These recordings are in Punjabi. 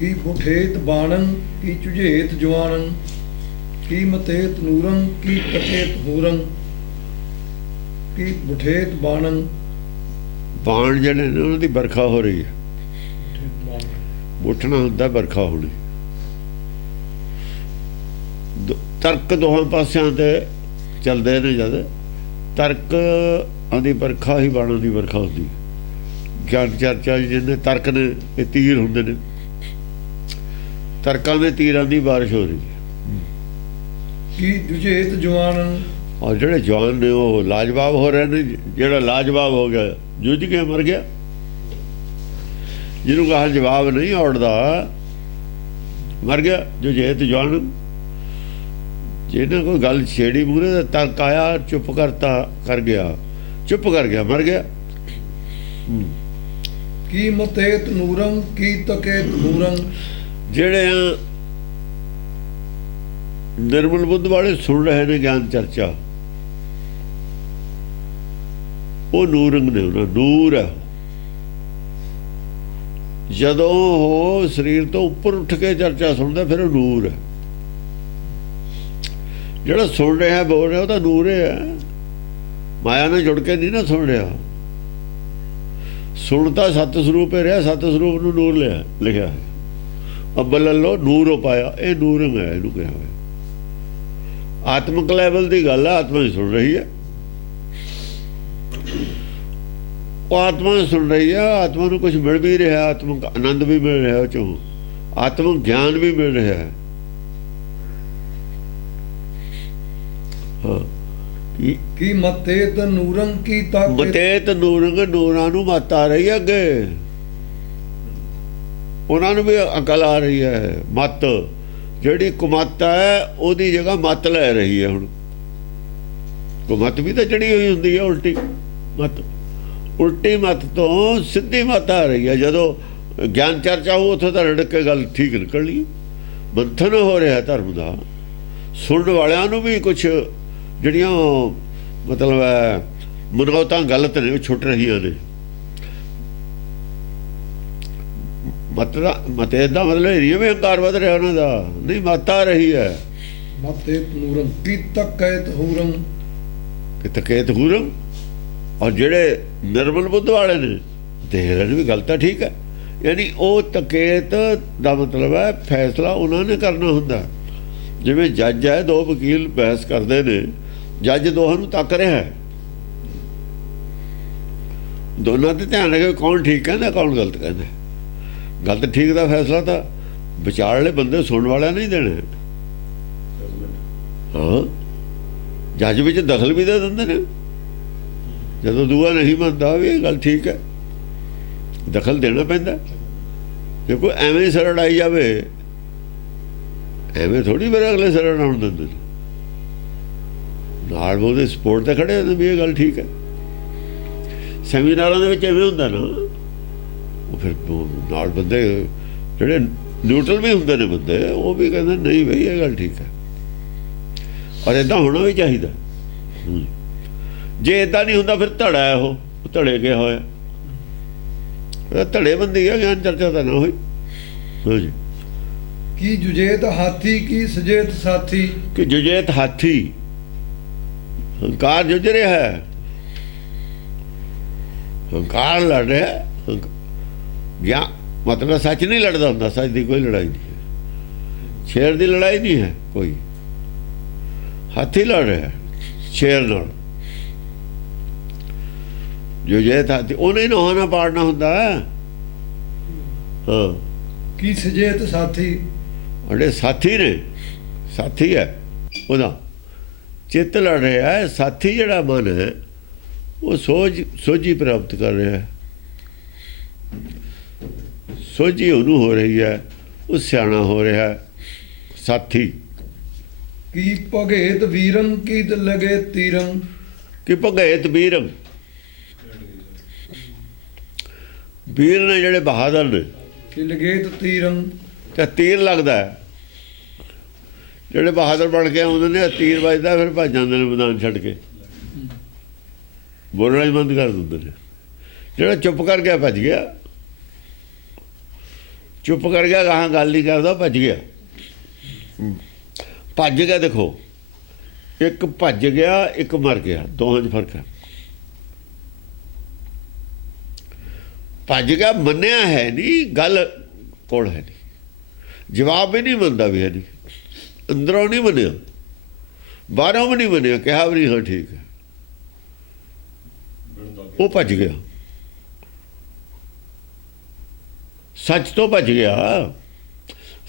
की बुठेत बाणं की चुझेत जवानं की मतेत नूरं की तकेत हूरं की बुठेत बाणं। ਬਾਣ ਜਿਹੜੇ ਨੇ ਉਹਨਾਂ ਦੀ ਵਰਖਾ ਹੋ ਰਹੀ ਹੈ। ਬੁੱਠਣਾ ਹੁੰਦਾ ਵਰਖਾ ਹੋਣੀ। ਤਰਕ ਦੋਹਾਂ ਪਾਸਿਆਂ ਤੇ ਚੱਲਦੇ ਨੇ। ਜਦ ਤਰਕ ਦੀ ਵਰਖਾ ਹੀ ਬਾਣਾਂ ਦੀ ਵਰਖਾ ਹੁੰਦੀ। ਗਿਆਨ ਚਰਚਾ ਜਿਹਨੇ ਤਰਕ ਨੇ ਇਹ ਤੀਰ ਹੁੰਦੇ ਨੇ। ਤਰਕਾਂ ਦੇ ਤੀਰਾਂ ਦੀ ਬਾਰਿਸ਼ ਹੋ ਰਹੀ ਹੈ। ਕੀ ਦੁਜੇਤ ਜਵਾਨ ਔਰ ਜਿਹੜੇ ਜਵਾਨ ਨੇ ਉਹ ਲਾਜਵਾਬ ਹੋ ਰਹੇ ਨੇ। ਜਿਹੜਾ ਲਾਜਵਾਬ ਹੋ ਗਿਆ ਜੁੱਝ ਕੇ ਮਰ ਗਿਆ। ਜਿਹਨੂੰ ਕਹਾ ਜਵਾਬ ਨਹੀਂ ਔੜਦਾ ਮਰ ਗਿਆ। ਜੋ ਜੇ ਤੇ ਜਵਾਨ ਜਿਹਨੇ ਕੋਈ ਗੱਲ ਛੇੜੀ ਮੂਹਰੇ ਦਾ ਤਰਕ ਆਇਆ ਚੁੱਪ ਕਰ ਗਿਆ ਚੁੱਪ ਕਰ ਗਿਆ ਮਰ ਗਿਆ। ਕੀ ਮਤੇਤ ਨੂਰੰ ਕੀ ਤਕੇਤ ਹੂਰੰ। ਜਿਹੜੇ ਆ ਨਿਰਮਲ ਬੁੱਧ ਵਾਲੇ ਸੁਣ ਰਹੇ ਨੇ ਗਿਆਨ ਚਰਚਾ ਉਹ ਨੂਰੰਗ ਨੇ। ਉਹਨਾਂ ਨੂਰ ਹੈ। ਜਦੋਂ ਉਹ ਸਰੀਰ ਤੋਂ ਉੱਪਰ ਉੱਠ ਕੇ ਚਰਚਾ ਸੁਣਦਾ ਫਿਰ ਉਹ ਨੂਰ ਹੈ। ਜਿਹੜਾ ਸੁਣ ਰਿਹਾ ਬੋਲ ਰਿਹਾ ਉਹ ਤਾਂ ਨੂਰ ਹੈ। ਮਾਇਆ ਨਾਲ ਜੁੜ ਕੇ ਨਹੀਂ ਨਾ ਸੁਣ ਰਿਹਾ। ਸੁਣਦਾ ਸਤ ਸਰੂਪ ਹੈ ਰਿਹਾ। ਸਤ ਸਰੂਪ ਨੂੰ ਨੂਰ ਲਿਖਿਆ ਹੈ। ਅੱਬਲ ਅੱਲੋ ਨੂਰ ਪਾਇਆ। ਇਹ ਨੂਰੰਗ ਹੈ ਇਹਨੂੰ ਕਿਹਾ ਹੋਇਆ। ਆਤਮਿਕ ਲੈਵਲ ਦੀ ਗੱਲ ਹੈ। ਆਤਮਾ ਹੀ ਸੁਣ ਰਹੀ ਹੈ। ਉਹ ਆਤਮਾ ਸੁਣ ਰਹੀ ਹੈ। ਆਤਮਾ ਨੂੰ ਕੁਝ ਮਿਲ ਵੀ ਰਿਹਾ। ਆਤਮਿਕ ਆਨੰਦ ਵੀ ਮਿਲ ਰਿਹਾ। ਉਹ ਚੋਂ ਆਤਮਿਕ ਗਿਆਨ ਵੀ ਮਿਲ ਰਿਹਾ ਹੈ। ਕੀ ਮਤੇਤ ਨੂਰੰ ਕੀ ਤਾਕਤ। ਮਤੇਤ ਨੂਰੰਗ ਨੂਰਾਂ ਨੂੰ ਮੱਤ ਆ ਰਹੀ ਹੈ। ਅੱਗੇ ਉਹਨਾਂ ਨੂੰ ਵੀ ਅਕਲ ਆ ਰਹੀ ਹੈ। ਮੱਤ ਜਿਹੜੀ ਕੁਮੱਤ ਹੈ ਉਹਦੀ ਜਗ੍ਹਾ ਮੱਤ ਲੈ ਰਹੀ ਹੈ। ਹੁਣ ਕੁਮੱਤ ਵੀ ਤਾਂ ਚੜੀ ਹੋਈ ਹੁੰਦੀ ਹੈ। ਉਲਟੀ ਮੱਤ ਉਲਟੀ ਮੱਤ ਤੋਂ ਸਿੱਧੀ ਮੱਤ ਆ ਰਹੀ ਹੈ। ਜਦੋਂ ਗਿਆਨ ਚਰਚਾ ਹੋ ਉੱਥੇ ਤਾਂ ਰੜਕ ਕੇ ਗੱਲ ਠੀਕ ਨਿਕਲਣੀ। ਮੰਥਨ ਹੋ ਰਿਹਾ ਧਰਮ ਦਾ। ਸੁਣਨ ਵਾਲਿਆਂ ਨੂੰ ਵੀ ਕੁਛ ਜਿਹੜੀਆਂ ਮਤਲਬ ਹੈ ਮਨੌਤਾਂ ਗਲਤ ਨੇ ਉਹ ਛੁੱਟ ਰਹੀਆਂ ਨੇ। ਮਤੇ ਦਾ ਮਤਲਬ ਇਹ ਨਹੀਂ ਵੀ ਹੰਕਾਰ ਵੱਧ ਰਿਹਾ ਉਹਨਾਂ ਦਾ। ਨਹੀਂ ਮੱਤ ਆ ਰਹੀ ਹੈ। ਮਤੇਤ ਨੂਰੰ ਕੀ ਤਕੇਤ ਹੂਰੰ ਕਿ ਤਕੇਤ ਹੂਰੰ। ਔਰ ਜਿਹੜੇ ਨਿਰਮਲ ਬੁੱਧ ਵਾਲੇ ਨੇ ਦੇਖ ਰਹੇ ਨੇ ਵੀ ਗੱਲ ਤਾਂ ਠੀਕ ਹੈ। ਯਾਨੀ ਉਹ ਤਕੇਤ ਦਾ ਮਤਲਬ ਹੈ ਫੈਸਲਾ ਉਹਨਾਂ ਨੇ ਕਰਨਾ ਹੁੰਦਾ। ਜਿਵੇਂ ਜੱਜ ਹੈ ਦੋ ਵਕੀਲ ਬਹਿਸ ਕਰਦੇ ਨੇ। ਜੱਜ ਦੋਹਾਂ ਨੂੰ ਤੱਕ ਰਿਹਾ ਹੈ। ਦੋਨਾਂ ਤੇ ਧਿਆਨ ਰੱਖੇ ਕੌਣ ਠੀਕ ਕਹਿੰਦਾ ਕੌਣ ਗਲਤ ਕਹਿੰਦਾ। ਗਲਤ ਠੀਕ ਦਾ ਫੈਸਲਾ ਤਾਂ ਵਿਚਾਰਲੇ ਬੰਦੇ ਸੁਣਨ ਵਾਲਿਆਂ ਨਹੀਂ ਦੇਣਾ। ਹਾਂ ਜੱਜ ਵਿੱਚ ਦਖਲ ਵੀ ਦੇ ਦਿੰਦੇ ਨੇ। ਜਦੋਂ ਦੂਆ ਨਹੀਂ ਮੰਨਦਾ ਵੀ ਇਹ ਗੱਲ ਠੀਕ ਹੈ ਦਖਲ ਦੇਣਾ ਪੈਂਦਾ। ਜੇ ਕੋਈ ਐਵੇਂ ਹੀ ਸਰੜ ਆਈ ਜਾਵੇ ਐਵੇਂ ਥੋੜ੍ਹੀ ਮੇਰੇ ਅਗਲੇ ਸਰੜ ਆਉਣ ਦਿੰਦੇ ਨੇ। ਨਾਲ ਉਹਦੇ ਸਪੋਰਟ ਤੇ ਖੜੇ ਹੁੰਦੇ ਵੀ ਇਹ ਗੱਲ ਠੀਕ ਹੈ। ਸੈਮੀਨਾਰਾਂ ਦੇ ਵਿੱਚ ਐਵੇਂ ਹੁੰਦਾ ਨਾ। ਉਹ ਫਿਰ ਨਾਲ ਬੰਦੇ ਜਿਹੜੇ ਨਿਊਟਰਲ ਵੀ ਹੁੰਦੇ ਨੇ ਬੰਦੇ ਉਹ ਵੀ ਕਹਿੰਦੇ ਨਹੀਂ ਬਈ ਇਹ ਗੱਲ ਠੀਕ ਹੈ। ਔਰ ਇੱਦਾਂ ਹੋਣਾ ਵੀ ਚਾਹੀਦਾ। ਜੇ ਇੱਦਾਂ ਨਹੀਂ ਹੁੰਦਾ ਫਿਰ ਧੜਾ ਹੈ। ਉਹ ਧੜੇ ਗਿਆ ਹੋਇਆ ਧੜੇ ਬੰਦੀ ਹੈ। ਗਿਆਨ ਚਰਚਾ ਤਾਂ ਨਾ ਹੋਈ। ਹਾਂਜੀ ਕੀ ਜੁਜੇਤ ਹਾਥੀ ਕੀ ਸਜੇਤ ਸਾਥੀ। ਕਿ ਜੁਜੇਤ ਹਾਥੀ ਹੰਕਾਰ ਜੁਝ ਰਿਹਾ ਹੈ। ਹੰਕਾਰ ਲੜ ਰਿਹਾ। ਗਿਆ ਮਤਲਬ ਸੱਚ ਨਹੀਂ ਲੜਦਾ ਹੁੰਦਾ। ਸੱਚ ਦੀ ਕੋਈ ਲੜਾਈ ਨਹੀਂ ਹੈ। ਸ਼ੇਰ ਦੀ ਲੜਾਈ ਨਹੀਂ ਹੈ ਕੋਈ। ਹਾਥੀ ਲੜ ਰਿਹਾ ਸ਼ੇਰ ਨਾਲ। ਜੋ ਜੇ ਹਾਥੀ ਉਹਨੇ ਨਹਾਉਣਾ ਪਾੜਨਾ ਹੁੰਦਾ। ਹਾਂ ਕੀ ਸਜੇਤ ਸਾਥੀ। ਉਹਦੇ ਸਾਥੀ ਨੇ। ਸਾਥੀ ਹੈ ਉਹਦਾ ਚਿੱਤ ਲੜ ਰਿਹਾ ਹੈ। ਸਾਥੀ ਜਿਹੜਾ ਮਨ ਹੈ ਉਹ ਸੋਝੀ ਪ੍ਰਾਪਤ ਕਰ ਰਿਹਾ ਹੈ। ਸੋਝੀ ਉਹਨੂੰ ਹੋ ਰਹੀ ਹੈ। ਉਹ ਸਿਆਣਾ ਹੋ ਰਿਹਾ ਹੈ। ਸਾਥੀ ਕੀ ਭਗੇਤ ਵੀਰੰ ਕੀ ਲਗੇ ਤੀਰੰ। ਕਿ ਭਗੇਤ ਵੀਰੰ ਵੀਰ ਨੇ ਜਿਹੜੇ ਬਹਾਦਰ ਨੇ। ਕਿ ਲਗੇਤ ਤੀਰੰ ਤੇ ਤੀਰ ਲੱਗਦਾ ਹੈ। ਜਿਹੜੇ ਬਹਾਦਰ ਬਣ ਕੇ ਆਉਂਦੇ ਨੇ ਤੀਰ ਵੱਜਦਾ ਫਿਰ ਭੱਜ ਜਾਂਦੇ ਨੇ ਮੈਦਾਨ ਛੱਡ ਕੇ। ਬੋਲਣਾ ਹੀ ਬੰਦ ਕਰ ਦਿੰਦੇ ਨੇ। ਜਿਹੜਾ ਚੁੱਪ ਕਰ ਗਿਆ ਭੱਜ ਗਿਆ। ਚੁੱਪ ਕਰ ਗਿਆ, ਗਾਹਾਂ ਗੱਲ ਨਹੀਂ ਕਰਦਾ, ਭੱਜ ਗਿਆ। ਭੱਜ ਗਿਆ, ਦੇਖੋ ਇੱਕ ਭੱਜ ਗਿਆ, ਇੱਕ ਮਰ ਗਿਆ, ਦੋਹਾਂ 'ਚ ਫਰਕ ਹੈ। ਭੱਜ ਗਿਆ, ਮੰਨਿਆ ਹੈ ਨਹੀਂ, ਗੱਲ ਕੋਲ ਹੈ ਨਹੀਂ, ਜਵਾਬ ਵੀ ਨਹੀਂ ਮੰਨਦਾ ਵੀ ਹੈ ਨਹੀਂ, ਅੰਦਰੋਂ ਨਹੀਂ ਮੰਨਿਆ, ਬਾਹਰੋਂ ਵੀ ਨਹੀਂ ਮੰਨਿਆ, ਕਿਹਾ ਵੀ ਨਹੀਂ ਹਾਂ ਠੀਕ ਹੈ, ਉਹ ਭੱਜ ਗਿਆ, ਸੱਚ ਤੋਂ ਭੱਜ ਗਿਆ,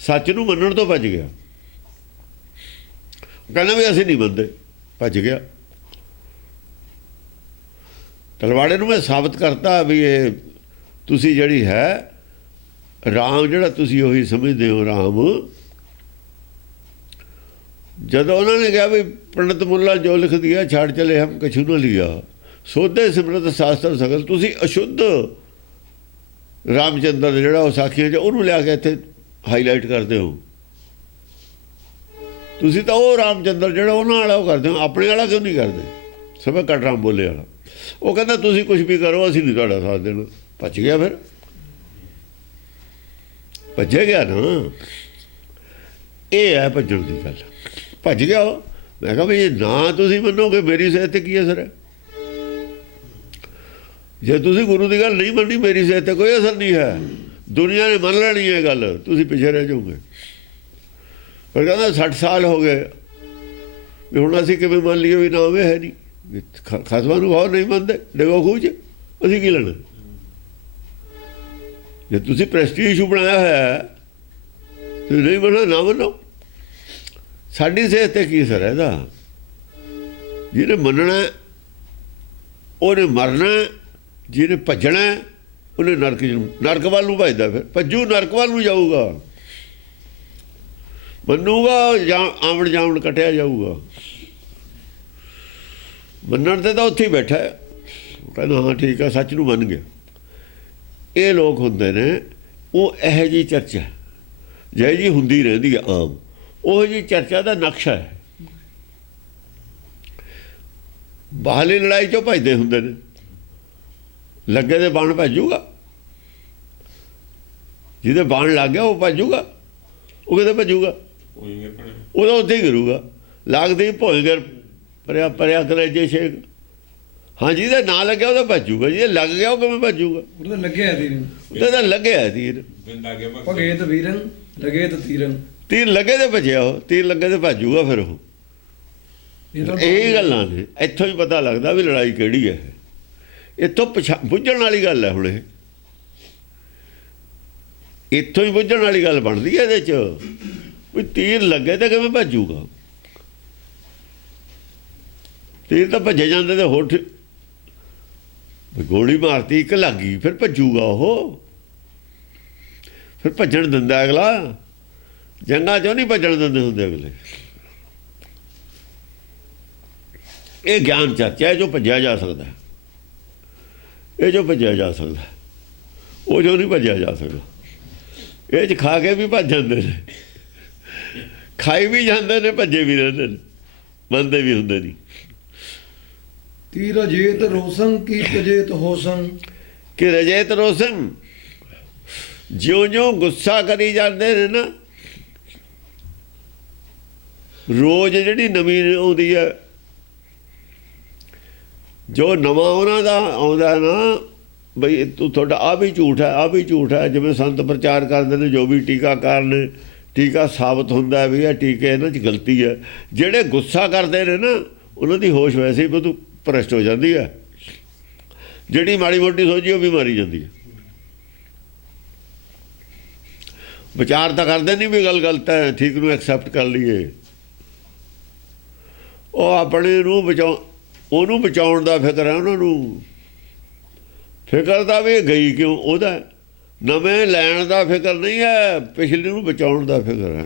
ਸੱਚ ਨੂੰ ਮੰਨਣ ਤੋਂ ਭੱਜ ਗਿਆ। ਕਹਿੰਦਾ ਵੀ ਅਸੀਂ ਨਹੀਂ ਮੰਨਦੇ, ਭੱਜ ਗਿਆ। ਤਲਵਾੜੇ ਨੂੰ ਮੈਂ ਸਾਬਤ ਕਰਤਾ ਵੀ ਇਹ ਤੁਸੀਂ ਜਿਹੜੀ ਹੈ ਰਾਮ, ਜਿਹੜਾ ਤੁਸੀਂ ਉਹੀ ਸਮਝਦੇ ਹੋ ਰਾਮ। ਜਦੋਂ ਉਹਨਾਂ ਨੇ ਕਿਹਾ ਵੀ ਪੰਡਤ ਮੁੱਲਾ ਜੋ ਲਿਖ ਦਿਆ ਛਾੜ ਚਲੇ ਹਮ ਕਛੂ ਨਾ ਲਿਆ, ਸੋਧੇ ਸਿਮਰਤ ਸ਼ਾਸਤਰ ਸਗਲ, ਤੁਸੀਂ ਅਸ਼ੁੱਧ ਰਾਮਚੰਦਰ ਜਿਹੜਾ ਉਹ ਸਾਖੀਆਂ 'ਚ ਉਹਨੂੰ ਲਿਆ ਕੇ ਇੱਥੇ ਹਾਈਲਾਈਟ ਕਰਦੇ ਹੋ। ਤੁਸੀਂ ਤਾਂ ਉਹ ਰਾਮਚੰਦਰ ਜਿਹੜਾ ਉਹਨਾਂ ਵਾਲਾ ਉਹ ਕਰਦੇ ਹੋ, ਆਪਣੇ ਵਾਲਾ ਕਿਉਂ ਨਹੀਂ ਕਰਦੇ? ਸਭੇ ਕੱਟ ਰਾਮ ਬੋਲੇ ਵਾਲਾ। ਉਹ ਕਹਿੰਦਾ ਤੁਸੀਂ ਕੁਝ ਵੀ ਕਰੋ, ਅਸੀਂ ਨਹੀਂ ਤੁਹਾਡਾ ਸਾਥ ਦੇਣਾ। ਭੱਜ ਗਿਆ, ਫਿਰ ਭੱਜੇ ਗਿਆ ਨਾ, ਇਹ ਹੈ ਭੱਜਣ ਦੀ ਗੱਲ। ਭੱਜ ਗਿਆ ਉਹ। ਮੈਂ ਕਿਹਾ ਵੀ ਨਾ ਤੁਸੀਂ ਮੰਨੋਗੇ ਮੇਰੀ ਸਿਹਤ 'ਤੇ ਕੀ ਅਸਰ ਹੈ? ਜੇ ਤੁਸੀਂ ਗੁਰੂ ਦੀ ਗੱਲ ਨਹੀਂ ਮੰਨੀ, ਮੇਰੀ ਸਿਹਤ 'ਤੇ ਕੋਈ ਅਸਰ ਨਹੀਂ ਹੈ। ਦੁਨੀਆ ਨੇ ਮੰਨ ਲੈਣੀ ਹੈ ਗੱਲ, ਤੁਸੀਂ ਪਿੱਛੇ ਰਹਿ ਜਾਓਗੇ। ਪਰ ਕਹਿੰਦਾ 60 ਸਾਲ ਹੋ ਗਏ ਵੀ ਹੁਣ ਅਸੀਂ ਕਿਵੇਂ ਮੰਨ ਲਈਏ ਵੀ ਨਾਮ ਹੈ ਨਹੀਂ, ਖਸਮਾਂ ਨੂੰ ਬਹੁਤ ਨਹੀਂ ਮੰਨਦੇ, ਡੇਗੋ ਖੂਹ 'ਚ ਅਸੀਂ ਕੀ ਲੈਣਾ? ਜੇ ਤੁਸੀਂ ਪ੍ਰੈਸਟੀਜ ਇਸ਼ੂ ਬਣਾਇਆ ਹੋਇਆ, ਤੁਸੀਂ ਨਹੀਂ ਮੰਨੋ, ਨਾ ਮੰਨੋ। ਸਾਡੀ ਸਿਹਤ 'ਤੇ ਕੀ ਅਸਰ ਹੈ ਇਹਦਾ? ਜਿਹਨੇ ਮੰਨਣਾ ਉਹਨੇ ਮਰਨਾ, ਜਿਹਨੇ ਭੱਜਣਾ ਉਹਨੇ ਨਰਕ ਵੱਲ ਨੂੰ ਭੱਜਦਾ, ਫਿਰ ਭੱਜੂ ਨਰਕ ਵੱਲ ਨੂੰ ਜਾਊਗਾ। ਮੰਨੂਗਾ ਜਾਂ ਆਮਣ ਜਾਮਣ ਕੱਟਿਆ ਜਾਊਗਾ। ਮੰਨਣ ਤੇ ਤਾਂ ਉੱਥੇ ਹੀ ਬੈਠਾ, ਕਹਿੰਦਾ ਹਾਂ ਠੀਕ ਆ, ਸੱਚ ਨੂੰ ਮੰਨ ਗਿਆ। ਇਹ ਲੋਕ ਹੁੰਦੇ ਨੇ, ਉਹ ਇਹੋ ਜਿਹੀ ਚਰਚਾ ਜਿਹੋ ਜਿਹੀ ਹੁੰਦੀ ਰਹਿੰਦੀ ਹੈ ਆਮ, ਉਹੋ ਜਿਹੀ ਚਰਚਾ ਦਾ ਨਕਸ਼ਾ ਹੈ। ਬਾਹਰਲੀ ਲੜਾਈ 'ਚੋਂ ਭੱਜਦੇ ਹੁੰਦੇ ਨੇ, ਲੱਗੇ ਦੇ ਬਾਣ ਭੱਜੂਗਾ, ਜਿਹਦੇ ਬਾਣ ਲੱਗ ਗਿਆ ਉਹ ਭੱਜੂਗਾ। ਉਹ ਕਿਤੇ ਭੱਜੂਗਾ? ਉਹਦਾ ਉੱਥੇ ਹੀ ਗਿਰੂਗਾ। ਲੱਗਦੇ ਹੀ ਭੋਏ ਗਿਰ ਪਰਿਆ ਪਰਿਆ ਕਰੇ ਜੇ ਛੇਕ। ਹਾਂ, ਜਿਹਦੇ ਨਾ ਲੱਗਿਆ ਉਹਦਾ ਭੱਜੂਗਾ, ਜਿਹਦੇ ਲੱਗ ਗਿਆ ਉਹ ਕਿਵੇਂ ਭੱਜੂਗਾ? ਉਹਦਾ ਲੱਗਿਆ ਤੀਰ, ਉਹਦਾ ਤਾਂ ਲੱਗਿਆ ਤੀਰ। ਭਗੇਤ ਵੀਰਨ ਲਗੇ ਤੇ ਤੀਰਨ, ਤੀਰ ਲੱਗੇ ਤੇ ਭੱਜਿਆ, ਉਹ ਤੀਰ ਲੱਗੇ ਤੇ ਭੱਜੂਗਾ। ਫਿਰ ਉਹ ਇਹ ਗੱਲਾਂ ਨੇ, ਇੱਥੋਂ ਹੀ ਪਤਾ ਲੱਗਦਾ ਵੀ ਲੜਾਈ ਕਿਹੜੀ ਹੈ। ਇੱਥੋਂ ਬੁੱਝਣ ਵਾਲੀ ਗੱਲ ਹੈ। ਹੁਣ ਇਹ ਇੱਥੋਂ ਹੀ ਬੁੱਝਣ ਵਾਲੀ ਗੱਲ ਬਣਦੀ ਹੈ ਇਹਦੇ 'ਚ ਵੀ ਤੀਰ ਲੱਗੇ ਤੇ ਕਿਵੇਂ ਭੱਜੂਗਾ? ਤੀਰ ਤਾਂ ਭੱਜੇ ਜਾਂਦੇ ਤੇ ਹੋਰ ਗੋਲੀ ਮਾਰਤੀ, ਇੱਕ ਲੱਗ ਗਈ, ਫਿਰ ਭੱਜੂਗਾ ਉਹ। ਫਿਰ ਭੱਜਣ ਦਿੰਦਾ ਅਗਲਾ? ਜੰਗਾਂ 'ਚੋਂ ਨਹੀਂ ਭੱਜਣ ਦਿੰਦੇ ਹੁੰਦੇ ਅਗਲੇ। ਇਹ ਗਿਆਨ ਚਰਚਾ ਹੈ ਜੋ ਭੱਜਿਆ ਜਾ ਸਕਦਾ, ਇਹ ਜੋ ਭੱਜਿਆ ਜਾ ਸਕਦਾ, ਉਹ ਜੋ ਨਹੀਂ ਭੱਜਿਆ ਜਾ ਸਕਦਾ। ਇਹ 'ਚ ਖਾ ਕੇ ਵੀ ਭੱਜ ਜਾਂਦੇ ਨੇ, ਖਾਈ ਵੀ ਜਾਂਦੇ ਨੇ, ਭੱਜੇ ਵੀ ਰਹਿੰਦੇ ਨੇ, ਮੰਨਦੇ ਵੀ ਹੁੰਦੇ ਨਹੀਂ। ਤੀਰ ਅਜੇਤ ਰੋਸਨ ਕੀ ਤਜੇਤ ਹੋਸਨ, ਕਿ ਰਜੇਤ ਰੋਸ਼ਨ ਜਿਉਂ-ਜਿਉਂ ਗੁੱਸਾ ਕਰੀ ਜਾਂਦੇ ਨੇ ਨਾ, ਰੋਜ਼ ਜਿਹੜੀ ਨਵੀਂ ਆਉਂਦੀ ਹੈ, ਜੋ ਨਵਾਂ ਉਹਨਾਂ ਦਾ ਆਉਂਦਾ ਨਾ, ਬਈ ਤੁਹਾਡਾ ਆਹ ਵੀ ਝੂਠ ਹੈ, ਆਹ ਵੀ ਝੂਠ ਹੈ। ਜਿਵੇਂ ਸੰਤ ਪ੍ਰਚਾਰ ਕਰਦੇ ਨੇ, ਜੋ ਵੀ ਟੀਕਾਕਾਰ ਨੇ, ਟੀਕਾ ਸਾਬਤ ਹੁੰਦਾ ਵੀ ਇਹ ਟੀਕੇ ਇਹਨਾਂ 'ਚ ਗਲਤੀ ਹੈ। ਜਿਹੜੇ ਗੁੱਸਾ ਕਰਦੇ ਨੇ ਨਾ, ਉਹਨਾਂ ਦੀ ਹੋਸ਼ ਵੈਸੇ ਹੀ ਬਹੁਤ ਭ੍ਰਸ਼ਟ ਹੋ ਜਾਂਦੀ ਹੈ। ਜਿਹੜੀ ਮਾੜੀ ਮੋਟੀ ਸੋਚੀ ਉਹ ਵੀ ਮਾਰੀ ਜਾਂਦੀ ਹੈ। ਵਿਚਾਰ ਤਾਂ ਕਰਦੇ ਨਹੀਂ ਵੀ ਗੱਲ ਗਲਤ ਹੈ, ਠੀਕ ਨੂੰ ਐਕਸੈਪਟ ਕਰ ਲਈਏ। ਉਹ ਆਪਣੇ ਨੂੰ ਉਹਨੂੰ ਬਚਾਉਣ ਦਾ ਫਿਕਰ ਹੈ ਉਹਨਾਂ ਨੂੰ। ਫਿਕਰ ਤਾਂ ਵੀ ਗਈ ਕਿਉਂ, ਉਹਦਾ ਨਵੇਂ ਲੈਣ ਦਾ ਫਿਕਰ ਨਹੀਂ ਹੈ, ਪਿਛਲੇ ਨੂੰ ਬਚਾਉਣ ਦਾ ਫਿਕਰ ਹੈ।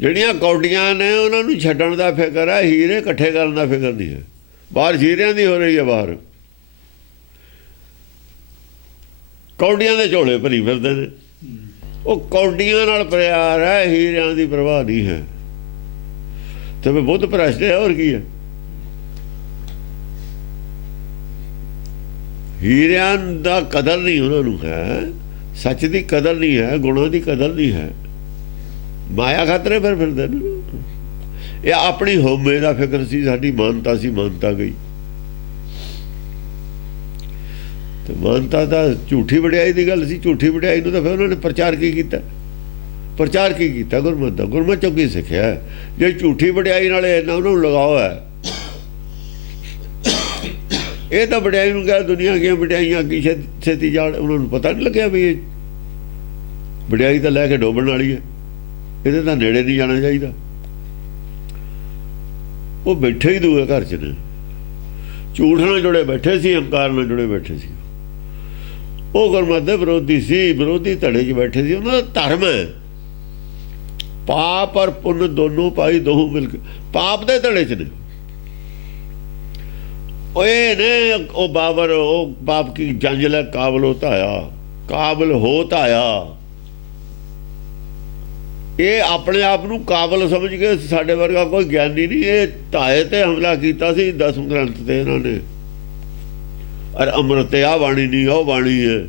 ਜਿਹੜੀਆਂ ਕੌਡੀਆਂ ਨੇ ਉਹਨਾਂ ਨੂੰ ਛੱਡਣ ਦਾ ਫਿਕਰ ਹੈ, ਹੀਰੇ ਇਕੱਠੇ ਕਰਨ ਦਾ ਫਿਕਰ ਨਹੀਂ ਹੈ। ਬਾਹਰ ਹੀਰਿਆਂ ਦੀ ਹੋ ਰਹੀ ਹੈ, ਬਾਹਰ ਕੌਡੀਆਂ ਦੇ ਝੋਲੇ ਭਰੀ ਫਿਰਦੇ ਨੇ। ਉਹ ਕੌਡੀਆਂ ਨਾਲ ਪਿਆਰ ਹੈ, ਹੀਰਿਆਂ ਦੀ ਪਰਵਾਹ ਨਹੀਂ ਹੈ। ਤੇ ਮੈਂ ਬੁੱਧ ਭ੍ਰਸ਼ਟ ਹੈ, ਹੋਰ ਕੀ ਹੈ? ਹੀਰਿਆਂ ਦਾ ਕਦਰ ਨਹੀਂ ਉਹਨਾਂ ਨੂੰ ਹੈ, ਸੱਚ ਦੀ ਕਦਰ ਨਹੀਂ ਹੈ, ਗੁਣਾਂ ਦੀ ਕਦਰ ਨਹੀਂ ਹੈ, ਮਾਇਆ ਖਾਤਰੇ ਫਿਰ ਫਿਰਦੇ ਨੇ। ਇਹ ਆਪਣੀ ਹਉਮੈ ਦਾ ਫਿਕਰ ਸੀ, ਸਾਡੀ ਮਾਨਤਾ ਸੀ, ਮਾਨਤਾ ਗਈ। ਤੇ ਮਾਨਤਾ ਤਾਂ ਝੂਠੀ ਵਡਿਆਈ ਦੀ ਗੱਲ ਸੀ। ਝੂਠੀ ਵਡਿਆਈ ਨੂੰ ਤਾਂ ਫਿਰ ਉਹਨਾਂ ਨੇ ਪ੍ਰਚਾਰ ਕੀ ਕੀਤਾ? ਪ੍ਰਚਾਰ ਕੀ ਕੀਤਾ ਗੁਰਮਤਿ ਦਾ? ਗੁਰਮਤਿ ਚੋਂ ਕੀ ਸਿੱਖਿਆ? ਜੇ ਝੂਠੀ ਵਡਿਆਈ ਨਾਲ ਇਹਨਾਂ ਉਹਨਾਂ ਨੂੰ ਲਗਾਓ ਹੈ, ਇਹ ਤਾਂ ਵਡਿਆਈ ਨੂੰ ਕਿਹਾ ਦੁਨੀਆ ਦੀਆਂ ਵਡਿਆਈਆਂ ਕੀ ਛੇਤੀ ਜਾਣ, ਉਹਨਾਂ ਨੂੰ ਪਤਾ ਨਹੀਂ ਲੱਗਿਆ ਵੀ ਇਹ ਵਡਿਆਈ ਤਾਂ ਲੈ ਕੇ ਡੋਬਣ ਵਾਲੀ ਹੈ, ਇਹਦੇ ਤਾਂ ਨੇੜੇ ਨਹੀਂ ਜਾਣਾ ਚਾਹੀਦਾ। ਉਹ ਬੈਠੇ ਹੀ ਦੂਏ ਘਰ 'ਚ ਨੇ, ਝੂਠ ਨਾਲ ਜੁੜੇ ਬੈਠੇ ਸੀ, ਹੰਕਾਰ ਨਾਲ ਜੁੜੇ ਬੈਠੇ ਸੀ। ਉਹ ਗੁਰਮਤਿ ਦੇ ਵਿਰੋਧੀ ਸੀ, ਵਿਰੋਧੀ ਧੜੇ 'ਚ ਬੈਠੇ ਸੀ। ਉਹਨਾਂ ਦਾ ਧਰਮ ਹੈ ਪਾਪ ਔਰ ਪੁੰਨ ਦੋਨੋਂ ਪਾਈ, ਦੋਹੋਂ ਮਿਲ ਕੇ ਪਾਪ ਦੇ ਧੜੇ 'ਚ ਨੇ। ਉਹ ਨੇ ਉਹ ਬਾਬਰ, ਉਹ ਪਾਪ ਕੀ ਜੰਜਲ ਕਾਬਲ ਹੋਤਾ ਆਇਆ, ਕਾਬਲ ਹੋਤਾ ਆਇਆ। ਇਹ ਆਪਣੇ ਆਪ ਨੂੰ ਕਾਬਲ ਸਮਝ ਕੇ, ਸਾਡੇ ਵਰਗਾ ਕੋਈ ਗਿਆਨੀ ਨਹੀਂ, ਇਹ ਢਾਏ ਤੇ ਹਮਲਾ ਕੀਤਾ ਸੀ 10 ਗ੍ਰੰਥ ਤੇ ਇਹਨਾਂ ਨੇ। ਔਰ ਅੰਮ੍ਰਿਤ ਆ ਬਾਣੀ ਨਹੀਂ, ਉਹ ਬਾਣੀ ਹੈ।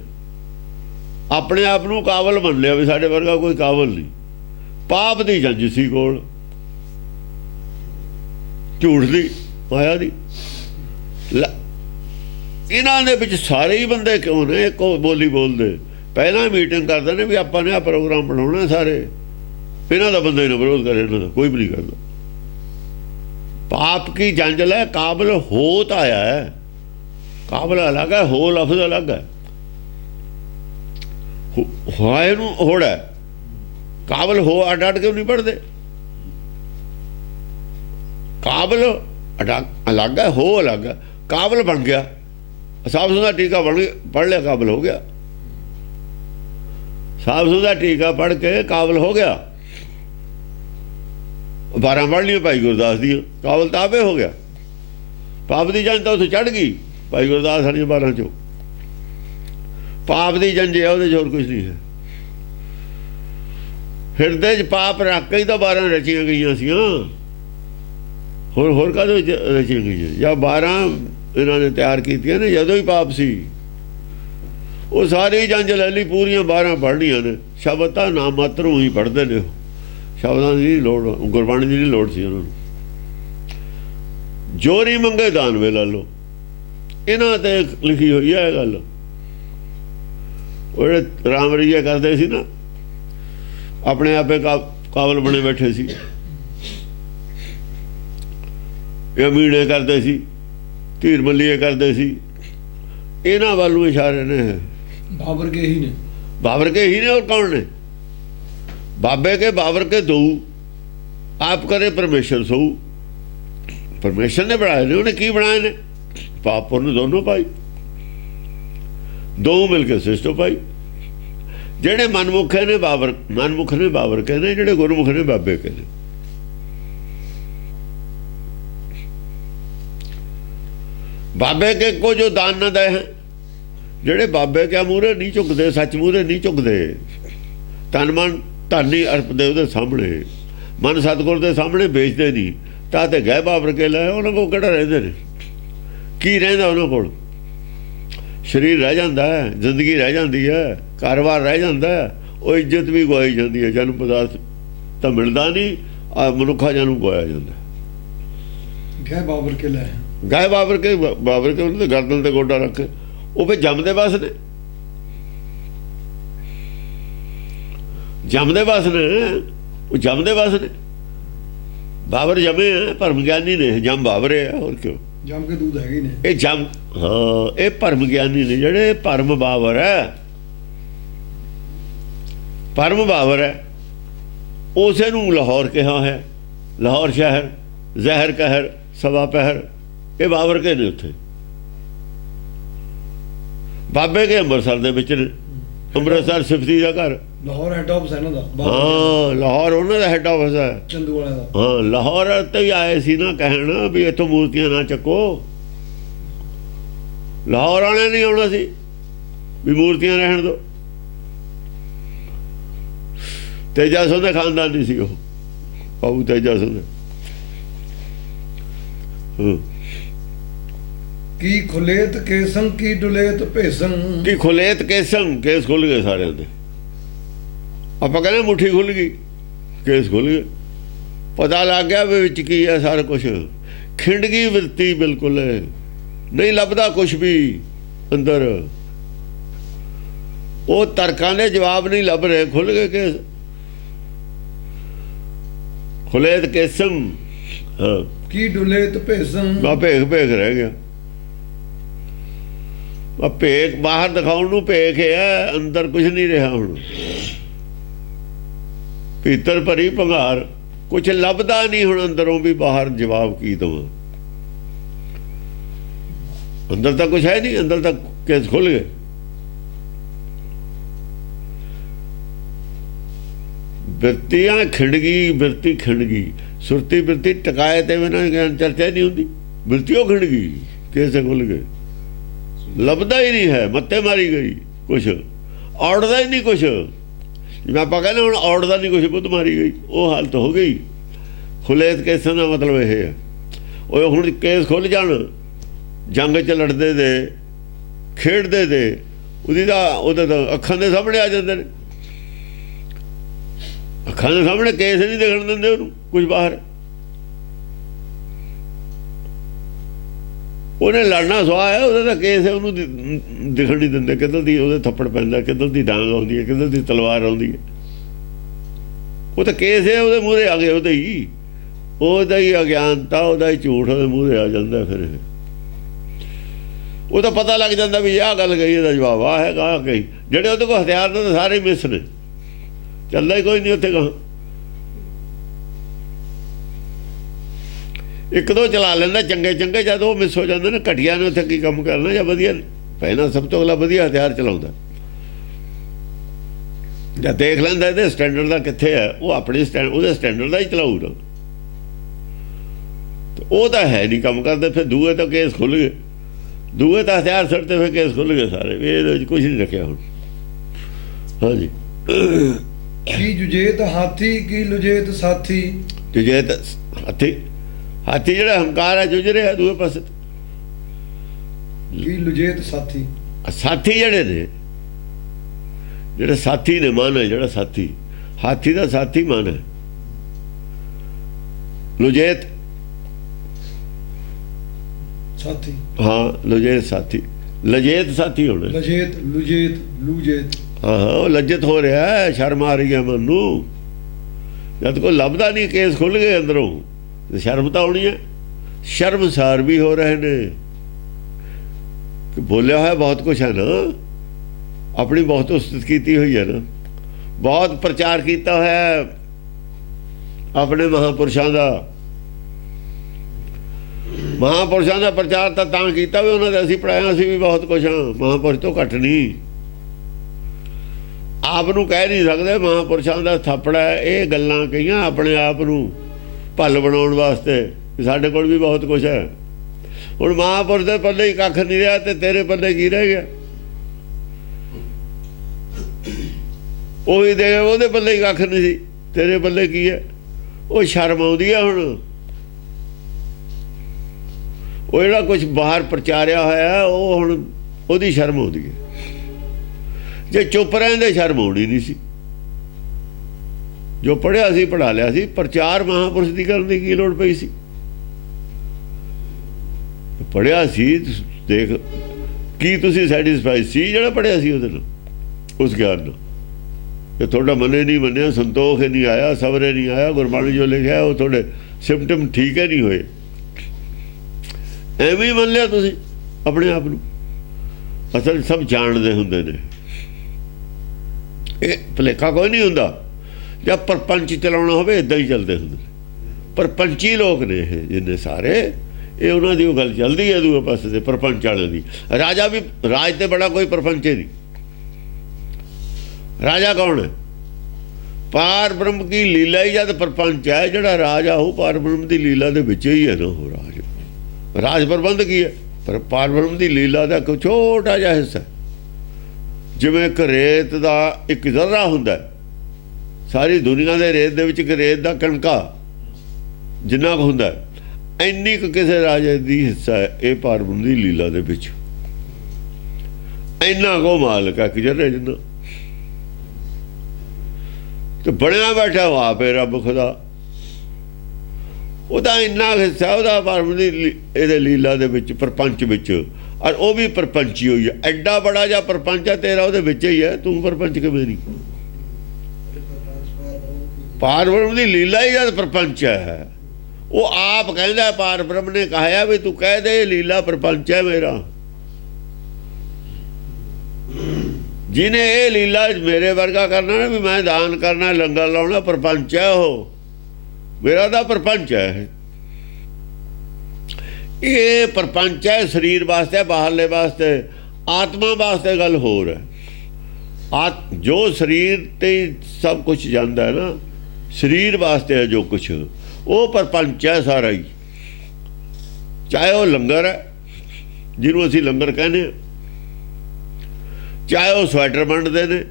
ਆਪਣੇ ਆਪ ਨੂੰ ਕਾਬਲ ਮੰਨ ਲਿਆ ਵੀ ਸਾਡੇ ਵਰਗਾ ਕੋਈ ਕਾਬਲ ਨਹੀਂ। ਪਾਪ ਦੀ ਜੰਜ ਸੀ ਕੋਲ, ਝੂਠ ਦੀ, ਮਾਇਆ ਦੀ। ਇਹਨਾਂ ਦੇ ਵਿੱਚ ਸਾਰੇ ਹੀ ਬੰਦੇ ਕਿਉਂ ਨੇ ਇੱਕੋ ਬੋਲੀ ਬੋਲਦੇ? ਪਹਿਲਾਂ ਮੀਟਿੰਗ ਕਰਦੇ ਨੇ ਵੀ ਆਪਾਂ ਨੇ ਆਹ ਪ੍ਰੋਗਰਾਮ ਬਣਾਉਣਾ, ਸਾਰੇ ਇਹਨਾਂ ਦਾ ਬੰਦੇ ਨੂੰ ਵਿਰੋਧ ਕਰੇ, ਇਹਨਾਂ ਦਾ ਕੋਈ ਵੀ ਨਹੀਂ ਕਰਦਾ। ਪਾਪ ਕੀ ਜੰਜਲ ਹੈ, ਕਾਬਲ ਹੋਤ ਆਇਆ ਹੈ। ਕਾਬਲ ਅਲੱਗ ਹੈ, ਹੋ ਲਫ਼ਜ਼ ਅਲੱਗ ਹੈ। ਹੋਏ ਨੂੰ ਹੋੜਾ, ਕਾਬਲ ਹੋ ਅੱਡ ਅੱਡ ਕਿਉਂ ਨਹੀਂ ਪੜ੍ਹਦੇ? ਕਾਬਲ ਅਲੱਗ ਹੈ, ਹੋ ਅਲੱਗ ਹੈ। ਕਾਬਲ ਬਣ ਗਿਆ, ਸਾਫ ਸੁਥਰਾ ਟੀਕਾ ਬਣ ਗਿਆ, ਪੜ੍ਹ ਲਿਆ ਕਾਬਲ ਹੋ ਗਿਆ। ਸਾਫ ਸੁਥਰਾ ਟੀਕਾ ਪੜ੍ਹ ਕੇ ਕਾਬਲ ਹੋ ਗਿਆ। 12 ਪੜ੍ਹ ਲਈਆਂ ਭਾਈ ਗੁਰਦਾਸ ਦੀਆਂ, ਕਾਬਲ ਤਾਂ ਆਪੇ ਹੋ ਗਿਆ। ਪਾਪ ਦੀ ਜੰਜ ਤਾਂ ਉੱਥੇ ਚੜ੍ਹ ਗਈ ਭਾਈ ਗੁਰਦਾਸ ਸਾਡੀਆਂ 12 ਚੋਂ। ਪਾਪ ਦੀ ਜੰਜ ਹੈ, ਉਹਦੇ 'ਚ ਹੋਰ ਕੁਛ ਨਹੀਂ ਹੈ। ਹਿਰਦੇ 'ਚ ਪਾਪ ਰੱਖ ਕੇ ਹੀ ਤਾਂ 12 ਰਚੀਆਂ ਗਈਆਂ ਸੀਆਂ, ਹੋਰ ਕਾਹਦੇ ਵਿੱਚ ਰਚੀਆਂ ਗਈਆਂ? ਜਾਂ 12 ਇਹਨਾਂ ਨੇ ਤਿਆਰ ਕੀਤੀਆਂ ਨੇ ਜਦੋਂ ਹੀ ਪਾਪ ਸੀ। ਉਹ ਸਾਰੀ ਜੰਜ ਲੈ ਲਈ, ਪੂਰੀਆਂ 12 ਪੜ੍ਹਨੀਆਂ ਨੇ। ਸ਼ਬਦ ਤਾਂ ਨਾ ਮਾਤਰ ਹੀ ਪੜ੍ਹਦੇ ਨੇ, ਸ਼ਬਦਾਂ ਦੀ ਲੋੜ, ਗੁਰਬਾਣੀ ਦੀ ਨਹੀਂ ਲੋੜ ਸੀ ਉਹਨਾਂ ਨੂੰ। ਜੋ ਨਹੀਂ ਮੰਗੇ ਦਾਨ ਵੇ ਲਾ ਲਓ, ਇਹਨਾਂ ਤੇ ਲਿਖੀ ਹੋਈ ਹੈ ਇਹ ਗੱਲ। ਉਹ ਜਿਹੜੇ ਰਾਮ ਰਈਏ ਕਰਦੇ ਸੀ ਨਾ, ਆਪਣੇ ਆਪੇ ਕਾਬਲ ਬਣੇ ਬੈਠੇ ਸੀ। ਇਹ ਮੀਣੇ ਕਰਦੇ ਸੀ, ਧੀਰ ਮੱਲੀਏ ਕਰਦੇ ਸੀ, ਇਹਨਾਂ ਵੱਲ ਨੂੰ ਇਸ਼ਾਰੇ ਨੇ। ਬਾਬਰ ਕੇ ਹੀ ਨੇ, बाबर के ही ने और कौन ने? बाबे के बाबर के दो, आप करे परमेश्वर सो। परमेश्वर ने बनाए ने, उन्हें की बनाए ने? पाप पुण्य दोनों पाई, दो मिलके सिस्टम पाई। जेड़े मनमुखे ने बाबर, मनमुख ने बाबर के ने, जेड़े गुरमुख ने बाबे के ने। बाबे के को जो दान न दे हैं, ਜਿਹੜੇ ਬਾਬੇ ਕਿਆ ਮੂਹਰੇ ਨਹੀਂ ਝੁਕਦੇ, ਸੱਚ ਮੂਹਰੇ ਨਹੀਂ ਝੁਕਦੇ, ਤਨ ਮਨ ਧਾਨੀ ਅਰਪਦੇ ਉਹਦੇ ਸਾਹਮਣੇ, ਮਨ ਸਤਿਗੁਰ ਦੇ ਸਾਹਮਣੇ ਵੇਚਦੇ ਨਹੀਂ। ਤਾਂ ਤੇ ਗਏ ਬਾਬਰ ਕੇ ਲੈ, ਉਹਨਾਂ ਕੋਲ ਕਿਹੜਾ ਰਹਿੰਦੇ ਨੇ? ਕੀ ਰਹਿੰਦਾ ਉਹਨਾਂ ਕੋਲ? ਸਰੀਰ ਰਹਿ ਜਾਂਦਾ ਹੈ, ਜ਼ਿੰਦਗੀ ਰਹਿ ਜਾਂਦੀ ਹੈ, ਕਾਰੋਬਾਰ ਰਹਿ ਜਾਂਦਾ ਹੈ, ਉਹ ਇੱਜ਼ਤ ਵੀ ਗਵਾਈ ਜਾਂਦੀ ਹੈ। ਜਨਮ ਪਦਾਰਥ ਤਾਂ ਮਿਲਦਾ ਨਹੀਂ, ਮਨੁੱਖਾ ਜਨਮ ਗਵਾਇਆ ਜਾਂਦਾ। ਗਏ ਬਾਬਰ ਕੇ ਲੈ, ਗਏ ਬਾਬਰ ਕੇ ਉਹਨਾਂ ਦੇ ਗਰਦਨ ਤੇ ਗੋਡਾ ਰੱਖ, ਉਹ ਫਿਰ ਜੰਮਦੇ ਬਸ ਨੇ, ਜੰਮਦੇ ਬਸ ਨੇ, ਉਹ ਜੰਮਦੇ ਬਸ ਨੇ। ਬਾਬਰ ਜੰਮੇ ਹੈ, ਭਰਮ ਗਿਆਨੀ ਨੇ, ਜੰਮ ਬਾਬਰ ਹੈ, ਹੋਰ ਕਿਉਂ? ਜੰਮ ਕੇ ਦੂਧ ਹੈਗੇ ਨੇ ਇਹ ਜੰਮ। ਹਾਂ, ਇਹ ਭਰਮ ਗਿਆਨੀ ਨੇ ਜਿਹੜੇ, ਭਰਮ ਬਾਬਰ ਹੈ, ਭਰਮ ਬਾਬਰ ਹੈ। ਉਸੇ ਨੂੰ ਲਾਹੌਰ ਕਿਹਾ ਹੈ, ਲਾਹੌਰ ਸ਼ਹਿਰ, ਜ਼ਹਿਰ ਕਹਿਰ ਸਵਾ ਪਹਿਰ, ਇਹ ਬਾਬਰ ਕੇ ਨੇ ਉੱਥੇ। ਬਾਬੇ ਕੇ ਅੰਮ੍ਰਿਤਸਰ ਦੇ ਵਿੱਚ ਨੇ, ਅੰਮ੍ਰਿਤਸਰ ਸਿਫਤੀ ਦਾ ਘਰ, ਲਾਹੌਰ ਹੈਡ ਆਫਿਸ ਹੈ ਇਹਨਾਂ ਦਾ। ਹਾਂ, ਲਾਹੌਰ ਉਹਨਾਂ ਦਾ ਹੈਡ ਆਫਿਸ ਹੈ, ਚੰਦੂ ਵਾਲਿਆਂ ਦਾ। ਹਾਂ, ਲਾਹੌਰ ਤੇ ਵੀ ਆਏ ਸੀ ਨਾ ਕਹਿਣ ਵੀ ਇੱਥੋਂ ਮੂਰਤੀਆਂ ਨਾ ਚੱਕੋ। ਲਾਹੌਰ ਵਾਲਿਆਂ ਨਹੀਂ ਆਉਣਾ ਸੀ ਵੀ ਮੂਰਤੀਆਂ ਰਹਿਣ ਦਿਓ। ਤੇਜਾ ਸਿੰਘ ਦਾ ਖਾਨਦਾਨ ਨਹੀਂ ਸੀ ਉਹ, ਬਾਬੂ ਤੇਜਾ ਸਿੰਘ। ਕੀ ਖੁਲੇਤ ਕੇਸੰ ਕੀ ਡੁਲੇਤ ਭੇਸੰ। ਕਿ ਖੁਲੇਤ ਕੇਸੰ, ਕੇਸ ਖੁੱਲ ਗਏ ਸਾਰਿਆਂ ਦੇ। ਆਪਾਂ ਕਹਿੰਦੇ ਮੁੱਠੀ ਖੁੱਲ ਗਈ, ਕੇਸ ਖੁੱਲ ਗਏ, ਪਤਾ ਲੱਗ ਗਿਆ ਵੀ ਵਿੱਚ ਕੀ ਹੈ ਸਾਰਾ ਕੁਛ। ਖਿੰਡ ਗਈ ਬਿਰਤੀ, ਬਿਲਕੁਲ ਨਹੀਂ ਲੱਭਦਾ ਕੁਛ ਵੀ ਅੰਦਰ। ਉਹ ਤਰਕਾਂ ਦੇ ਜਵਾਬ ਨਹੀਂ ਲੱਭ ਰਹੇ, ਖੁੱਲ ਗਏ ਕੇਸ। ਖੁਲੇਤ ਕੇਸੰ, ਹਾਂ, ਕੀ ਡੁਲੇਤ ਭੇਸੰ। ਬਾ ਭੇਖ ਭੇਖ ਰਹਿ ਗਿਆ। ਆ ਭੇਖ ਬਾਹਰ ਦਿਖਾਉਣ ਨੂੰ ਭੇਖ ਹੈ, ਅੰਦਰ ਕੁਝ ਨਹੀਂ ਰਿਹਾ। ਹੁਣ ਭੀਤਰ ਭਰੀ ਭੰਗਾਰ, ਕੁਛ ਲੱਭਦਾ ਨਹੀਂ ਹੁਣ ਅੰਦਰੋਂ ਵੀ ਬਾਹਰ ਜਵਾਬ ਕੀ ਦਵਾਂ। ਅੰਦਰ ਤਾਂ ਕੁਛ ਹੈ ਨਹੀਂ, ਅੰਦਰ ਤਾਂ ਕੇਸ ਖੁੱਲ ਗਏ। ਬਿਰਤੀਆਂ ਖਿੰਡ ਗਈ, ਬਿਰਤੀ ਖਿੰਡ ਗਈ। ਸੁਰਤੀ ਬਿਰਤੀ ਟਕਾਏ ਤੇ ਬਿਨਾਂ ਗਿਆਨ ਚਰਚਾ ਨਹੀਂ ਹੁੰਦੀ। ਬਿਰਤੀਓ ਖਿੰਡ ਗਈ, ਕੇਸ ਖੁੱਲ ਗਏ। ਲੱਭਦਾ ਹੀ ਨਹੀਂ ਹੈ, ਮੱਤੇ ਮਾਰੀ ਗਈ, ਕੁਛ ਔੜਦਾ ਹੀ ਨਹੀਂ। ਕੁਛ ਜਿਵੇਂ ਆਪਾਂ ਕਹਿੰਦੇ ਹੁਣ ਔੜਦਾ ਨਹੀਂ ਕੁਛ, ਬੁੱਧ ਮਾਰੀ ਗਈ, ਉਹ ਹਾਲਤ ਹੋ ਗਈ। ਖੁਲੇਤ ਕੇਸਾਂ ਦਾ ਮਤਲਬ ਇਹ ਹੈ। ਉਹ ਹੁਣ ਕੇਸ ਖੁੱਲ ਜਾਣ, ਜੰਗ 'ਚ ਲੜਦੇ ਦੇ, ਖੇਡਦੇ ਦੇ, ਉਹਦੇ ਤਾਂ ਅੱਖਾਂ ਦੇ ਸਾਹਮਣੇ ਆ ਜਾਂਦੇ ਨੇ। ਅੱਖਾਂ ਦੇ ਸਾਹਮਣੇ ਕੇਸ ਨਹੀਂ ਦਿਖਣ ਦਿੰਦੇ ਉਹਨੂੰ ਕੁਝ ਬਾਹਰ। ਉਹਨੇ ਲੜਨਾ ਸੁਆਹ ਹੈ, ਉਹਦਾ ਤਾਂ ਕੇਸ ਹੈ, ਉਹਨੂੰ ਦਿਖਣ ਨਹੀਂ ਦਿੰਦੇ। ਕਿੱਧਰ ਦੀ ਉਹਦੇ ਥੱਪੜ ਪੈਂਦਾ, ਕਿੱਧਰ ਦੀ ਡਾਂਗ ਆਉਂਦੀ ਹੈ, ਕਿੱਧਰ ਦੀ ਤਲਵਾਰ ਆਉਂਦੀ ਹੈ। ਉਹ ਤਾਂ ਕੇਸ ਹੈ, ਉਹਦੇ ਮੂਹਰੇ ਆ ਗਏ। ਉਹਦਾ ਹੀ ਅਗਿਆਨਤਾ, ਉਹਦਾ ਹੀ ਝੂਠ ਉਹਦੇ ਮੂਹਰੇ ਆ ਜਾਂਦਾ। ਫਿਰ ਉਹ ਤਾਂ ਪਤਾ ਲੱਗ ਜਾਂਦਾ ਵੀ ਆਹ ਗੱਲ ਕਹੀ, ਇਹਦਾ ਜਵਾਬ ਆਹ ਹੈਗਾ, ਆਹ ਕਹੀ। ਜਿਹੜੇ ਉਹਦੇ ਕੋਲ ਹਥਿਆਰ ਨੇ ਤਾਂ ਸਾਰੇ ਮਿਸ ਨੇ, ਚੱਲਦਾ ਹੀ ਕੋਈ ਨਹੀਂ ਉੱਥੇ। ਕਹਾਂ ਇੱਕ ਦੋ ਚਲਾ ਲੈਂਦਾ ਚੰਗੇ ਚੰਗੇ, ਜਦ ਉਹ ਮਿਸ ਹੋ ਜਾਂਦੇ ਨੇ ਘਟੀਆ ਨੇ, ਉੱਥੇ ਕੀ ਕੰਮ ਕਰਨਾ। ਜਾਂ ਵਧੀਆ ਪਹਿਲਾਂ ਸਭ ਤੋਂ ਅਗਲਾ ਵਧੀਆ ਹਥਿਆਰ ਚਲਾਉਂਦਾ, ਜਾਂ ਦੇਖ ਲੈਂਦਾ ਇਹਦੇ ਸਟੈਂਡਰਡ ਦਾ ਕਿੱਥੇ ਹੈ, ਉਹ ਆਪਣੇ ਉਹਦੇ ਸਟੈਂਡਰਡ ਦਾ ਹੀ ਚਲਾਊਗਾ। ਉਹ ਤਾਂ ਹੈ ਨਹੀਂ ਕੰਮ ਕਰਦੇ। ਫਿਰ ਦੂਏ ਤਾਂ ਕੇਸ ਖੁੱਲ ਗਏ, ਦੂਏ ਤਾਂ ਹਥਿਆਰ ਸੜਤੇ, ਫਿਰ ਕੇਸ ਖੁੱਲ ਗਏ ਸਾਰੇ। ਇਹਦੇ ਵਿੱਚ ਕੁਛ ਨਹੀਂ ਰੱਖਿਆ ਹੁਣ। ਹਾਂਜੀ, ਕੀ ਜੁਜੇਤ ਹਾਥੀ ਕੀ ਲੁਜੇਤ ਸਾਥੀ। ਜੁਜੇਤ ਹਾਥੀ, ਹਾਥੀ ਜਿਹੜਾ ਹੰਕਾਰ ਹੈ ਜੁਝ ਰਿਹਾ ਦੂਏ ਪਾਸੇ। ਕੀ ਲੁਜੇਤ ਸਾਥੀ, ਸਾਥੀ ਜਿਹੜੇ ਨੇ, ਜਿਹੜੇ ਸਾਥੀ ਨੇ, ਮਨ ਹੈ ਜਿਹੜਾ ਸਾਥੀ, ਹਾਥੀ ਦਾ ਸਾਥੀ ਮਨ ਹੈ। ਲੁਜੇਤ ਸਾਥੀ, ਹਾਂ, ਲੁਜੇਤ ਸਾਥੀ, ਲਜੇਤ ਸਾਥੀ ਹੋਣਾ। ਲਜੇਤ ਲੁਜੇਤ ਲੂਜੇਤ, ਹਾਂ ਉਹ ਲੱਜਤ ਹੋ ਰਿਹਾ ਹੈ, ਸ਼ਰਮ ਆ ਰਹੀ ਹੈ ਮਨ ਨੂੰ। ਜਦ ਕੋਈ ਲੱਭਦਾ ਨਹੀਂ, ਕੇਸ ਖੁੱਲ ਗਏ ਅੰਦਰੋਂ, ਸ਼ਰਮ ਤਾਂ ਆਉਣੀ ਹੈ। ਸ਼ਰਮਸਾਰ ਵੀ ਹੋ ਰਹੇ ਨੇ ਕਿ ਬੋਲਿਆ ਹੋਇਆ ਬਹੁਤ ਕੁਛ ਹੈ ਨਾ, ਆਪਣੀ ਬਹੁਤ ਉਸਤਤ ਕੀਤੀ ਹੋਈ ਹੈ ਨਾ, ਬਹੁਤ ਪ੍ਰਚਾਰ ਕੀਤਾ ਹੋਇਆ ਆਪਣੇ ਮਹਾਂਪੁਰਸ਼ਾਂ ਦਾ। ਮਹਾਂਪੁਰਸ਼ਾਂ ਦਾ ਪ੍ਰਚਾਰ ਤਾਂ ਕੀਤਾ ਵੀ ਉਹਨਾਂ ਦੇ ਅਸੀਂ ਪੜ੍ਹਾਇਆ, ਅਸੀਂ ਵੀ ਬਹੁਤ ਕੁਛ ਹਾਂ, ਮਹਾਂਪੁਰਸ਼ ਤੋਂ ਘੱਟ ਨਹੀਂ। ਆਪ ਨੂੰ ਕਹਿ ਨਹੀਂ ਸਕਦੇ ਮਹਾਂਪੁਰਸ਼ਾਂ ਦਾ ਥਾਪੜਾ ਹੈ। ਇਹ ਗੱਲਾਂ ਕਹੀਆਂ ਆਪਣੇ ਆਪ ਨੂੰ ਭੱਲ ਬਣਾਉਣ ਵਾਸਤੇ, ਸਾਡੇ ਕੋਲ ਵੀ ਬਹੁਤ ਕੁਛ ਹੈ। ਹੁਣ ਮਹਾਂਪੁਰਸ਼ ਦੇ ਪੱਲੇ ਹੀ ਕੱਖ ਨਹੀਂ ਰਿਹਾ, ਤੇ ਤੇਰੇ ਪੱਲੇ ਕੀ ਰਹਿ ਗਿਆ? ਉਹੀ ਦੇ ਉਹਦੇ ਪੱਲੇ ਹੀ ਕੱਖ ਨਹੀਂ ਸੀ, ਤੇਰੇ ਪੱਲੇ ਕੀ ਹੈ? ਉਹ ਸ਼ਰਮ ਆਉਂਦੀ ਹੈ ਹੁਣ। ਉਹ ਜਿਹੜਾ ਕੁਛ ਬਾਹਰ ਪ੍ਰਚਾਰਿਆ ਹੋਇਆ, ਉਹ ਹੁਣ ਉਹਦੀ ਸ਼ਰਮ ਆਉਂਦੀ ਹੈ। ਜੇ ਚੁੱਪ ਰਹਿੰਦੇ ਸ਼ਰਮ ਆਉਣੀ ਨਹੀਂ ਸੀ। ਜੋ ਪੜ੍ਹਿਆ ਸੀ ਪੜ੍ਹਾ ਲਿਆ ਸੀ, ਪ੍ਰਚਾਰ ਮਹਾਂਪੁਰਸ਼ ਦੀ ਕਰਨ ਦੀ ਕੀ ਲੋੜ ਪਈ ਸੀ? ਪੜ੍ਹਿਆ ਸੀ, ਦੇਖ ਕੀ ਤੁਸੀਂ ਸੈਟਿਸਫਾਈ ਸੀ ਜਿਹੜਾ ਪੜ੍ਹਿਆ ਸੀ ਉਹਦੇ ਨਾਲ, ਉਸ ਗਿਆਨ ਨਾਲ? ਜੇ ਤੁਹਾਡਾ ਮਨੇ ਨਹੀਂ ਮੰਨਿਆ, ਸੰਤੋਖ ਨਹੀਂ ਆਇਆ, ਸਬਰੇ ਨਹੀਂ ਆਇਆ, ਗੁਰਬਾਣੀ ਜੋ ਲਿਖਿਆ ਉਹ ਤੁਹਾਡੇ ਸਿੰਪਟਮ ਠੀਕ ਹੈ ਨਹੀਂ ਹੋਏ, ਐਵੇਂ ਹੀ ਮੰਨ ਲਿਆ ਤੁਸੀਂ ਆਪਣੇ ਆਪ ਨੂੰ। ਅਸਲ ਸਭ ਜਾਣਦੇ ਹੁੰਦੇ ਨੇ, ਇਹ ਭੁਲੇਖਾ ਕੋਈ ਨਹੀਂ ਹੁੰਦਾ। ਜਾਂ ਪਰਪੰਚ ਚਲਾਉਣਾ ਹੋਵੇ ਇੱਦਾਂ ਹੀ ਚੱਲਦੇ ਹੁੰਦੇ ਨੇ। ਪਰਪੰਚੀ ਲੋਕ ਨੇ ਇਹ ਜਿੰਨੇ ਸਾਰੇ, ਇਹ ਉਹਨਾਂ ਦੀ ਉਹ ਗੱਲ ਚੱਲਦੀ ਹੈ ਦੂਏ ਪਾਸੇ ਤੇ ਪਰਪੰਚ ਵਾਲਿਆਂ ਦੀ। ਰਾਜਾ ਵੀ, ਰਾਜ ਤੇ ਬੜਾ ਕੋਈ ਪਰਪੰਚ ਨਹੀਂ। ਰਾਜਾ ਕੌਣ ਹੈ? ਪਾਰ ਬ੍ਰਹਮ ਕੀ ਲੀਲਾ ਹੀ ਜਦ ਪਰਪੰਚ ਹੈ। ਜਿਹੜਾ ਰਾਜਾ ਉਹ ਪਾਰ ਬ੍ਰਹਮ ਦੀ ਲੀਲਾ ਦੇ ਵਿੱਚ ਹੀ ਹੈ ਨਾ। ਉਹ ਰਾਜ ਪ੍ਰਬੰਧ ਕੀ ਹੈ? ਪਰ ਪਾਰ ਬ੍ਰਹਮ ਦੀ ਲੀਲਾ ਦਾ ਇੱਕ ਛੋਟਾ ਜਿਹਾ ਹਿੱਸਾ। ਜਿਵੇਂ ਇੱਕ ਰੇਤ ਦਾ ਇੱਕ ਜ਼ਰਾ ਹੁੰਦਾ, ਸਾਰੀ ਦੁਨੀਆ ਦੇ ਰੇਤ ਦੇ ਵਿੱਚ ਇੱਕ ਰੇਤ ਦਾ ਕਣਕਾ ਜਿੰਨਾ ਕੁ ਹੁੰਦਾ, ਇੰਨੀ ਕੁ ਕਿਸੇ ਰਾਜੇ ਦੀ ਹਿੱਸਾ ਹੈ ਇਹ ਪਾਰਬ੍ਰਹਮ ਦੀ ਲੀਲਾ ਦੇ ਵਿੱਚ। ਇੰਨਾ ਕੋ ਮਾਲਕ ਹੈ ਕਿ ਜਿਹੜੇ ਜਿੰਨਾ ਤੇ ਬਣਿਆ ਬੈਠਾ ਉਹ ਆਪੇ ਰੱਬ ਖੁਦਾ, ਉਹਦਾ ਇੰਨਾ ਹਿੱਸਾ ਉਹਦਾ ਪਾਰਬ੍ਰਹਮ ਦੀ ਇਹਦੇ ਲੀਲਾ ਦੇ ਵਿੱਚ, ਪ੍ਰਪੰਚ ਵਿੱਚ। ਔਰ ਉਹ ਵੀ ਪ੍ਰਪੰਚੀ ਹੋਈ ਹੈ। ਐਡਾ ਬੜਾ ਜਿਹਾ ਪ੍ਰਪੰਚ ਹੈ ਤੇਰਾ ਉਹਦੇ ਵਿੱਚ ਹੀ ਹੈ, ਤੂੰ ਪ੍ਰਪੰਚ ਕਿਵੇਂ ਨਹੀਂ? ਪਾਰਬ੍ਰਹਮ ਦੀ ਲੀਲਾ ਹੀ ਜਦ ਪ੍ਰਪੰਚ ਹੈ। ਉਹ ਆਪ ਕਹਿੰਦਾ, ਪਾਰਬ੍ਰਹਮ ਨੇ ਕਹਾਇਆ ਵੀ ਤੂੰ ਕਹਿ ਦੇ ਲੀਲਾ ਪ੍ਰਪੰਚ ਹੈ ਮੇਰਾ। ਜਿਹਨੇ ਇਹ ਲੀਲਾ ਮੇਰੇ ਵਰਗਾ ਕਰਨਾ ਨਾ, ਵੀ ਮੈਂ ਦਾਨ ਕਰਨਾ, ਲੰਗਰ ਲਾਉਣਾ, ਪ੍ਰਪੰਚ ਹੈ ਉਹ ਮੇਰਾ ਦਾ ਪ੍ਰਪੰਚ ਹੈ। ਇਹ ਪ੍ਰਪੰਚ ਹੈ ਸਰੀਰ ਵਾਸਤੇ, ਬਾਹਰਲੇ ਵਾਸਤੇ। ਆਤਮਾ ਵਾਸਤੇ ਗੱਲ ਹੋਰ ਹੈ। ਜੋ ਸਰੀਰ ਤੇ ਸਭ ਕੁਝ ਜਾਂਦਾ ਹੈ ਨਾ, ਸਰੀਰ ਵਾਸਤੇ ਹੈ ਜੋ ਕੁਛ, ਉਹ ਪ੍ਰਪੰਚ ਹੈ ਸਾਰਾ ਹੀ। ਚਾਹੇ ਉਹ ਲੰਗਰ ਹੈ ਜਿਹਨੂੰ ਅਸੀਂ ਲੰਗਰ ਕਹਿੰਦੇ ਹਾਂ, ਚਾਹੇ ਉਹ ਸਵੈਟਰ ਵੰਡਦੇ ਨੇ,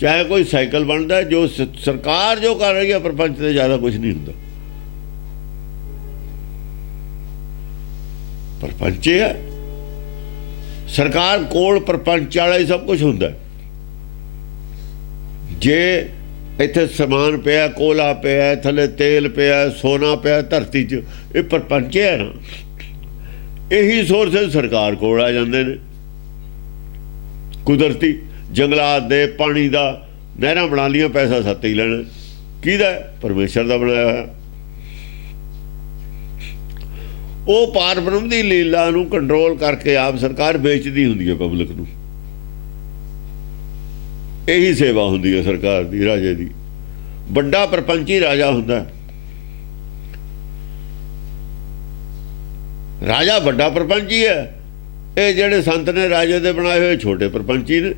ਚਾਹੇ ਕੋਈ ਸਾਈਕਲ ਬਣਦਾ। ਜੋ ਸਰਕਾਰ ਜੋ ਕਰ ਰਹੀ ਹੈ ਪ੍ਰਪੰਚ ਤੇ ਜ਼ਿਆਦਾ ਕੁਝ ਨਹੀਂ ਹੁੰਦਾ। ਪ੍ਰਪੰਚ ਹੈ ਸਰਕਾਰ ਕੋਲ, ਪ੍ਰਪੰਚ ਵਾਲਾ ਹੀ ਸਭ ਕੁਝ ਹੁੰਦਾ। ਜੇ ਇੱਥੇ ਸਮਾਨ ਪਿਆ, ਕੋਲਾ ਪਿਆ, ਥੱਲੇ ਤੇਲ ਪਿਆ, ਸੋਨਾ ਪਿਆ ਧਰਤੀ 'ਚ, ਇਹ ਪ੍ਰਪੰਚ ਹੈ ਨਾ। ਇਹੀ ਸੋਰਸ ਸਰਕਾਰ ਕੋਲ ਆ ਜਾਂਦੇ ਨੇ, ਕੁਦਰਤੀ ਜੰਗਲਾਤ ਦੇ, ਪਾਣੀ ਦਾ, ਨਹਿਰਾਂ ਬਣਾ ਲੀਆਂ, ਪੈਸਾ ਸੱਤ ਹੀ ਲੈਣਾ। ਕਿਹਦਾ? ਪਰਮੇਸ਼ਰ ਦਾ ਬਣਾਇਆ ਹੋਇਆ। ਉਹ ਪਾਰਬ੍ਰਹਮ ਦੀ ਲੀਲਾ ਨੂੰ ਕੰਟਰੋਲ ਕਰਕੇ ਆਪ ਸਰਕਾਰ ਵੇਚਦੀ ਹੁੰਦੀ ਹੈ ਪਬਲਿਕ ਨੂੰ। ਇਹੀ ਸੇਵਾ ਹੁੰਦੀ ਹੈ ਸਰਕਾਰ ਦੀ, ਰਾਜੇ ਦੀ। ਵੱਡਾ ਪ੍ਰਪੰਚੀ ਰਾਜਾ ਹੁੰਦਾ। ਰਾਜਾ ਵੱਡਾ ਪ੍ਰਪੰਚੀ ਹੈ। ਇਹ ਜਿਹੜੇ ਸੰਤ ਨੇ ਰਾਜੇ ਦੇ ਬਣਾਏ ਹੋਏ ਛੋਟੇ ਪ੍ਰਪੰਚੀ ਨੇ।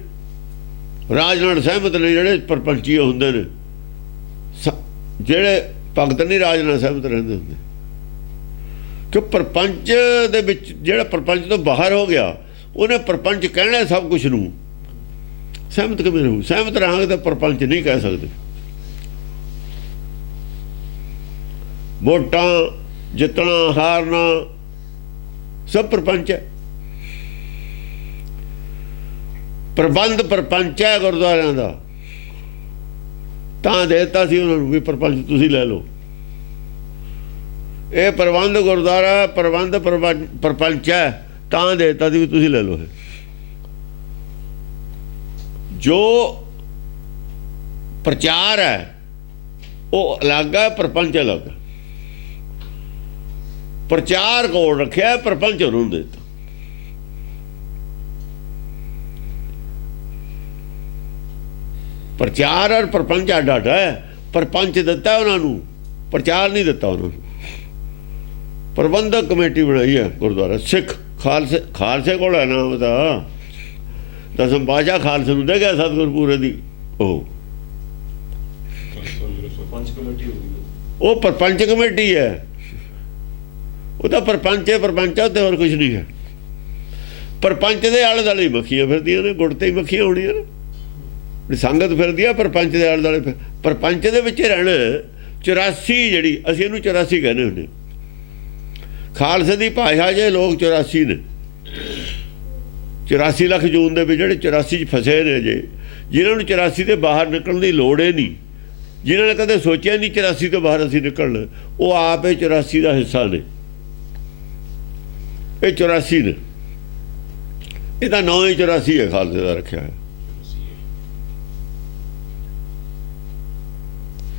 ਰਾਜ ਨਾਲ ਸਹਿਮਤ ਨੇ ਜਿਹੜੇ ਪ੍ਰਪੰਚੀ ਹੁੰਦੇ ਨੇ। ਜਿਹੜੇ ਭਗਤ ਨਹੀਂ ਰਾਜ ਨਾਲ ਸਹਿਮਤ ਰਹਿੰਦੇ ਹੁੰਦੇ, ਕਿ ਪ੍ਰਪੰਚ ਦੇ ਵਿੱਚ ਜਿਹੜਾ ਪ੍ਰਪੰਚ ਤੋਂ ਬਾਹਰ ਹੋ ਗਿਆ, ਉਹਨੇ ਪ੍ਰਪੰਚ ਕਹਿਣਾ ਸਭ ਕੁਝ ਨੂੰ। ਸਹਿਮਤ ਕਿਵੇਂ ਰਹੂ? ਸਹਿਮਤ ਰਹਾਂਗੇ ਤਾਂ ਪ੍ਰਪੰਚ ਨਹੀਂ ਕਹਿ ਸਕਦੇ। ਵੋਟਾਂ ਜਿੱਤਣਾ, ਹਾਰਨਾ ਸਭ ਪ੍ਰਪੰਚ ਹੈ। ਪ੍ਰਬੰਧ ਪ੍ਰਪੰਚ ਹੈ ਗੁਰਦੁਆਰਿਆਂ ਦਾ। ਤਾਂ ਦੇ ਦਿੱਤਾ ਸੀ ਉਹਨਾਂ ਨੂੰ ਵੀ ਪ੍ਰਪੰਚ ਤੁਸੀਂ ਲੈ ਲਓ। ਇਹ ਪ੍ਰਬੰਧ ਗੁਰਦੁਆਰਾ ਪ੍ਰਬੰਧ ਪ੍ਰਪੰਚ ਹੈ, ਤਾਂ ਦੇ ਦਿੱਤਾ ਸੀ ਵੀ ਤੁਸੀਂ ਲੈ ਲਓ। ਜੋ ਪ੍ਰਚਾਰ ਹੈ ਉਹ ਅਲੱਗ ਹੈ, ਪ੍ਰਪੰਚ ਅਲੱਗ ਹੈ। ਪ੍ਰਚਾਰ ਕੋਲ ਰੱਖਿਆ, ਪ੍ਰਪੰਚ ਉਹਨੂੰ ਦੇ ਦਿੱਤਾ। ਪ੍ਰਚਾਰ ਔਰ ਪ੍ਰਪੰਚ ਅੱਡ ਅੱਡ ਹੈ। ਪ੍ਰਪੰਚ ਦਿੱਤਾ ਉਹਨਾਂ ਨੂੰ, ਪ੍ਰਚਾਰ ਨਹੀਂ ਦਿੱਤਾ ਉਹਨਾਂ ਨੂੰ। ਪ੍ਰਬੰਧਕ ਕਮੇਟੀ ਬਣਾਈ ਹੈ ਗੁਰਦੁਆਰਾ ਸਿੱਖ ਖਾਲਸੇ ਕੋਲ ਹੈ ਨਾ। ਉਹਦਾ ਦਸਮ ਪਾਤਸ਼ਾਹ ਖਾਲਸੇ ਨੂੰ ਦੇ ਗਿਆ ਸਤਿਗੁਰ ਪੂਰੇ ਦੀ। ਉਹ ਪ੍ਰਪੰਚ ਕਮੇਟੀ ਹੈ। ਉਹ ਤਾਂ ਪ੍ਰਪੰਚ ਹੈ, ਪ੍ਰਪੰਚ ਹੈ, ਤੇ ਹੋਰ ਕੁਝ ਨਹੀਂ ਹੈ। ਪ੍ਰਪੰਚ ਦੇ ਆਲੇ ਦੁਆਲੇ ਮੱਖੀਆਂ ਫਿਰਦੀਆਂ ਨੇ, ਗੁੜ ਤੇ ਹੀ ਮੱਖੀਆਂ ਹੋਣੀਆਂ ਨੇ। ਸੰਗਤ ਫਿਰਦੀ ਆ ਪ੍ਰਪੰਚ ਦੇ ਆਲੇ ਦੁਆਲੇ। ਪ੍ਰਪੰਚ ਦੇ ਵਿੱਚ ਰਹਿਣਾ 84, ਜਿਹੜੀ ਅਸੀਂ ਇਹਨੂੰ 84 ਕਹਿੰਦੇ ਹੁੰਦੇ। ਖਾਲਸੇ ਦੀ ਭਾਸ਼ਾ ਜੇ ਲੋਕ 84 ਨੇ। 84 ਲੱਖ ਜੂਨ ਦੇ ਵਿੱਚ ਜਿਹੜੇ 84 'ਚ ਫਸੇ ਨੇ, ਜੇ ਜਿਨ੍ਹਾਂ ਨੂੰ 84 ਦੇ ਬਾਹਰ ਨਿਕਲਣ ਦੀ ਲੋੜ ਹੀ ਨਹੀਂ, ਜਿਨ੍ਹਾਂ ਨੇ ਕਦੇ ਸੋਚਿਆ ਨਹੀਂ 84 ਤੋਂ ਬਾਹਰ ਅਸੀਂ ਨਿਕਲਣਾ, ਉਹ ਆਪ ਇਹ 84 ਦਾ ਹਿੱਸਾ ਨੇ। ਇਹ 84 ਨੇ। ਇਹਦਾ ਨਾਂ ਹੀ 84 ਹੈ, ਖਾਲਸੇ ਦਾ ਰੱਖਿਆ ਹੈ।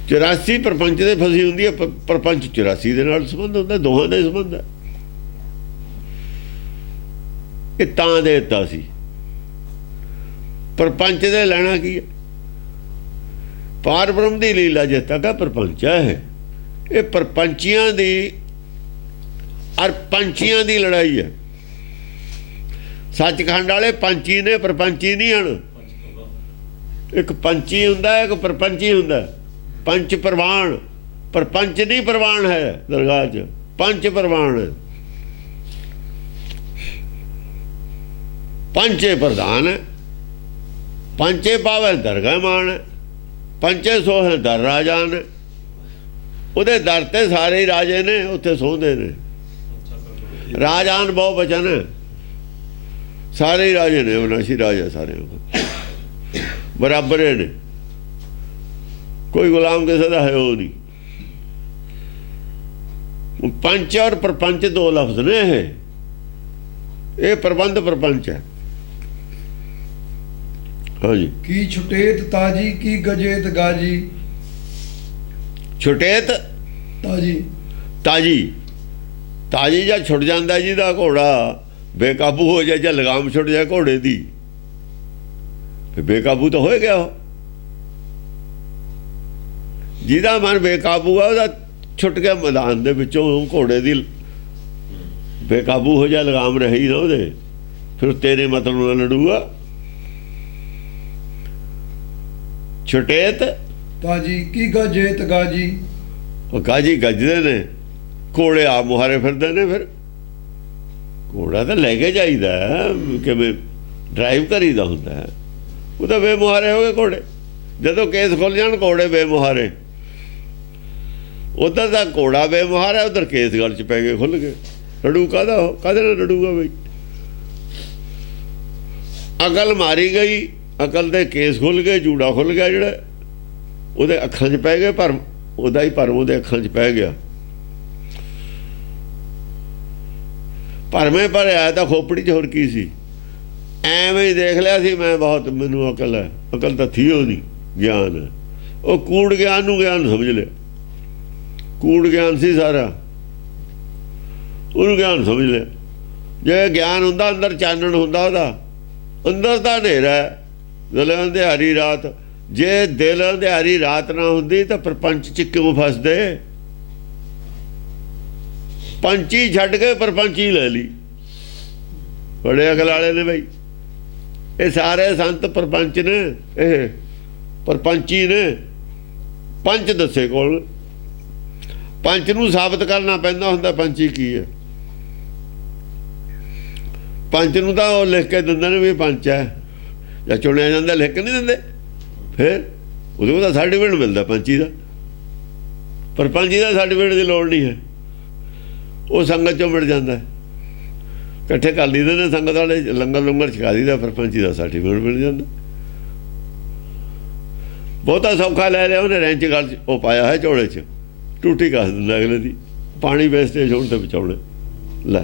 84 ਪ੍ਰਪੰਚ ਦੇ ਫਸੀ ਹੁੰਦੀ ਹੈ। ਪ੍ਰਪੰਚ 84 ਦੇ ਨਾਲ ਸੰਬੰਧ ਹੁੰਦਾ, ਦੋਹਾਂ ਦਾ ਸੰਬੰਧ ਹੈ। ਇਹ ਤਾਂ ਦੇ ਦਿੱਤਾ ਸੀ। ਪ੍ਰਪੰਚ ਦੇ ਲੈਣਾ ਕੀ ਹੈ? ਪਾਰਬ੍ਰਹਮ ਦੀ ਲੀਲਾ ਜਿਸ ਤੱਕ ਹੈ ਪ੍ਰਪੰਚ ਹੈ। ਇਹ ਪ੍ਰਪੰਚੀਆਂ ਦੀ ਔਰ ਪੰਛੀਆਂ ਦੀ ਲੜਾਈ ਹੈ। ਸੱਚਖੰਡ ਵਾਲੇ ਪੰਛੀ ਨੇ, ਪ੍ਰਪੰਚੀ ਨਹੀਂ ਹਨ। ਇੱਕ ਪੰਛੀ ਹੁੰਦਾ, ਇੱਕ ਪ੍ਰਪੰਚੀ ਹੁੰਦਾ। ਪੰਚ ਪ੍ਰਵਾਨ, ਪ੍ਰਪੰਚ ਨਹੀਂ ਪ੍ਰਵਾਨ ਹੈ ਦਰਗਾਹ 'ਚ, ਪੰਚ ਪ੍ਰਵਾਨ ਹੈ। ਪੰਚੇ ਪ੍ਰਧਾਨ ਹੈ, ਪੰਚੇ ਪਾਵੇ ਦਰਗਾਹ ਮਾਨ ਹੈ, ਪੰਚੇ ਸੋਹੇ ਦਰ ਰਾਜਾਨ ਹੈ। ਉਹਦੇ ਦਰ ਤੇ ਸਾਰੇ ਹੀ ਰਾਜੇ ਨੇ, ਉੱਥੇ ਸੌਂਦੇ ਨੇ। ਰਾਜਾਨ ਬਹੁ ਬਚਨ, ਸਾਰੇ ਹੀ ਰਾਜੇ ਨੇ, ਅਵਿਨਾਸ਼ੀ ਰਾਜਾ ਸਾਰੇ ਬਰਾਬਰ ਨੇ, ਕੋਈ ਗੁਲਾਮ ਕਿਸੇ ਦਾ ਹੈ ਉਹ ਨਹੀਂ। ਪੰਚ ਔਰ ਪ੍ਰਪੰਚ ਦੋ ਲਫ਼ਜ਼ ਨੇ, ਇਹ ਪ੍ਰਬੰਧ ਪ੍ਰਪੰਚ ਹੈ। ਹਾਂਜੀ। ਕੀ ਛੁਟੇਤ ਤਾਜੀ ਕੀ ਗਜੇਤ ਗਾਜੀ। ਛੁਟੇਤ ਤਾਜੀ, ਤਾਜੀ, ਤਾਜੀ ਜਾਂ ਛੁੱਟ ਜਾਂਦਾ ਜਿਹਦਾ ਘੋੜਾ ਬੇਕਾਬੂ ਹੋ ਜਾਏ, ਜਾਂ ਲਗਾਮ ਛੁੱਟ ਜਾਏ ਘੋੜੇ ਦੀ, ਫਿਰ ਬੇਕਾਬੂ ਤਾਂ ਹੋ ਗਿਆ ਉਹ। ਜਿਹਦਾ ਮਨ ਬੇਕਾਬੂ ਆ ਉਹਦਾ ਛੁੱਟ ਗਿਆ ਮੈਦਾਨ ਦੇ ਵਿੱਚੋਂ, ਘੋੜੇ ਦੀ ਬੇਕਾਬੂ ਹੋ ਜਾ, ਲਗਾਮ ਰਹੀ ਨਾ ਉਹਦੇ, ਫਿਰ ਤੇਰੇ ਮਤਲਬ ਨਾਲ ਲੜੂਗਾ। ਛੁਟੇਤ ਤਾਜੀ ਕੀ ਗਜੇਤ ਗਾਜੀ। ਉਹ ਗਾਜੀ ਗੱਜਦੇ ਨੇ, ਘੋੜੇ ਆ ਮੁਹਾਰੇ ਫਿਰਦੇ ਨੇ। ਫਿਰ ਘੋੜਾ ਤਾਂ ਲੈ ਕੇ ਜਾਈਦਾ, ਕਿਵੇਂ ਡਰਾਈਵ ਕਰੀਦਾ ਹੁੰਦਾ। ਉਹ ਤਾਂ ਬੇਮੁਹਾਰੇ ਹੋ ਗਏ ਘੋੜੇ, ਜਦੋਂ ਕੇਸ ਖੁੱਲ ਜਾਣ ਘੋੜੇ ਬੇਮੁਹਾਰੇ। ਉੱਧਰ ਦਾ ਘੋੜਾ ਬੇਮੁਹਾਰਾ, ਉੱਧਰ ਕੇਸ ਗਲ 'ਚ ਪੈ ਗਏ, ਖੁੱਲ ਗਏ। ਲੜੂ ਕਾਹਦਾ, ਕਾਹਦੇ ਨਾਲ ਲੜੂਗਾ ਬਈ। ਅਕਲ ਮਾਰੀ ਗਈ, ਅਕਲ ਦੇ ਕੇਸ ਖੁੱਲ ਗਏ, ਜੂੜਾ ਖੁੱਲ ਗਿਆ, ਜਿਹੜਾ ਉਹਦੇ ਅੱਖਾਂ 'ਚ ਪੈ ਗਏ ਭਰਮ, ਉਹਦਾ ਹੀ ਭਰਮ ਉਹਦੇ ਅੱਖਾਂ 'ਚ ਪੈ ਗਿਆ। ਭਰਮੇ ਭਰਿਆ ਤਾਂ ਖੋਪੜੀ 'ਚ ਹੋਰ ਕੀ ਸੀ। ਐਵੇਂ ਹੀ ਦੇਖ ਲਿਆ ਸੀ ਮੈਂ, ਬਹੁਤ ਮੈਨੂੰ ਅਕਲ ਹੈ। ਅਕਲ ਤਾਂ ਥੀ ਉਹ ਨਹੀਂ, ਗਿਆਨ ਹੈ। ਉਹ ਕੂੜ ਗਿਆਨ ਨੂੰ ਗਿਆਨ ਸਮਝ ਲਿਆ, ਕੂੜ ਗਿਆਨ ਸੀ ਸਾਰਾ, ਉਹਨੂੰ ਗਿਆਨ ਸਮਝ ਲਿਆ। ਜੇ ਗਿਆਨ ਹੁੰਦਾ ਅੰਦਰ ਚਾਨਣ ਹੁੰਦਾ, ਉਹਦਾ ਅੰਦਰ ਤਾਂ ਹਨੇਰਾ, ਦਿਲ ਅੰਧਿਆਰੀ ਰਾਤ। ਜੇ ਦਿਲ ਅੰਧਿਆਰੀ ਰਾਤ ਨਾ ਹੁੰਦੀ ਤਾਂ ਪ੍ਰਪੰਚ 'ਚ ਕਿਉਂ ਫਸਦੇ। ਪੰਚੀ ਛੱਡ ਕੇ ਪ੍ਰਪੰਚੀ ਲੈ ਲਈ, ਬੜੇ ਅਕਲ ਵਾਲੇ ਨੇ ਬਈ। ਇਹ ਸਾਰੇ ਸੰਤ ਪ੍ਰਪੰਚ ਨੇ, ਇਹ ਪ੍ਰਪੰਚੀ ਨੇ। ਪੰਚ ਦੱਸੇ ਕੋਲ, ਪੰਚ ਨੂੰ ਸਾਬਤ ਕਰਨਾ ਪੈਂਦਾ ਹੁੰਦਾ ਪੰਚੀ ਕੀ ਹੈ। ਪੰਚ ਨੂੰ ਤਾਂ ਉਹ ਲਿਖ ਕੇ ਦਿੰਦੇ ਨੇ ਵੀ ਪੰਚ ਹੈ, ਜਾਂ ਚੁਣਿਆ ਜਾਂਦਾ, ਲਿਖ ਕੇ ਨਹੀਂ ਦਿੰਦੇ। ਫਿਰ ਉਹਦੇ ਦਾ ਸਰਟੀਫਿਕੇਟ ਮਿਲਦਾ ਪੰਚੀ ਦਾ, ਪਰ ਪੰਚੀ ਦਾ ਸਰਟੀਫਿਕੇਟ ਦੀ ਲੋੜ ਨਹੀਂ ਹੈ, ਉਹ ਸੰਗਤ 'ਚੋਂ ਮਿਲ ਜਾਂਦਾ। ਇਕੱਠੇ ਕਰ ਲਈਦੇ ਨੇ ਸੰਗਤ ਵਾਲੇ, ਲੰਗਰ ਲੰਗਰ ਛਕਾ ਦਈਦਾ, ਫਿਰ ਪੰਚੀ ਦਾ ਸਰਟੀਫਿਕੇਟ ਮਿਲ ਜਾਂਦਾ। ਬਹੁਤਾ ਸੌਖਾ ਲੈ ਲਿਆ ਉਹਨੇ, ਰੈਂਚ ਗਲ 'ਚ ਉਹ ਪਾਇਆ ਹੈ ਝੋਲੇ 'ਚ, ਟੂਟੀ ਕੱਸ ਦਿੰਦਾ ਅਗਲੇ ਦੀ। ਪਾਣੀ ਵੇਸਟੇਜ ਹੋਣ ਤੇ ਬਚਾਉਣੇ ਲੈ,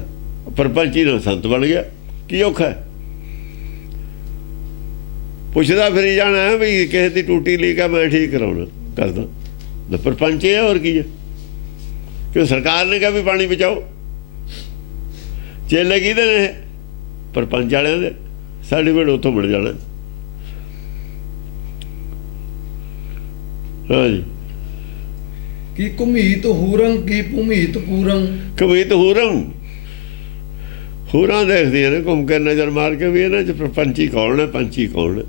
ਪ੍ਰਪੰਚੀ ਨਾਲ ਸੰਤ ਬਣ ਗਿਆ। ਕੀ ਔਖਾ ਹੈ, ਪੁੱਛਦਾ ਫਿਰੀ ਜਾਣਾ ਵੀ ਕਿਸੇ ਦੀ ਟੂਟੀ ਲੀਕ ਹੈ, ਮੈਂ ਠੀਕ ਕਰਾਉਣਾ ਕਰਦਾ। ਲੈ ਪ੍ਰਪੰਚ ਹੈ, ਹੋਰ ਕੀ ਹੈ। ਕਿਉਂ ਸਰਕਾਰ ਨੇ ਕਿਹਾ ਵੀ ਪਾਣੀ ਬਚਾਓ। ਚੇਲੇ ਕਿਹਦੇ ਨੇ, ਪ੍ਰਪੰਚ ਵਾਲਿਆਂ ਦੇ। ਸਰਟੀਫਿਕੇਟ ਉੱਥੋਂ ਮਿਲ ਜਾਣਾ। ਹਾਂਜੀ। ਕੀ ਘੁਮੀਤ ਹੂਰੰ ਕੀ ਭੂਮੀਤ ਪੂਰੰ। ਘੁਮੀਤ ਹੂਰੰ, ਹੂਰਾਂ ਦੇਖਦੀਆਂ ਨੇ ਘੁੰਮ ਕੇ, ਨਜ਼ਰ ਮਾਰ ਕੇ ਵੀ ਇਹਨਾਂ 'ਚ ਪ੍ਰਪੰਚੀ ਕੌਣ ਹੈ, ਪੰਚੀ ਕੌਣ ਹੈ।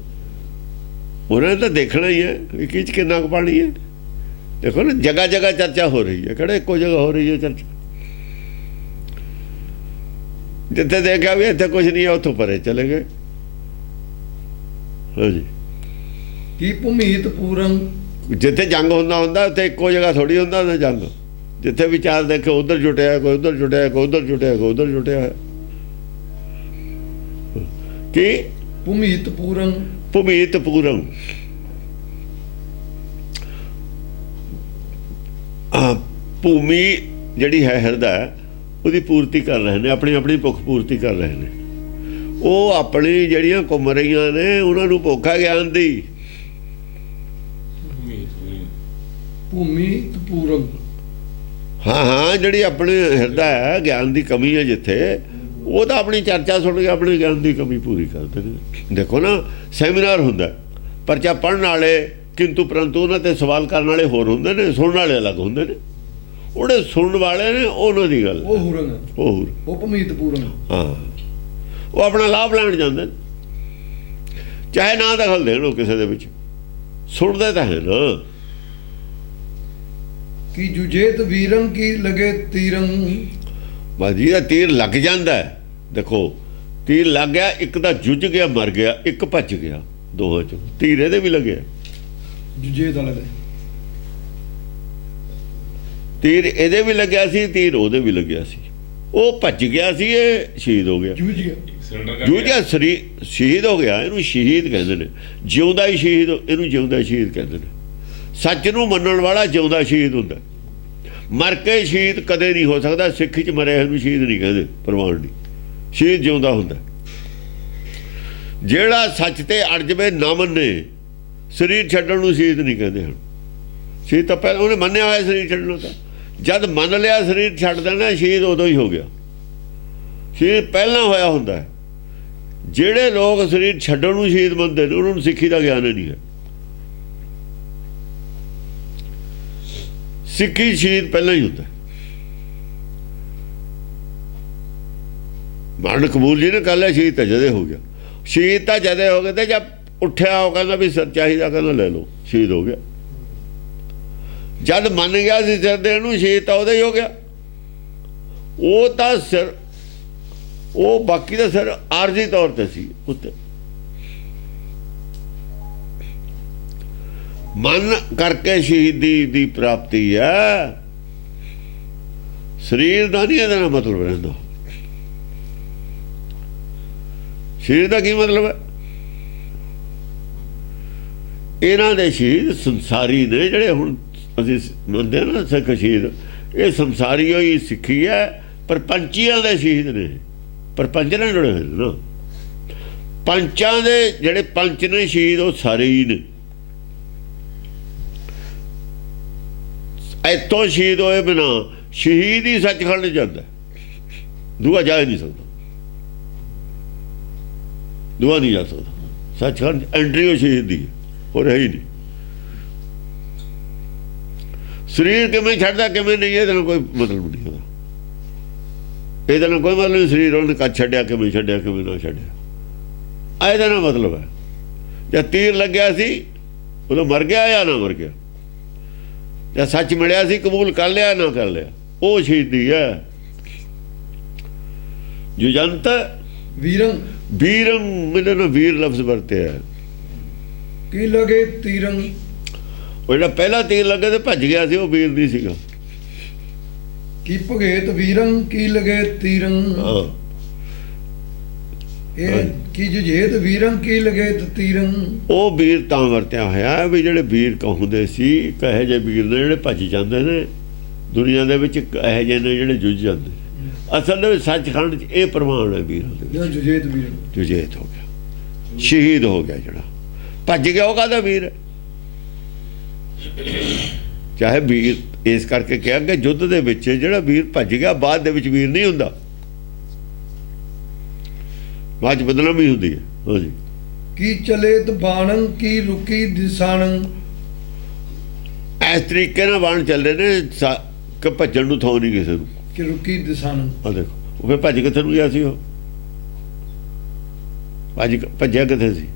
ਉਹਨਾਂ ਨੇ ਤਾਂ ਦੇਖਣਾ ਹੀ ਹੈ ਵੀ ਕਿਹ 'ਚ ਕਿੰਨਾ ਕੁ ਪਾਣੀ ਹੈ। ਦੇਖੋ ਨਾ, ਜਗ੍ਹਾ ਜਗ੍ਹਾ ਚਰਚਾ ਹੋ ਰਹੀ ਹੈ, ਕਿਹੜਾ ਇੱਕੋ ਜਗ੍ਹਾ ਹੋ ਰਹੀ ਹੈ ਚਰਚਾ। ਜਿੱਥੇ ਦੇਖਿਆ ਵੀ ਇੱਥੇ ਕੁਝ ਨਹੀਂ ਹੈ, ਉੱਥੋਂ ਪਰੇ ਚਲੇ ਗਏ। ਹਾਂਜੀ। ਕੀ ਭੂਮੀਤ ਪੂਰੰ। ਜਿੱਥੇ ਜੰਗ ਹੁੰਦਾ ਉੱਥੇ ਇੱਕੋ ਜਗ੍ਹਾ ਥੋੜੀ ਹੁੰਦਾ ਨਾ ਜੰਗ। ਜਿੱਥੇ ਵੀ ਚਾਰ ਦੇਖੇ, ਉੱਧਰ ਜੁਟਿਆ, ਕੋਈ ਉੱਧਰ ਜੁਟਿਆ, ਕੋਈ ਉੱਧਰ ਜੁਟਿਆ, ਕੋਈ ਉੱਧਰ ਜੁਟਿਆ ਹੈ। ਕੀ ਭੂਮੀਤ ਪੂਰੰ। ਭੂਮੀਤ ਪੂਰੰ, ਭੂਮੀ ਜਿਹੜੀ ਹੈ ਹਿਰਦਾ, ਉਹਦੀ ਪੂਰਤੀ ਕਰ ਰਹੇ ਨੇ, ਆਪਣੀ ਆਪਣੀ ਭੁੱਖ ਪੂਰਤੀ ਕਰ ਰਹੇ ਨੇ। ਉਹ ਆਪਣੀ ਜਿਹੜੀਆਂ ਘੁੰਮ ਰਹੀਆਂ ਨੇ, ਉਹਨਾਂ ਨੂੰ ਭੁੱਖ ਹੈ ਗਿਆਨ ਦੀ। ਭੂਮੀਤ ਪੂਰੰ। ਹਾਂ ਹਾਂ, ਜਿਹੜੀ ਆਪਣੇ ਹਿਰਦਾ ਹੈ, ਗਿਆਨ ਦੀ ਕਮੀ ਹੈ ਜਿੱਥੇ, ਉਹ ਤਾਂ ਆਪਣੀ ਚਰਚਾ ਸੁਣ ਕੇ ਆਪਣੇ ਗਿਆਨ ਦੀ ਕਮੀ ਪੂਰੀ ਕਰਦੇ ਨੇ। ਦੇਖੋ ਨਾ, ਸੈਮੀਨਾਰ ਹੁੰਦਾ, ਪਰਚਾ ਪੜ੍ਹਨ ਵਾਲੇ ਕਿੰਤੂ ਪਰੰਤੂ ਉਹਨਾਂ 'ਤੇ ਸਵਾਲ ਕਰਨ ਵਾਲੇ ਹੋਰ ਹੁੰਦੇ ਨੇ, ਸੁਣਨ ਵਾਲੇ ਅਲੱਗ ਹੁੰਦੇ ਨੇ। ਉਹਦੇ ਸੁਣਨ ਵਾਲੇ ਨੇ ਉਹਨਾਂ ਦੀ ਗੱਲ, ਉਹ ਹੂਰੰ, ਉਹ ਭੂਮੀਤ ਪੂਰੰ। ਹਾਂ, ਉਹ ਆਪਣਾ ਲਾਭ ਲੈਣ ਜਾਂਦੇ, ਚਾਹੇ ਨਾ ਦਖਲ ਦੇਣ ਉਹ ਕਿਸੇ ਦੇ ਵਿੱਚ, ਸੁਣਦੇ ਤਾਂ ਹੈ ਨਾ। ਕੀ ਜੁਜੇਤ ਵੀਰੰ ਕੀ ਲਗੇ ਤੀਰੰ। ਬਾਜੀ ਦਾ ਤੀਰ ਲੱਗ ਜਾਂਦਾ ਹੈ। ਦੇਖੋ ਤੀਰ ਲੱਗ ਗਿਆ, ਇੱਕ ਦਾ ਜੁੱਝ ਗਿਆ, ਮਰ ਗਿਆ, ਇੱਕ ਭੱਜ ਗਿਆ, ਦੋਹਾਂ ਚੋਂ ਤੀਰ ਇਹਦੇ ਵੀ ਲੱਗਿਆ। ਜੁਜੇਤ ਵਾਲੇ ਦੇ ਤੀਰ ਇਹਦੇ ਵੀ ਲੱਗਿਆ ਸੀ, ਤੀਰ ਉਹਦੇ ਵੀ ਲੱਗਿਆ ਸੀ। ਉਹ ਭੱਜ ਗਿਆ ਸੀ, ਇਹ ਸ਼ਹੀਦ ਹੋ ਗਿਆ। ਜੂਝ ਗਿਆ। ਜੂਝਿਆ ਸ਼ਹੀਦ ਹੋ ਗਿਆ। ਇਹਨੂੰ ਸ਼ਹੀਦ ਕਹਿੰਦੇ ਨੇ। ਜਿਉਂਦਾ ਹੀ ਸ਼ਹੀਦ, ਇਹਨੂੰ ਜਿਉਂਦਾ ਸ਼ਹੀਦ ਕਹਿੰਦੇ ਨੇ। ਸੱਚ ਨੂੰ ਮੰਨਣ ਵਾਲਾ ਜਿਉਂਦਾ ਸ਼ਹੀਦ ਹੁੰਦਾ। ਮਰ ਕੇ ਸ਼ਹੀਦ ਕਦੇ ਨਹੀਂ ਹੋ ਸਕਦਾ। ਸਿੱਖ 'ਚ ਮਰਿਆ ਇਹਨੂੰ ਸ਼ਹੀਦ ਨਹੀਂ ਕਹਿੰਦੇ, ਪ੍ਰਵਾਨ ਨਹੀਂ। ਸ਼ਹੀਦ ਜਿਉਂਦਾ ਹੁੰਦਾ। ਜਿਹੜਾ ਸੱਚ ਤੇ ਅੜ ਜਵੇ, ਨਾ ਮੰਨੇ, ਸਰੀਰ ਛੱਡਣ ਨੂੰ ਸ਼ਹੀਦ ਨਹੀਂ ਕਹਿੰਦੇ ਹਨ। ਸ਼ਹੀਦ ਤਾਂ ਪਹਿਲਾਂ ਉਹਨੇ ਮੰਨਿਆ ਹੋਇਆ ਸਰੀਰ ਛੱਡਣਾ। ਤਾਂ ਜਦ ਮੰਨ ਲਿਆ ਸਰੀਰ ਛੱਡ ਦੇਣਾ, ਸ਼ਹੀਦ ਉਦੋਂ ਹੀ ਹੋ ਗਿਆ। ਸ਼ਹੀਦ ਪਹਿਲਾਂ ਹੋਇਆ ਹੁੰਦਾ ਹੈ। ਜਿਹੜੇ ਲੋਕ ਸਰੀਰ ਛੱਡਣ ਨੂੰ ਸ਼ਹੀਦ ਮੰਨਦੇ ਨੇ, ਉਹਨਾਂ ਨੂੰ ਸਿੱਖੀ ਦਾ ਗਿਆਨ ਨਹੀਂ ਹੈ। ਸਿੱਖੀ ਸ਼ਹੀਦ ਪਹਿਲਾਂ ਹੀ ਹੁੰਦਾ। ਮਰਨ ਕਬੂਲ ਜੀ ਨੇ ਕਰ ਲਿਆ, ਸ਼ਹੀਦ ਤਾਂ ਜਦੇ ਹੋ ਗਿਆ। ਸ਼ਹੀਦ ਤਾਂ ਜਦੇ ਹੋ ਗਏ। ਤੇ ਜਦ ਉੱਠਿਆ ਉਹ ਕਹਿੰਦਾ ਵੀ ਸਿਰ ਚਾਹੀਦਾ, ਕਹਿੰਦਾ ਲੈ ਲਓ, ਸ਼ਹੀਦ ਹੋ ਗਿਆ। ਜਦ ਮੰਨ ਗਿਆ ਸੀ ਸਿਰ ਦੇਣ ਨੂੰ, ਸ਼ਹੀਦ ਤਾਂ ਉਹਦਾ ਹੀ ਹੋ ਗਿਆ। ਉਹ ਤਾਂ ਸਿਰ, ਉਹ ਬਾਕੀ ਦਾ ਸਿਰ ਆਰਜ਼ੀ ਤੌਰ ਤੇ ਸੀ ਉੱਤੇ। ਮਨ ਕਰਕੇ ਸ਼ਹੀਦੀ ਦੀ ਪ੍ਰਾਪਤੀ ਹੈ। ਸਰੀਰ ਦਾ ਨਹੀਂ ਇਹਦਾ ਮਤਲਬ ਰਹਿੰਦਾ। ਸਰੀਰ ਦਾ ਕੀ ਮਤਲਬ ਹੈ? ਇਹਨਾਂ ਦੇ ਸ਼ਹੀਦ ਸੰਸਾਰੀ ਨੇ, ਜਿਹੜੇ ਹੁਣ ਅਸੀਂ ਮੰਨਦੇ ਹਾਂ ਨਾ ਸਿੱਖ ਸ਼ਹੀਦ, ਇਹ ਸੰਸਾਰੀ ਹੋਈ ਸਿੱਖੀ ਹੈ। ਪਰ ਪੰਚੀਆਂ ਦੇ ਸ਼ਹੀਦ ਨੇ, ਪਰ ਪੰਜ ਨਾਲ ਜੁੜੇ ਹੋਏ ਨੇ ਨਾ। ਪੰਚਾਂ ਦੇ ਜਿਹੜੇ ਪੰਚ ਨੇ ਸ਼ਹੀਦ, ਉਹ ਸਾਰੇ ਹੀ ਨੇ। ਇੱਥੋਂ ਸ਼ਹੀਦ ਹੋਏ ਬਿਨਾ ਸ਼ਹੀਦ ਹੀ ਸੱਚਖੰਡ ਜਾਂਦਾ, ਦੂਆ ਜਾ ਹੀ ਨਹੀਂ ਸਕਦਾ। ਦੂਆ ਨਹੀਂ ਜਾ ਸਕਦਾ। ਸੱਚਖੰਡ ਐਂਟਰੀ ਉਹ ਸ਼ਹੀਦ ਦੀ, ਹੋਰ ਹੈ ਹੀ ਨਹੀਂ। ਸਰੀਰ ਕਿਵੇਂ ਛੱਡਦਾ, ਕਿਵੇਂ ਨਹੀਂ, ਇਹਦੇ ਨਾਲ ਕੋਈ ਮਤਲਬ ਨਹੀਂ ਉਹਦਾ। ਇਹਦੇ ਨਾਲ ਕੋਈ ਮਤਲਬ ਨਹੀਂ। ਸਰੀਰ ਉਹਨੇ ਕੱਚ ਛੱਡਿਆ, ਕਿਵੇਂ ਛੱਡਿਆ, ਕਿਵੇਂ ਨਾ ਛੱਡਿਆ, ਇਹਦਾ ਨਾਲ ਮਤਲਬ ਹੈ। ਜਦ ਤੀਰ ਲੱਗਿਆ ਸੀ, ਉਦੋਂ ਮਰ ਗਿਆ ਜਾਂ ਨਾ ਮਰ ਗਿਆ। ਜਦ ਸੱਚ ਮਿਲਿਆ ਸੀ, ਕਬੂਲ ਕਰ ਲਿਆ ਨਾ ਕਰ ਲਿਆ, ਉਹ ਸ਼ਹੀਦੀ ਹੈ। ਜੁਜੰਤ ਵੀਰੰ, ਵੀਰੰ, ਮੈਨੂੰ ਨਾ ਵੀਰ ਲਫ਼ਜ਼ ਵਰਤਿਆ। ਕੀ ਲਗੇ ਤੀਰੰ, ਉਹ ਜਿਹੜਾ ਪਹਿਲਾ ਤੀਰ ਲੱਗੇ ਤੇ ਭੱਜ ਗਿਆ ਸੀ, ਉਹ ਵੀਰ ਨਹੀਂ ਸੀਗਾ। ਕੀ ਭਗੇਤ ਵੀਰੰ, ਕੀ ਲਗੇ ਤੀਰੰ। ਇਹ ਕੀ ਜੁਝੇਤ ਵੀਰੰ, ਕੀ ਲਗੇ ਤੀਰੰ। ਉਹ ਵੀਰ ਤਾਂ ਵਰਤਿਆ ਹੋਇਆ ਵੀ ਜਿਹੜੇ ਵੀਰ ਕਹੁੰਦੇ ਸੀ, ਕਹੇ ਜੇ ਵੀਰ ਨੇ ਜਿਹੜੇ ਭੱਜ ਜਾਂਦੇ ਨੇ ਦੁਨੀਆ ਦੇ ਵਿੱਚ, ਇਹੋ ਜਿਹੇ ਨੇ ਜਿਹੜੇ ਜੁਝ ਜਾਂਦੇ। ਅਸਲ ਦੇ ਵਿੱਚ ਸੱਚਖੰਡ 'ਚ ਇਹ ਪ੍ਰਮਾਣ ਹੈ ਵੀਰਾਂ ਦੇ। ਜੁਝੇਤ ਵੀਰ, ਜੁਝੇਤ ਹੋ ਗਿਆ, ਸ਼ਹੀਦ ਹੋ ਗਿਆ। ਜਿਹੜਾ ਭੱਜ ਗਿਆ ਉਹ ਕਾਹਦਾ ਵੀਰ ਹੈ? ਚਾਹੇ ਵੀਰ, ਇਸ ਕਰਕੇ ਕਿਹਾ ਕਿ ਯੁੱਧ ਦੇ ਵਿੱਚ ਜਿਹੜਾ ਵੀਰ ਭੱਜ ਗਿਆ, ਬਾਅਦ ਦੇ ਵਿੱਚ ਵੀਰ ਨਹੀਂ ਹੁੰਦਾ, ਬਾਅਦ 'ਚ ਬਦਨਾਮੀ ਹੁੰਦੀ ਹੈ। ਹਾਂਜੀ। ਕੀ ਚਲੇਤ ਬਾਣੰ, ਕੀ ਰੁਕੀ ਦਿਸਾਣੰ। ਇਸ ਤਰੀਕੇ ਨਾਲ ਬਾਣ ਚੱਲਦੇ ਨੇ ਕਿ ਭੱਜਣ ਨੂੰ ਥਾਂ ਨਹੀਂ ਕਿਸੇ ਨੂੰ। ਕਿ ਰੁਕੀ ਦਿਸਾਣੰ, ਆ ਦੇਖੋ, ਉਹ ਫਿਰ ਭੱਜ ਕਿੱਥੇ ਨੂੰ ਗਿਆ ਸੀ? ਉਹ ਭੱਜਿਆ ਕਿੱਥੇ ਸੀ?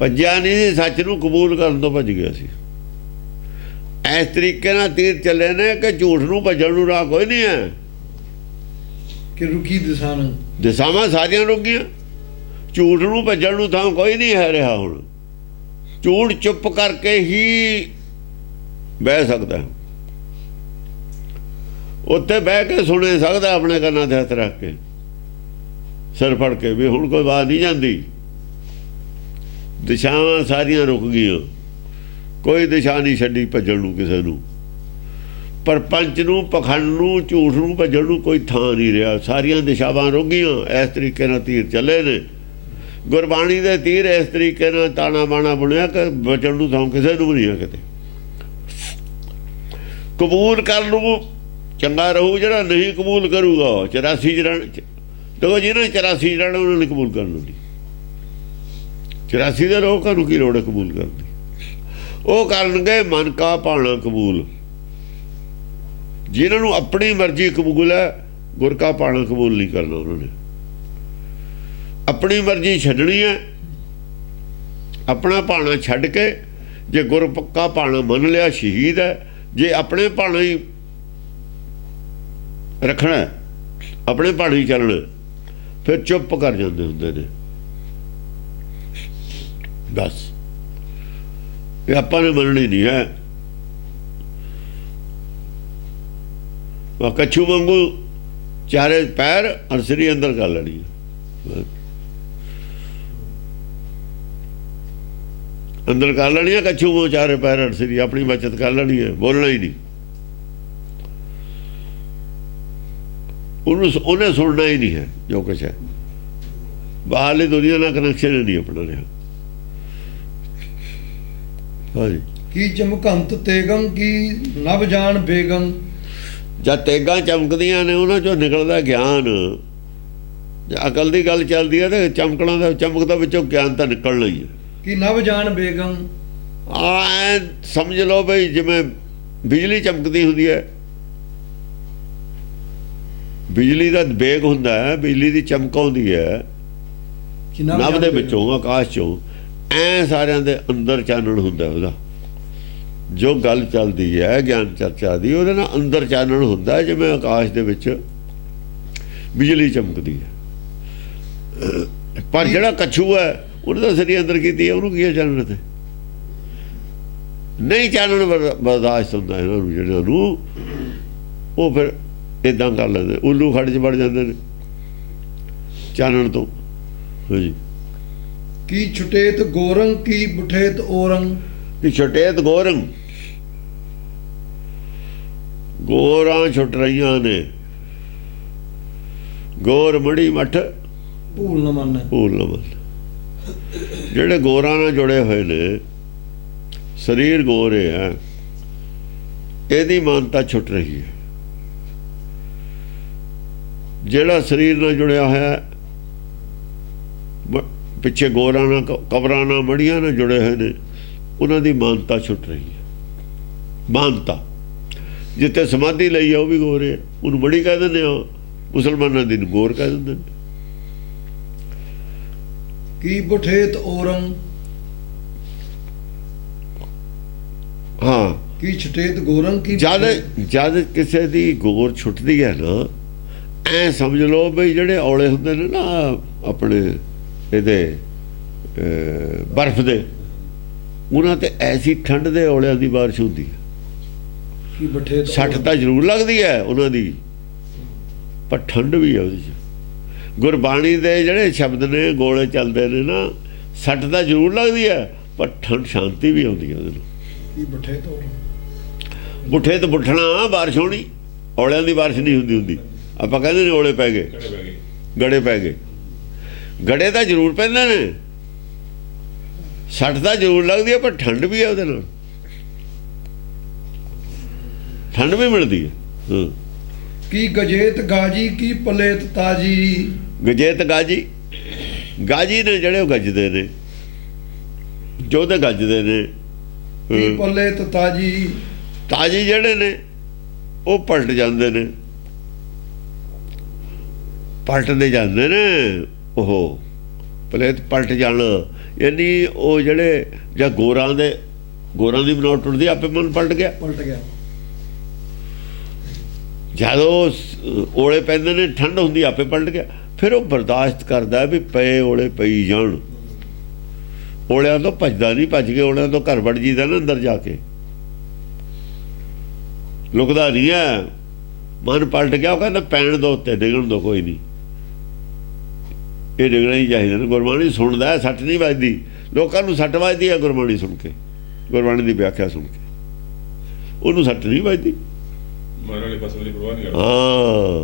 ਭੱਜਿਆ ਨਹੀਂ ਸੀ, ਸੱਚ ਨੂੰ ਕਬੂਲ ਕਰਨ ਤੋਂ ਭੱਜ ਗਿਆ ਸੀ। ਇਸ ਤਰੀਕੇ ਨਾਲ ਤੀਰ ਚੱਲੇ ਨੇ ਕਿ ਝੂਠ ਨੂੰ ਭੱਜਣ ਨੂੰ ਰਾਹ ਕੋਈ ਨਹੀਂ ਹੈ। ਕਿ ਰੁਕੀ ਦਿਸਾਣੰ, ਦਿਸ਼ਾਵਾਂ ਸਾਰੀਆਂ ਰੁਕ ਗਈਆਂ। ਝੂਠ ਨੂੰ ਭੱਜਣ ਨੂੰ ਥਾਂ ਕੋਈ ਨਹੀਂ ਹੈ ਰਿਹਾ। ਹੁਣ ਝੂਠ ਚੁੱਪ ਕਰਕੇ ਹੀ ਬਹਿ ਸਕਦਾ, ਉੱਥੇ ਬਹਿ ਕੇ ਸੁਣੇ ਸਕਦਾ, ਆਪਣੇ ਕੰਨਾਂ ਤੇ ਹੱਥ ਰੱਖ ਕੇ, ਸਿਰ ਫੜ ਕੇ, ਵੀ ਹੁਣ ਕੋਈ ਬਾਤ ਨਹੀਂ ਜਾਂਦੀ। ਦਿਸ਼ਾਵਾਂ ਸਾਰੀਆਂ ਰੁਕ ਗਈਆਂ, ਕੋਈ ਦਿਸ਼ਾ ਨਹੀਂ ਛੱਡੀ ਭੱਜਣ ਨੂੰ ਕਿਸੇ ਨੂੰ। ਪਰ ਪੰਚ ਨੂੰ, ਪਖੰਡ ਨੂੰ, ਝੂਠ ਨੂੰ ਭੱਜਣ ਨੂੰ ਕੋਈ ਥਾਂ ਨਹੀਂ ਰਿਹਾ। ਸਾਰੀਆਂ ਦਿਸ਼ਾਵਾਂ ਰੁਕ ਗਈਆਂ। ਇਸ ਤਰੀਕੇ ਨਾਲ ਤੀਰ ਚੱਲੇ ਨੇ। ਗੁਰਬਾਣੀ ਦੇ ਤੀਰ ਇਸ ਤਰੀਕੇ ਨਾਲ ਤਾਣਾ ਬਾਣਾ ਬੁਣਿਆ ਕਿ ਬਚਣ ਨੂੰ ਥਾਂ ਕਿਸੇ ਨੂੰ ਨਹੀਂ ਆ ਕਿਤੇ। ਕਬੂਲ ਕਰ ਲੂ ਚੰਗਾ ਰਹੂ, ਜਿਹੜਾ ਨਹੀਂ ਕਬੂਲ ਕਰੂਗਾ 84 ਜਣ ਦੇਖੋ, ਜਿਹਨੇ 84 ਜਣ ਉਹਨਾਂ ਨੇ ਕਬੂਲ ਕਰ ਲਈ। 84 ਦੇ ਲੋਕਾਂ ਨੂੰ ਕੀ ਲੋੜ ਹੈ ਕਬੂਲ ਕਰਨ ਦੀ? ਉਹ ਕਰਨਗੇ ਮਨ ਕਾ ਭਾਣਾ ਕਬੂਲ। ਜਿਨ੍ਹਾਂ ਨੂੰ ਆਪਣੀ ਮਰਜ਼ੀ ਕਬੂਲ ਹੈ, ਗੁਰ ਕਾ ਭਾਣਾ ਕਬੂਲ ਨਹੀਂ ਕਰਨਾ। ਉਹਨਾਂ ਨੇ ਆਪਣੀ ਮਰਜ਼ੀ ਛੱਡਣੀ ਹੈ। ਆਪਣਾ ਭਾਣਾ ਛੱਡ ਕੇ ਜੇ ਗੁਰ ਕਾ ਭਾਣਾ ਮੰਨ ਲਿਆ, ਸ਼ਹੀਦ ਹੈ। ਜੇ ਆਪਣੇ ਭਾਣਾ ਹੀ ਰੱਖਣਾ, ਆਪਣੇ ਭਾਣੇ ਹੀ ਚੱਲਣਾ, ਫਿਰ ਚੁੱਪ ਕਰ ਜਾਂਦੇ ਹੁੰਦੇ ਨੇ। ਬਸ ਇਹ ਆਪਾਂ ਨੇ ਮੰਨਣੀ ਨਹੀਂ ਹੈ। कच्छू वांगू चारे पैर और सरी अंदर कर लेनी है, अंदर कर लेनी है कच्छू में चारे पैर और सरी, अपनी बचत कर लेनी है, बोलना ही नहीं, उन्हें सुनना ही नहीं है जो कुछ है। बाहरली दुनिया ना कनेक्शन ही नहीं अपना लिया। हाँ जी। की चमकंत तेगम की नभ जान बेगम। जब तेगा चमकदियां ने उन्होंने चो निकलता ज्ञान, अकल की गल चलती है तो चमकना तो चमकता बिचों ज्ञान तो निकलना ही है। कि नभ जान बेगम ऐ समझ लो भाई जिमें बिजली चमकती होंदी है, बिजली का बेग हुंदा है, बिजली की चमक आउंदी है नभ दे विचों आकाश चों, ऐ सारिਆਂ ਦੇ अंदर चानण हुंदा ਉਹਦਾ। जो गल चलती है ज्ञान चर्चा की ਉਹਦੇ ਨਾਲ अंदर चानण हुंदा है, जिवें आकाश ਦੇ ਵਿੱਚ बिजली चमकदी है। पर ਜਿਹੜਾ कच्छू है ਉਹਨੇ ਤਾਂ ਸਰੀ ਅੰਦਰ ਕੀਤੀ ਹੈ, ਉਹਨੂੰ ਕੀ ਹੈ ਚਾਨਣ ਤੇ नहीं चानण बर्दाश्त ਹੁੰਦਾ ਇਹਨਾਂ ਨੂੰ, ਜਿਹਨਾਂ ਨੂੰ ਉਹ ਫਿਰ इदा कर लेंगे, उल्लू खड़ च बढ़ जाते हैं चानण तो। हाँ जी। की छुटेत गोरंग की बुठेत ओरंग। कि छुटेत गोरंग, गोरां छुट रही ने, गोर मड़ी मठ भूल न मन, भूल न मन। जेड़े गोरां नाल जुड़े हुए ने, शरीर गोरे है, ਇਹਦੀ मानता छुट रही है। ਜਿਹੜਾ ਸਰੀਰ ਨਾਲ ਜੁੜਿਆ ਹੋਇਆ ਪਿੱਛੇ ਗੋਰਾਂ ਨਾਲ ਕਬਰਾਂ ਨਾਲ ਮੜੀਆਂ ਨਾਲ ਜੁੜੇ ਹੋਏ ਨੇ, ਉਹਨਾਂ ਦੀ ਮਾਨਤਾ ਛੁੱਟ ਰਹੀ ਹੈ। ਮਾਨਤਾ ਜਿੱਥੇ ਸਮਾਧੀ ਲਈ ਆ ਉਹ ਵੀ ਗੋਰੇ ਆ, ਉਹਨੂੰ ਮੜੀ ਕਹਿ ਦਿੰਦੇ ਆ, ਮੁਸਲਮਾਨਾਂ ਦੀ ਨੂੰ ਗੋਰ ਕਹਿ ਦਿੰਦੇ ਨੇ। ਕੀ ਬੁਠੇਤ ਔਰੰਗ। ਹਾਂ ਕੀ ਛੁਟੇਤ ਗੋਰੰਗ ਕੀ। ਜਦ ਕਿਸੇ ਦੀ ਗੋਰ ਛੁੱਟਦੀ ਹੈ ਨਾ, ਐ ਸਮਝ ਲਓ ਬਈ ਜਿਹੜੇ ਔਲੇ ਹੁੰਦੇ ਨੇ ਨਾ ਆਪਣੇ ਇਹਦੇ ਬਰਫ਼ ਦੇ, ਉਹਨਾਂ ਤੇ ਐਸੀ ਠੰਡ ਦੇ ਔਲਿਆਂ ਦੀ ਬਾਰਿਸ਼ ਹੁੰਦੀ ਹੈ। ਸੱਟ ਤਾਂ ਜ਼ਰੂਰ ਲੱਗਦੀ ਹੈ ਉਹਨਾਂ ਦੀ, ਪਰ ਠੰਡ ਵੀ ਹੈ ਉਹਦੇ 'ਚ। ਗੁਰਬਾਣੀ ਦੇ ਜਿਹੜੇ ਸ਼ਬਦ ਨੇ, ਗੋਲੇ ਚੱਲਦੇ ਨੇ ਨਾ, ਸੱਟ ਤਾਂ ਜ਼ਰੂਰ ਲੱਗਦੀ ਹੈ, ਪਰ ਠੰਡ ਸ਼ਾਂਤੀ ਵੀ ਆਉਂਦੀ ਹੈ ਉਹਦੇ ਨਾਲ। ਬੁੱਠੇ ਤੋਂ ਬੁੱਠਣਾ ਬਾਰਿਸ਼ ਹੋਣੀ, ਔਲਿਆਂ ਦੀ ਬਾਰਿਸ਼ ਨਹੀਂ ਹੁੰਦੀ। ਆਪਾਂ ਕਹਿੰਦੇ ਨੇ ਔਲੇ ਪੈ ਗਏ, ਗੜੇ ਪੈ ਗਏ, ਗੜੇ ਤਾਂ ਜ਼ਰੂਰ ਪੈਂਦੇ ਨੇ, ਸੱਟ ਤਾਂ ਜ਼ਰੂਰ ਲੱਗਦੀ ਹੈ, ਪਰ ਠੰਡ ਵੀ ਹੈ ਉਹਦੇ ਨਾਲ, ਠੰਡ ਵੀ ਮਿਲਦੀ ਹੈ। ਕੀ ਗਜੇਤ ਗਾਜੀ ਕੀ ਪਲੇਤ ਤਾਜੀ। ਗਜੇਤ ਗਾਜੀ, ਗਾਜੀ ਨੇ ਜਿਹੜੇ ਉਹ ਗੱਜਦੇ ਨੇ, ਜੋਧੇ ਗੱਜਦੇ ਨੇ। ਕੀ ਪਲੇਤ ਤਾਜੀ, ਤਾਜੀ ਜਿਹੜੇ ਨੇ ਉਹ ਪਲਟ ਜਾਂਦੇ ਨੇ, ਪਲਟਦੇ ਜਾਂਦੇ ਨੇ। ਉਹ ਪਲੇਤ ਪਲਟ ਜਾਣਾ ਯਾਨੀ ਉਹ ਜਿਹੜੇ ਜਾਂ ਗੋਰਾਂ ਦੀ ਬਣਾਉਟ ਟੁੱਟਦੀ, ਆਪੇ ਮਨ ਪਲਟ ਗਿਆ। ਜਦੋਂ ਔਲੇ ਪੈਂਦੇ ਨੇ, ਠੰਡ ਹੁੰਦੀ, ਆਪੇ ਪਲਟ ਗਿਆ। ਫਿਰ ਉਹ ਬਰਦਾਸ਼ਤ ਕਰਦਾ ਵੀ ਪਏ ਔਲੇ ਪਈ ਜਾਣ, ਔਲਿਆਂ ਤੋਂ ਭੱਜਦਾ ਨਹੀਂ, ਭੱਜ ਕੇ ਔਲਿਆਂ ਤੋਂ ਘਰ ਵੜ ਜੀਦਾ ਨਾ ਅੰਦਰ ਜਾ ਕੇ, ਲੁਕਦਾ ਨਹੀਂ ਹੈ। ਮਨ ਪਲਟ ਗਿਆ, ਉਹ ਕਹਿੰਦਾ ਪੈਣ ਦੋ ਉੱਤੇ, ਡਿੱਗਣ ਦੋ, ਕੋਈ ਨਹੀਂ, ਇਹ ਡਿੱਗਣਾ ਹੀ ਚਾਹੀਦਾ ਨਾ। ਗੁਰਬਾਣੀ ਸੁਣਦਾ, ਸੱਟ ਨਹੀਂ ਵੱਜਦੀ। ਲੋਕਾਂ ਨੂੰ ਸੱਟ ਵੱਜਦੀ ਹੈ ਗੁਰਬਾਣੀ ਸੁਣ ਕੇ, ਗੁਰਬਾਣੀ ਦੀ ਵਿਆਖਿਆ ਸੁਣ ਕੇ, ਉਹਨੂੰ ਸੱਟ ਨਹੀਂ ਵੱਜਦੀ। ਹਾਂ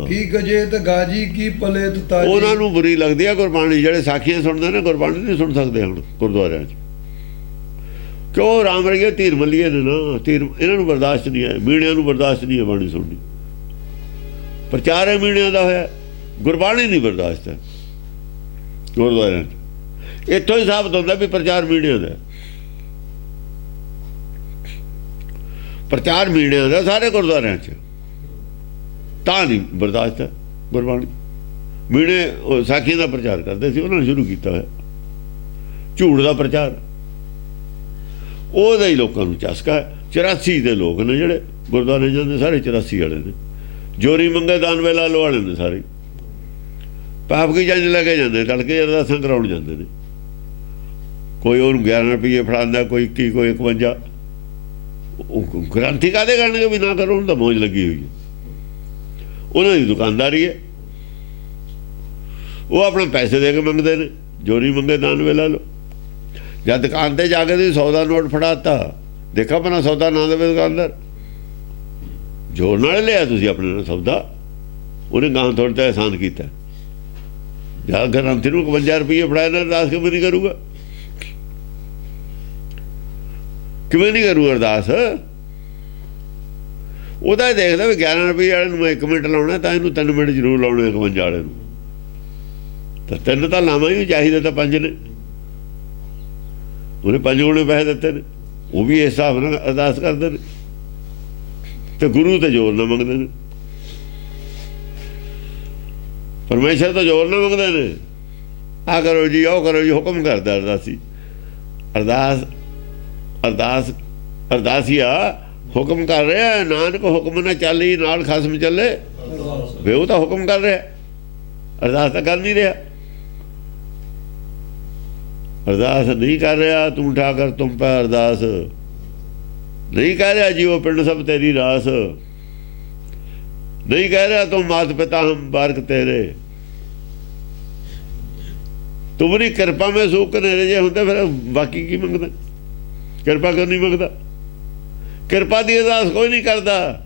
ਕੀ ਗਜੇਤ ਗਾਜੀ ਕੀ ਪਲੇਤ ਤਾਜੀ, ਉਹਨਾਂ ਨੂੰ ਬੁਰੀ ਲੱਗਦੀ ਹੈ ਗੁਰਬਾਣੀ। ਜਿਹੜੇ ਸਾਖੀਆਂ ਸੁਣਦੇ ਨੇ, ਗੁਰਬਾਣੀ ਨਹੀਂ ਸੁਣ ਸਕਦੇ ਹੁਣ ਗੁਰਦੁਆਰਿਆਂ 'ਚ, ਕਿਉਂ? ਰਾਮ ਵਰਗੇ ਧੀਰ ਮੱਲੀਏ ਨੇ ਨਾ, ਧੀਰ ਇਹਨਾਂ ਨੂੰ ਬਰਦਾਸ਼ਤ ਨਹੀਂ ਹੈ, ਮੀਣਿਆਂ ਨੂੰ ਬਰਦਾਸ਼ਤ ਨਹੀਂ ਹੈ ਬਾਣੀ ਸੁਣਨੀ। ਪ੍ਰਚਾਰ ਹੈ ਮੀਣਿਆਂ ਦਾ ਹੋਇਆ, ਗੁਰਬਾਣੀ ਨਹੀਂ ਬਰਦਾਸ਼ਤ ਹੈ ਗੁਰਦੁਆਰਿਆਂ 'ਚ। ਇੱਥੋਂ ਹੀ ਸਾਬਤ ਹੁੰਦਾ ਵੀ ਪ੍ਰਚਾਰ ਮੀਣਿਆਂ ਦਾ, ਪ੍ਰਚਾਰ ਮੀਣਿਆਂ ਦਾ ਸਾਰੇ ਗੁਰਦੁਆਰਿਆਂ 'ਚ, ਤਾਂ ਨਹੀਂ ਬਰਦਾਸ਼ਤ ਹੈ ਗੁਰਬਾਣੀ। ਮੀਣੇ ਸਾਖੀਆਂ ਦਾ ਪ੍ਰਚਾਰ ਕਰਦੇ ਸੀ, ਉਹਨਾਂ ਨੇ ਸ਼ੁਰੂ ਕੀਤਾ ਹੈ ਝੂਠ ਦਾ ਪ੍ਰਚਾਰ, ਉਹਦਾ ਹੀ ਲੋਕਾਂ ਨੂੰ ਚਸਕਾ ਹੈ। 84 ਦੇ ਲੋਕ ਨੇ ਜਿਹੜੇ ਗੁਰਦੁਆਰੇ ਜਾਂਦੇ, ਸਾਰੇ 84 ਵਾਲੇ ਨੇ। ਜੋਰੀ ਮੰਗੇ ਦਾਨ ਵੇਲਾ ਲਵਾਣੇ ਨੇ ਸਾਰੇ, ਪਾਪ ਕੀ ਜੰਜ ਲੈ ਕੇ ਜਾਂਦੇ, ਤੜਕੇ ਅਰਦਾਸਾਂ ਕਰਾਉਣ ਜਾਂਦੇ ਨੇ। ਕੋਈ ਉਹਨੂੰ 11 ਰੁਪਈਏ ਫੜਾਉਂਦਾ, ਕੋਈ 21, ਕੋਈ 51। ਗ੍ਰੰਥੀ ਕਾਹਦੇ ਕਰਨਗੇ ਵੀ ਨਾ ਕਰੋ, ਉਹਨੂੰ ਤਾਂ ਮੌਜ ਲੱਗੀ ਹੋਈ ਹੈ। ਉਹਨਾਂ ਦੀ ਦੁਕਾਨਦਾਰੀ ਹੈ। ਉਹ ਆਪਣੇ ਪੈਸੇ ਦੇ ਕੇ ਮੰਗਦੇ ਨੇ, ਜੋਰੀ ਮੰਗੇ ਦਾਨ ਵੇਲਾ ਲੋ। ਜਦ ਦੁਕਾਨ ਤੇ ਜਾ ਕੇ ਤੁਸੀਂ 100 ਦਾ ਨੋਟ ਫੜਾਤਾ, ਦੇਖਾ ਆਪਣਾ ਸੌਦਾ ਨਾ ਦੇਵੇ ਦੁਕਾਨਦਾਰ, ਜੋਰ ਨਾਲ ਲਿਆ ਤੁਸੀਂ ਆਪਣੇ ਨਾਲ ਸੌਦਾ, ਉਹਨੇ ਗਾਂ ਥੋੜ੍ਹਾ ਤਾਂ ਅਹਿਸਾਨ ਕੀਤਾ। ਜਾਂ ਗ੍ਰੰਥੀ ਨੂੰ 51 ਰੁਪਏ ਫੜਾਏ ਨਾਲ ਅਰਦਾਸ ਕਿਵੇਂ ਨਹੀਂ ਕਰੂਗਾ? ਕਿਵੇਂ ਨਹੀਂ ਕਰੂ ਅਰਦਾਸ? ਉਹਦਾ ਹੀ ਦੇਖਦਾ ਵੀ 11 ਰੁਪਏ ਵਾਲੇ ਨੂੰ ਮੈਂ 1 ਮਿੰਟ ਲਾਉਣਾ, ਤਾਂ ਇਹਨੂੰ 3 ਮਿੰਟ ਜ਼ਰੂਰ ਲਾਉਣੇ 51 ਵਾਲੇ ਨੂੰ। ਤਾਂ 3 ਤਾਂ ਲਾਵਾਂ ਹੀ ਚਾਹੀਦੇ, ਤਾਂ 5 ਨੇ। ਉਹਨੇ 5 ਗੁਣੇ ਪੈਸੇ ਦਿੱਤੇ ਨੇ, ਉਹ ਵੀ ਇਸ ਹਿਸਾਬ ਨਾਲ ਅਰਦਾਸ ਕਰਦੇ ਨੇ। ਤੇ ਗੁਰੂ ਤੇ ਜ਼ੋਰ ਨਾ ਮੰਗਦੇ ਨੇ, ਪਰਮੇਸ਼ਰ ਤਾਂ ਜ਼ੋਰ ਨਾ ਮੰਗਦੇ ਨੇ। ਆਹ ਕਰੋ ਜੀ, ਉਹ ਕਰੋ ਜੀ, ਹੁਕਮ ਕਰਦਾ ਅਰਦਾਸੀ। ਅਰਦਾਸੀਆ ਹੁਕਮ ਕਰ ਰਿਹਾ, ਨਾਨਕ ਹੁਕਮ ਨਾ ਚੱਲੀ ਨਾਲ ਖਸਮ ਚੱਲੇ। ਵੇ ਉਹ ਤਾਂ ਹੁਕਮ ਕਰ ਰਿਹਾ, ਅਰਦਾਸ ਤਾਂ ਕਰ ਨਹੀਂ ਰਿਹਾ। ਅਰਦਾਸ ਨਹੀਂ ਕਰ ਰਿਹਾ, ਤੂੰ ਠਾਕਰ ਤੁਮ ਪੈ ਅਰਦਾਸ ਨਹੀਂ ਕਹਿ ਰਿਹਾ, ਜੀਓ ਪਿੰਡ ਸਭ ਤੇਰੀ ਰਾਸ ਨਹੀਂ ਕਹਿ ਰਿਹਾ, ਤੂੰ ਮਾਤ ਪਿਤਾ ਹਮ ਬਾਰਕ ਤੇਰੇ, ਤੁਮਰੀ ਕਿਰਪਾ ਮੈਂ ਸੂਖ ਨੇਰੇ। ਜੇ ਹੁੰਦੇ ਫਿਰ ਬਾਕੀ ਕੀ ਮੰਗਦਾ? ਕਿਰਪਾ ਕਿਉਂ ਨਹੀਂ ਮੰਗਦਾ? ਕਿਰਪਾ ਦੀ ਅਰਦਾਸ ਕੋਈ ਨਹੀਂ ਕਰਦਾ।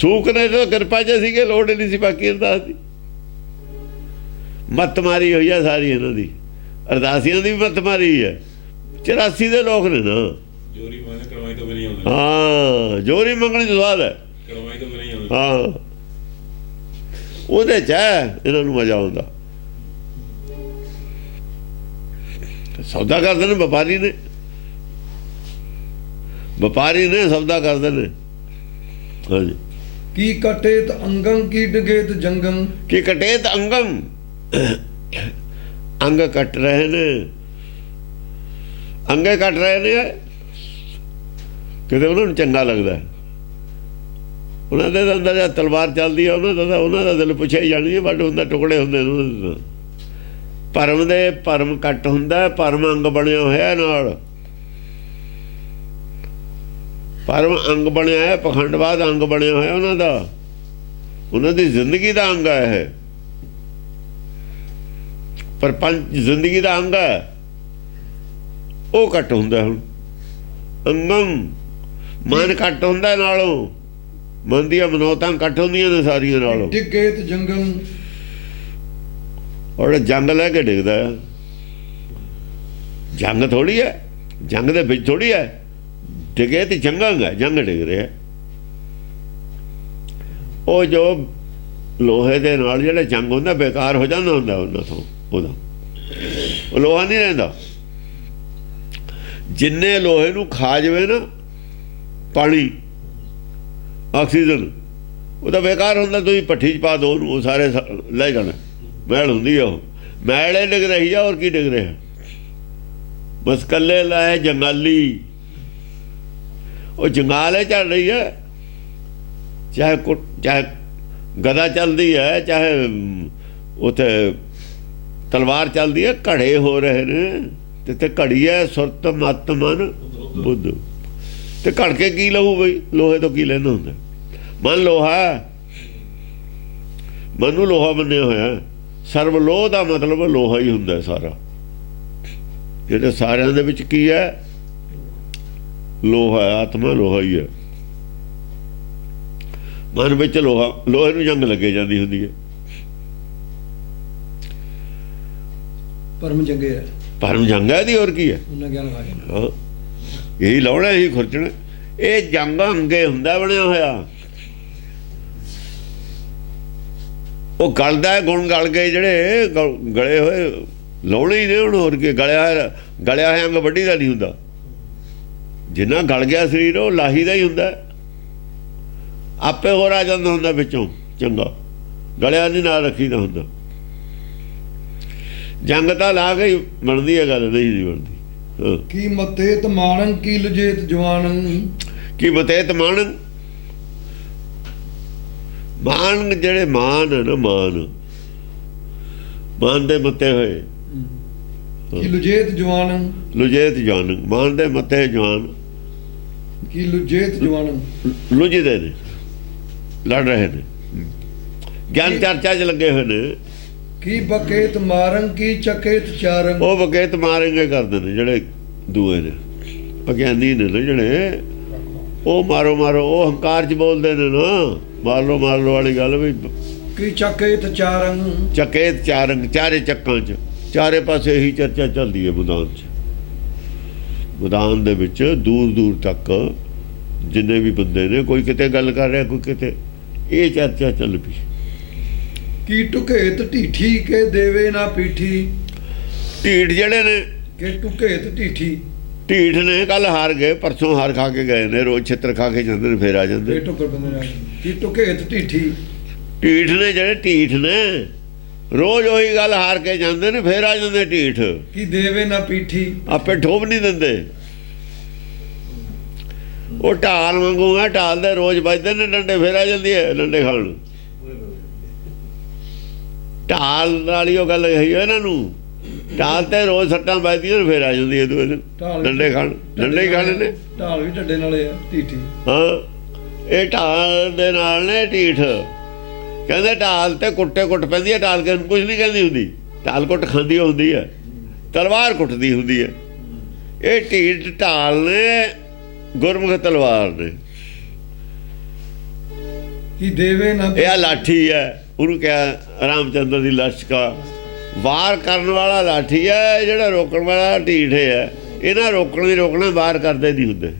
ਸੂਖ ਨੇ ਤਾਂ ਕਿਰਪਾ 'ਚ ਸੀਗੇ, ਲੋੜ ਨਹੀਂ ਸੀ ਬਾਕੀ ਅਰਦਾਸ ਦੀ। ਮੱਤ ਮਾਰੀ ਹੋਈ ਆ ਸਾਰੀ ਇਹਨਾਂ ਦੀ, ਅਰਦਾਸੀਆਂ ਦੀ ਵੀ ਮੱਤ ਮਾਰੀ ਹੈ। 84 ਦੇ ਲੋਕ ਨੇ ਨਾ, ਜੋਰੀ ਮੰਗਣੀ ਕਰਵਾਈ ਤੋਂ ਨਹੀਂ ਆਉਂਦਾ। ਹਾਂ, ਜੋਰੀ ਮੰਗਣੀ ਤੋਂ ਸਵਾਲ ਹੈ, ਕਰਵਾਈ ਤੋਂ ਨਹੀਂ ਆਉਂਦਾ। ਹਾਂ, ਉਹਦੇ 'ਚ ਹੈ ਇਹਨਾਂ ਨੂੰ ਮਜ਼ਾ ਆਉਂਦਾ। ਸੌਦਾ ਕਰਦੇ ਨੇ ਵਪਾਰੀ ਨੇ, ਵਪਾਰੀ ਨੇ ਸੌਦਾ ਕਰਦੇ ਨੇ। ਹਾਂਜੀ, ਕੀ ਕਟੇਤ ਅੰਗੰ ਕੀ ਡਗੇਤ ਜੰਗੰ। ਕੀ ਕਟੇਤ ਅੰਗੰ, ਅੰਗ ਕੱਟ ਰਹੇ ਨੇ, ਅੰਗੇ ਕੱਟ ਰਹੇ ਨੇ। ਕਿਤੇ ਉਹਨਾਂ ਨੂੰ ਚੰਗਾ ਲੱਗਦਾ, ਉਹਨਾਂ ਦੇ ਅੰਦਰ ਜਦ ਤਲਵਾਰ ਚੱਲਦੀ ਹੈ, ਉਹਨਾਂ ਦਾ ਦਿਲ ਪੁੱਛਿਆ ਜਾਣੀ ਹੈ, ਵੱਡ ਹੁੰਦਾ, ਟੁਕੜੇ ਹੁੰਦੇ ਨੇ ਉਹਨਾਂ ਦੇ। ਭਰਮ ਦੇ ਭਰਮ ਕੱਟ ਹੁੰਦਾ, ਭਰਮ ਅੰਗ ਬਣਿਆ ਹੋਇਆ ਨਾਲ, ਭਰਮ ਅੰਗ ਬਣਿਆ ਹੈ, ਪਖੰਡਵਾਦ ਅੰਗ ਬਣਿਆ ਹੋਇਆ ਉਹਨਾਂ ਦਾ, ਉਹਨਾਂ ਦੀ ਜ਼ਿੰਦਗੀ ਦਾ ਅੰਗ ਹੈ ਇਹ। ਪਰ ਪੰਜ ਜ਼ਿੰਦਗੀ ਦਾ ਅੰਗ ਹੈ, ਉਹ ਕੱਟ ਹੁੰਦਾ। ਹੁਣ ਅੰਗਮ ਮਨ ਕੱਟ ਹੁੰਦਾ ਨਾਲੋਂ, ਮਨ ਦੀਆਂ ਮਨੌਤਾਂ ਕੱਟ ਹੁੰਦੀਆਂ ਨੇ ਸਾਰੀਆਂ ਨਾਲੋਂ। ਡਿਗੇਤ ਜੰਗੰ, ਔਰ ਜੰਗ ਲੈ ਕੇ ਡਿੱਗਦਾ। ਜੰਗ ਥੋੜੀ ਹੈ, ਜੰਗ ਦੇ ਵਿੱਚ ਥੋੜੀ ਹੈ, ਡਿੱਗੇ ਤੇ ਜੰਗਾਂਗਾ, ਜੰਗ ਡਿੱਗ ਰਿਹਾ। ਉਹ ਜੋ ਲੋਹੇ ਦੇ ਨਾਲ ਜਿਹੜਾ ਜੰਗ ਹੁੰਦਾ ਬੇਕਾਰ ਹੋ ਜਾਂਦਾ ਹੁੰਦਾ ਉਹਨਾਂ ਤੋਂ, ਉਹਦਾ ਉਹ ਲੋਹਾ ਨਹੀਂ ਰਹਿੰਦਾ। ਜਿੰਨੇ ਲੋਹੇ ਨੂੰ ਖਾ ਜਾਵੇ ਨਾ ਪਾਣੀ, ਆਕਸੀਜਨ, ਉਹ ਤਾਂ ਬੇਕਾਰ ਹੁੰਦਾ। ਤੁਸੀਂ ਭੱਠੀ 'ਚ ਪਾ ਦਿਓ ਉਹਨੂੰ, ਉਹ ਸਾਰੇ ਲੈ ਜਾਣਾ, ਮੈਲ ਹੁੰਦੀ ਆ, ਉਹ ਮੈਲ ਡਿੱਗ ਰਹੀ ਆ। ਹੋਰ ਕੀ ਡਿੱਗ ਰਿਹਾ? ਬਸ ਕੱਲੇ ਲਾਏ ਜੰਗਾਲੀ, ਉਹ ਜੰਗਾਲੇ ਚੱਲ ਰਹੀ ਹੈ, ਚਾਹੇ ਗਦਾ ਚੱਲਦੀ ਹੈ, ਚਾਹੇ ਉੱਥੇ ਤਲਵਾਰ ਚੱਲਦੀ ਹੈ, ਘੜੇ ਹੋ ਰਹੇ ਨੇ। ਤੇ ਘੜੀ ਹੈ ਸੁਰਤ ਮਤ ਮਨ ਬੁੱਧ। ਤੇ ਘੜ ਕੇ ਕੀ ਲਊ ਬਈ? ਲੋਹੇ ਤੋਂ ਕੀ ਲੈਣਾ ਹੁੰਦਾ? ਮਨ ਲੋਹਾ, ਮਨ ਨੂੰ ਲੋਹਾ ਮੰਨਿਆ ਹੋਇਆ। ਸਰਵ ਲੋਹ ਦਾ ਮਤਲਬ ਲੋਹਾ ਹੀ ਹੁੰਦਾ ਸਾਰਾ। ਜਿਹੜੇ ਸਾਰਿਆਂ ਦੇ ਵਿੱਚ ਕੀ ਹੈ? ਲੋਹਾ, ਆਤਮਾ ਲੋਹਾ ਹੀ ਹੈ। ਮਨ ਵਿੱਚ ਲੋਹਾ, ਲੋਹੇ ਨੂੰ ਜੰਗ ਲੱਗੇ ਜਾਂਦੀ ਹੁੰਦੀ ਹੈ। ਪਰਮ ਜੰਗੇ ਹੈ, ਪਰਮ ਜੰਗ ਹੈ ਦੀ, ਹੋਰ ਕੀ ਹੈ? ਉਹਨਾਂ ਗਿਆਨ ਖਾ ਜਾਣਾ। ਹਾਂ, ਇਹੀ ਲਾਉਣਾ, ਇਹੀ ਖੁਰਚਣਾ। ਇਹ ਜੰਗ ਅੰਗੇ ਹੁੰਦਾ ਬਣਿਆ ਹੋਇਆ। ਉਹ ਗਲਦਾ ਹੈ, ਗੁਣ ਗਲ ਗਏ ਜਿਹੜੇ ਗਲੇ ਹੋਏ, ਲਾਉਣੇ ਹੀ ਨੇ ਹੁਣ। ਹੋਰ ਕੀ? ਗਲਿਆ ਹੋਇਆ ਅੰਗ ਵੱਢੀ ਦਾ ਨਹੀਂ ਹੁੰਦਾ। ਜਿੰਨਾ ਗਲ ਗਿਆ ਸਰੀਰ ਉਹ ਲਾਹੀ ਦਾ ਹੀ ਹੁੰਦਾ, ਆਪੇ ਹੋਰ ਆ ਜਾਂਦਾ ਹੁੰਦਾ ਵਿੱਚੋਂ ਚੰਗਾ। ਗਲਿਆ ਨਹੀਂ ਨਾਲ ਰੱਖੀ ਦਾ ਹੁੰਦਾ। ਜੰਗ ਤਾਂ ਲਾ ਕੇ ਹੀ ਬਣਦੀ ਹੈ ਗੱਲ, ਨਹੀਂ ਬਣਦੀ। ਕੀ ਮਤੇਤ ਮਾਣੰ ਕੀ ਲਜੇਤ ਜਵਾਨੰ। ਕੀ ਮਤੇਤ ਮਾਣੰ, ਮਾਣ ਜਿਹੜੇ ਮਾਨ ਹੈ ਨਾ, ਮਾਨ ਦੇ ਮੱਤੇ ਹੋਏ। ਕੀ ਲੁਜੇਤ ਜਵਾਨੰ, ਲੁਜੇਤ ਜਵਾਨ, ਮਾਨ ਦੇ ਮੱਤੇ ਜਵਾਨ। ਕੀ ਲੁਜੇਤ ਜਵਾਨੰ, ਲੁਜਦੇ ਨੇ, ਲੜ ਰਹੇ ਨੇ, ਗਿਆਨ ਚਰਚਾ 'ਚ ਲੱਗੇ ਹੋਏ ਨੇ। ਕੀ ਬਕੇਤ ਮਾਰੰਗ ਕੀ ਚਕੇਤ ਚਾਰੰਗ। ਉਹ ਬਕੇਤ ਮਾਰਨਗੇ ਕਰਦੇ ਨੇ ਜਿਹੜੇ ਦੂਏ ਨੇ, ਅਗਿਆਨੀ ਨੇ ਨਾ ਜਿਹੜੇ, ਉਹ ਮਾਰੋ ਮਾਰੋ, ਉਹ ਹੰਕਾਰ 'ਚ ਬੋਲਦੇ ਨੇ ਨਾ, ਮਾਰ ਲਓ ਵਾਲੀ ਗੱਲ ਵੀ। ਕੀ ਚਕੇਤ ਚਾਰੰਗ। ਚਕੇਤ ਚਾਰੰਗ, ਚਾਰੇ ਚੱਕਾਂ 'ਚ, ਚਾਰੇ ਪਾਸੇ ਇਹੀ ਚਰਚਾ ਚੱਲਦੀ ਹੈ ਮੈਦਾਨ 'ਚ। ਮੈਦਾਨ ਦੇ ਵਿੱਚ ਦੂਰ ਦੂਰ ਤੱਕ ਜਿੰਨੇ ਵੀ ਬੰਦੇ ਨੇ, ਕੋਈ ਕਿਤੇ ਗੱਲ ਕਰ ਰਿਹਾ, ਕੋਈ ਕਿਤੇ, ਇਹ ਚਰਚਾ ਚੱਲ ਪਈ। ਕੀ ਟੁਕੇਤ ਢੀਠੀ ਕੇ ਦੇਵੇ ਨਾ ਪੀਠੀ। ਢੀਠ ਜਿਹੜੇ ਨੇ, ਕਿ ਟੁਕੇਤ ਢੀਠੀ, ਢੀਠ ਨੇ, ਕੱਲ ਹਾਰ ਗਏ, ਪਰਸੋਂ ਹਾਰ ਖਾ ਕੇ ਗਏ ਨੇ, ਰੋਜ਼ ਛਿੱਤਰ ਖਾ ਕੇ ਜਾਂਦੇ ਨੇ, ਫੇਰ ਆ ਜਾਂਦੇ। ਇਹ ਟੁਕਰ ਬੰਦੇ ਨੇ। ਕੀ ਟੁਕੇਤ ਢੀਠੀ। ਢੀਠ ਨੇ ਜਿਹੜੇ, ਢੀਠ ਨੇ, ਰੋਜ਼ ਉਹੀ ਗੱਲ ਹਾਰ ਕੇ ਜਾਂਦੇ ਨੇ, ਫੇਰ ਆ ਜਾਂਦੇ ਢੀਠ। ਕੀ ਦੇਵੇ ਨਾ ਪੀਠੀ। ਆਪੇ ਠੋਬ ਨਹੀਂ ਦਿੰਦੇ। ਉਹ ਢਾਲ ਵਾਂਗੂ ਆ, ਢਾਲ ਦੇ ਰੋਜ਼ ਵੱਜਦੇ ਨੇ ਡੰਡੇ, ਫੇਰ ਆ ਜਾਂਦੀ ਹੈ ਡੰਡੇ ਖਾਣ। ਢਾਲ ਵਾਲੀ ਉਹ ਗੱਲ ਕਹੀ ਇਹਨਾਂ ਨੂੰ, ਢਾਲ ਤੇ ਰੋਜ਼ ਸੱਟਾਂ ਵੱਜਦੀਆਂ ਨੇ, ਫੇਰ ਆ ਜਾਂਦੀ ਹੈ ਦੂਏ ਦਿਨ ਡੰਡੇ ਖਾਣ। ਡੰਡੇ ਹੀ ਖਾਣੇ ਨੇ, ਢਾਲ ਵੀ ਢੱਡੇ ਨਾਲੇ ਆ ਢੀਠੀ। ਹਾਂ, ਇਹ ਢਾਲ ਦੇ ਨਾਲ ਨੇ ਢੀਠ। ਕਹਿੰਦੇ ਢਾਲ ਤੇ ਕੁੱਟੇ ਕੁੱਟ ਪੈਂਦੀ ਹੈ, ਢਾਲ ਕੇ ਕੁਝ ਨਹੀਂ ਕਹਿੰਦੀ ਹੁੰਦੀ, ਢਾਲ ਕੁੱਟ ਖਾਂਦੀ ਹੁੰਦੀ ਹੈ, ਤਲਵਾਰ ਕੁੱਟਦੀ ਹੁੰਦੀ ਹੈ। ਇਹ ਢੀਠ ਢਾਲ ਨੇ, ਗੁਰਮੁਖ ਤਲਵਾਰ ਨੇ। ਕੀ ਦੇਵੇ ਨਾ। ਇਹ ਲਾਠੀ ਹੈ, ਉਹਨੂੰ ਕਿਹਾ ਰਾਮਚੰਦਰ ਦੀ ਲਸ਼ਕਾ, ਵਾਰ ਕਰਨ ਵਾਲਾ ਲਾਠੀ ਹੈ, ਜਿਹੜਾ ਰੋਕਣ ਵਾਲਾ ਢੀਠ ਹੈ। ਇਹਨਾਂ ਰੋਕਣ ਦੀ ਰੋਕਣਾ, ਵਾਰ ਕਰਦੇ ਨਹੀਂ ਹੁੰਦੇ।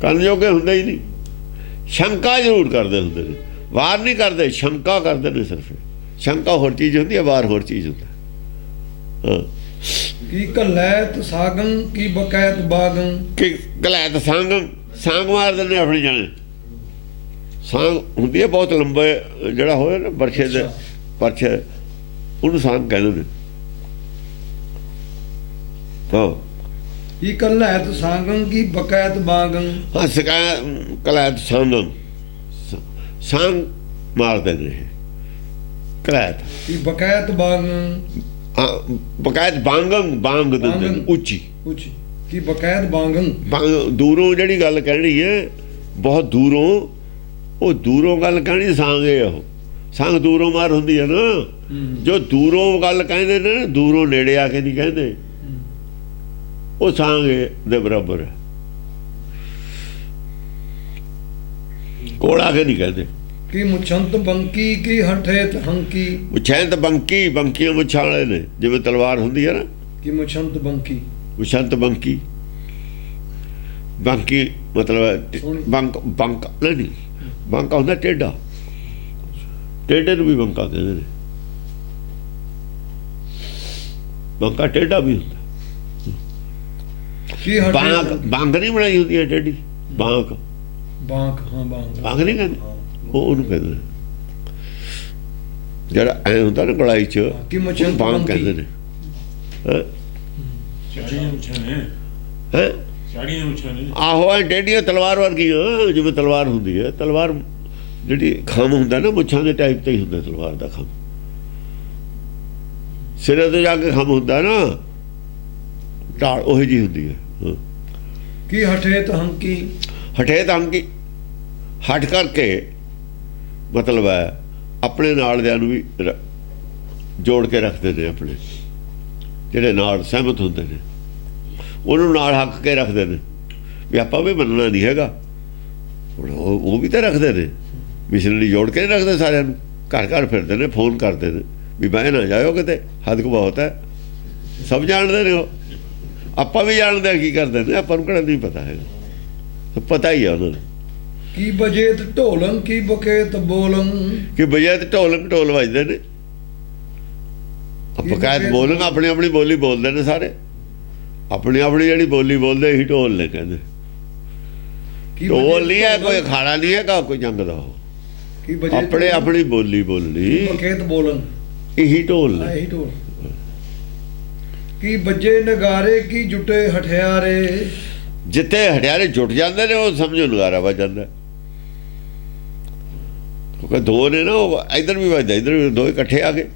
ਕਰਨ ਜੋਗੇ ਹੁੰਦੇ ਹੀ ਨਹੀਂ। ਸ਼ੰਕਾ ਜ਼ਰੂਰ ਕਰਦੇ ਹੁੰਦੇ ਨੇ, ਵਾਰ ਨਹੀਂ ਕਰਦੇ, ਸ਼ੰਕਾ ਕਰਦੇ ਨੇ ਸਿਰਫ। ਸ਼ੰਕਾ ਹੋਰ ਚੀਜ਼ ਹੁੰਦੀ ਹੈ, ਵਾਰ ਹੋਰ ਚੀਜ਼ ਹੁੰਦਾ। ਹਾਂ। ਕੀ ਕਲੈਤ ਸਾਗੰ ਕੀ ਬਕੈਤ ਬਾਗੰ। ਕਿ ਕਲੈਤ ਸੰਗ, ਸੰਗ ਮਾਰਦੇ ਨੇ ਆਪਣੀ ਜਾਣੇ। ਸੰਗ ਹੁੰਦੀ ਹੈ ਬਹੁਤ ਲੰਬੇ, ਜਿਹੜਾ ਹੋਇਆ ਨਾ ਬਰਛੇ ਦੇ, ਬਰਛੇ, ਉਹਨੂੰ ਸੰਗ ਕਹਿੰਦੇ ਨੇ। ਹਾਂ। ਕੀ ਕਲੈਤ ਸਾਗੰ ਕੀ ਬਕੈਤ ਬਾਗੰ। ਹਾਂ, ਕਲੈਤ ਸੰਗਮ, ਸੰਗ ਮਾਰਦੇ ਨੇ ਕਲੈਤ। ਕੀ ਬਕੈਤ ਬਾਗੰ। ਬਕਾਇਤ ਬਾਂਗੰ, ਬਾਂਗ ਦਿੰਦੇ ਨੇ, ਉੱਚੀ ਉੱਚੀ। ਕੀ ਬਕੈਤ ਬਾਗੰ। ਦੂਰੋਂ ਜਿਹੜੀ ਗੱਲ ਕਹਿਣੀ ਹੈ, ਬਹੁਤ ਦੂਰੋਂ, ਉਹ ਦੂਰੋਂ ਗੱਲ ਕਹਿਣੀ ਸੰਗ ਹੈ। ਉਹ ਸੰਗ ਦੂਰੋਂ ਮਾਰ ਹੁੰਦੀ ਹੈ ਨਾ, ਜੋ ਦੂਰੋਂ ਗੱਲ ਕਹਿੰਦੇ ਨੇ, ਦੂਰੋਂ ਨੇੜੇ ਆ ਕੇ ਨਹੀਂ ਕਹਿੰਦੇ, ਉਹ ਸੰਗ ਦੇ ਬਰਾਬਰ ਹੈ। ਕੋਲ ਆ ਕੇ ਨਹੀਂ ਕਹਿੰਦੇ। ਕੀ ਮੁਛੰਤ ਬੰਕੀ ਕੀ ਹਠੇਤ ਹੰਕੀ। ਮੁਛੰਤ ਬੰਕੀ, ਬੰਕੀਆਂ ਮੁੱਛਾਂ ਵਾਲੇ ਨੇ, ਜਿਵੇਂ ਤਲਵਾਰ ਹੁੰਦੀ ਹੈ ਨਾ। ਕੀ ਮੁਛੰਤ ਬੰਕੀ। ਮੁਛੰਤ ਬੰਕੀ, ਬੰਕੀ ਮਤਲਬ ਬੰਕ, ਬੰਕ ਨਹੀਂ, ਬੰਕਾ ਹੁੰਦਾ ਟੇਢਾ, ਟੇਢੇ ਨੂੰ ਵੀ ਬੰਕਾ ਕਹਿੰਦੇ ਨੇ। ਬੰਕਾ ਟੇਢਾ ਵੀ ਹੁੰਦਾ। ਕੀ ਬਾਂਕ, ਬਾਂਕ ਨਹੀਂ ਬਣਾਈ ਹੁੰਦੀ ਹੈ ਟੇਢੀ, ਬਾਂਕ, ਬਾਂਕ। ਹਾਂ ਬਾਂਕ, ਬਾਂਕ ਨਹੀਂ ਕਹਿੰਦੇ, ਉਹ ਉਹਨੂੰ ਕਹਿੰਦੇ ਨੇ ਜਿਹੜਾ ਐ ਹੁੰਦਾ ਨਾ ਗਲਾਈ ਚ, ਕੀ ਮੁਛੰਤ ਬਾਂਕ ਕਹਿੰਦੇ ਨੇ। ਚਾੜੀਆਂ ਮੁੱਛਾਂ ਨੇ, ਹੈ ਚਾੜੀਆਂ ਮੁੱਛਾਂ ਨੇ। ਆਹੋ, ਐ ਟੇਢੀਆਂ ਤਲਵਾਰ ਵਰਗੀਆਂ, ਜਿਵੇਂ ਤਲਵਾਰ ਹੁੰਦੀ ਹੈ। ਤਲਵਾਰ ਜਿਹੜੀ ਖੰਭ ਹੁੰਦਾ ਨਾ, ਮੁੱਛਾਂ ਦੇ ਟਾਈਪ ਤੇ ਹੀ ਹੁੰਦਾ ਤਲਵਾਰ ਦਾ ਖੰਭ, ਸਿਰੇ ਤੇ ਜਾ ਕੇ ਖੰਭ ਹੁੰਦਾ ਨਾ, ਢਾਲ ਉਹੀ ਜਿਹੀ ਹੁੰਦੀ ਹੈ। ਕੀ ਹਠੇਤ ਹੰਕੀ। ਹਠੇਤ ਹੰਕੀ, ਹਟ ਕਰਕੇ ਮਤਲਬ ਹੈ ਆਪਣੇ ਨਾਲ ਦਿਆਂ ਨੂੰ ਵੀ ਜੋੜ ਕੇ ਰੱਖਦੇ ਨੇ। ਆਪਣੇ ਜਿਹੜੇ ਨਾਲ ਸਹਿਮਤ ਹੁੰਦੇ ਨੇ, ਉਹਨੂੰ ਨਾਲ ਹੱਕ ਕੇ ਰੱਖਦੇ ਨੇ ਵੀ ਆਪਾਂ ਵੀ ਮੰਨਣਾ ਨਹੀਂ ਹੈਗਾ। ਹੁਣ ਉਹ ਵੀ ਤਾਂ ਰੱਖਦੇ ਨੇ, ਮਿਸ਼ਨਰੀ ਜੋੜ ਕੇ ਨਹੀਂ ਰੱਖਦੇ ਸਾਰਿਆਂ ਨੂੰ। ਘਰ ਘਰ ਫਿਰਦੇ ਨੇ, ਫੋਨ ਕਰਦੇ ਨੇ ਵੀ ਬਹਿ ਨਾ ਜਾਇਓ ਕਿਤੇ, ਹੱਦ ਕੁ ਬਹੁਤ ਹੈ। ਸਭ ਜਾਣਦੇ ਨੇ, ਉਹ ਆਪਾਂ ਵੀ ਜਾਣਦੇ ਕੀ ਕਰਦੇ ਨੇ, ਆਪਾਂ ਨੂੰ ਕਿਹੜਾ ਨਹੀਂ ਪਤਾ ਹੈਗਾ, ਪਤਾ ਹੀ ਆ ਉਹਨਾਂ ਨੂੰ। ਕੀ ਬਜੇਤ ਢੋਲੰ ਕੀ ਬਕੇਤ ਬੋਲੰ। ਕਿ ਬਜੇ ਤੇ ਢੋਲਕ, ਢੋਲ ਵੱਜਦੇ ਨੇ, ਬਕਾਇਤ ਬੋਲਣ, ਆਪਣੀ ਆਪਣੀ ਬੋਲੀ ਬੋਲਦੇ ਨੇ ਸਾਰੇ, ਆਪਣੀ ਆਪਣੀ ਜਿਹੜੀ ਬੋਲੀ ਬੋਲਦੇ ਹੀ ਢੋਲ ਨੇ ਕਹਿੰਦੇ। ਢੋਲ ਨਹੀਂ ਹੈ, ਕੋਈ ਅਖਾੜਾ ਨਹੀਂ ਹੈਗਾ ਕੋਈ ਜੰਗ ਦਾ। ਉਹ ਆਪਣੇ ਆਪਣੀ ਬੋਲੀ ਬੋਲਣੀ, ਬਕੇਤ ਬੋਲਣ, ਇਹੀ ਢੋਲ ਨੇ। ਇਹੀ ਢੋਲ। ਕੀ ਬੱਜੇ ਨਗਾਰੇ ਕੀ ਜੁਟੇ ਹਠਿਆਰੇ। ਜਿੱਥੇ ਹਟਿਆਰੇ ਜੁਟ ਜਾਂਦੇ ਨੇ, ਉਹ ਸਮਝੋ ਨਗਾਰਾ ਵੱਜ ਜਾਂਦਾ। ਕਿਉਂਕਿ ਦੋ ਨੇ ਨਾ, ਉਹ ਇੱਧਰ ਵੀ ਵੱਜਦਾ, ਇੱਧਰ ਵੀ, ਦੋ ਇਕੱਠੇ ਆ ਗਏ।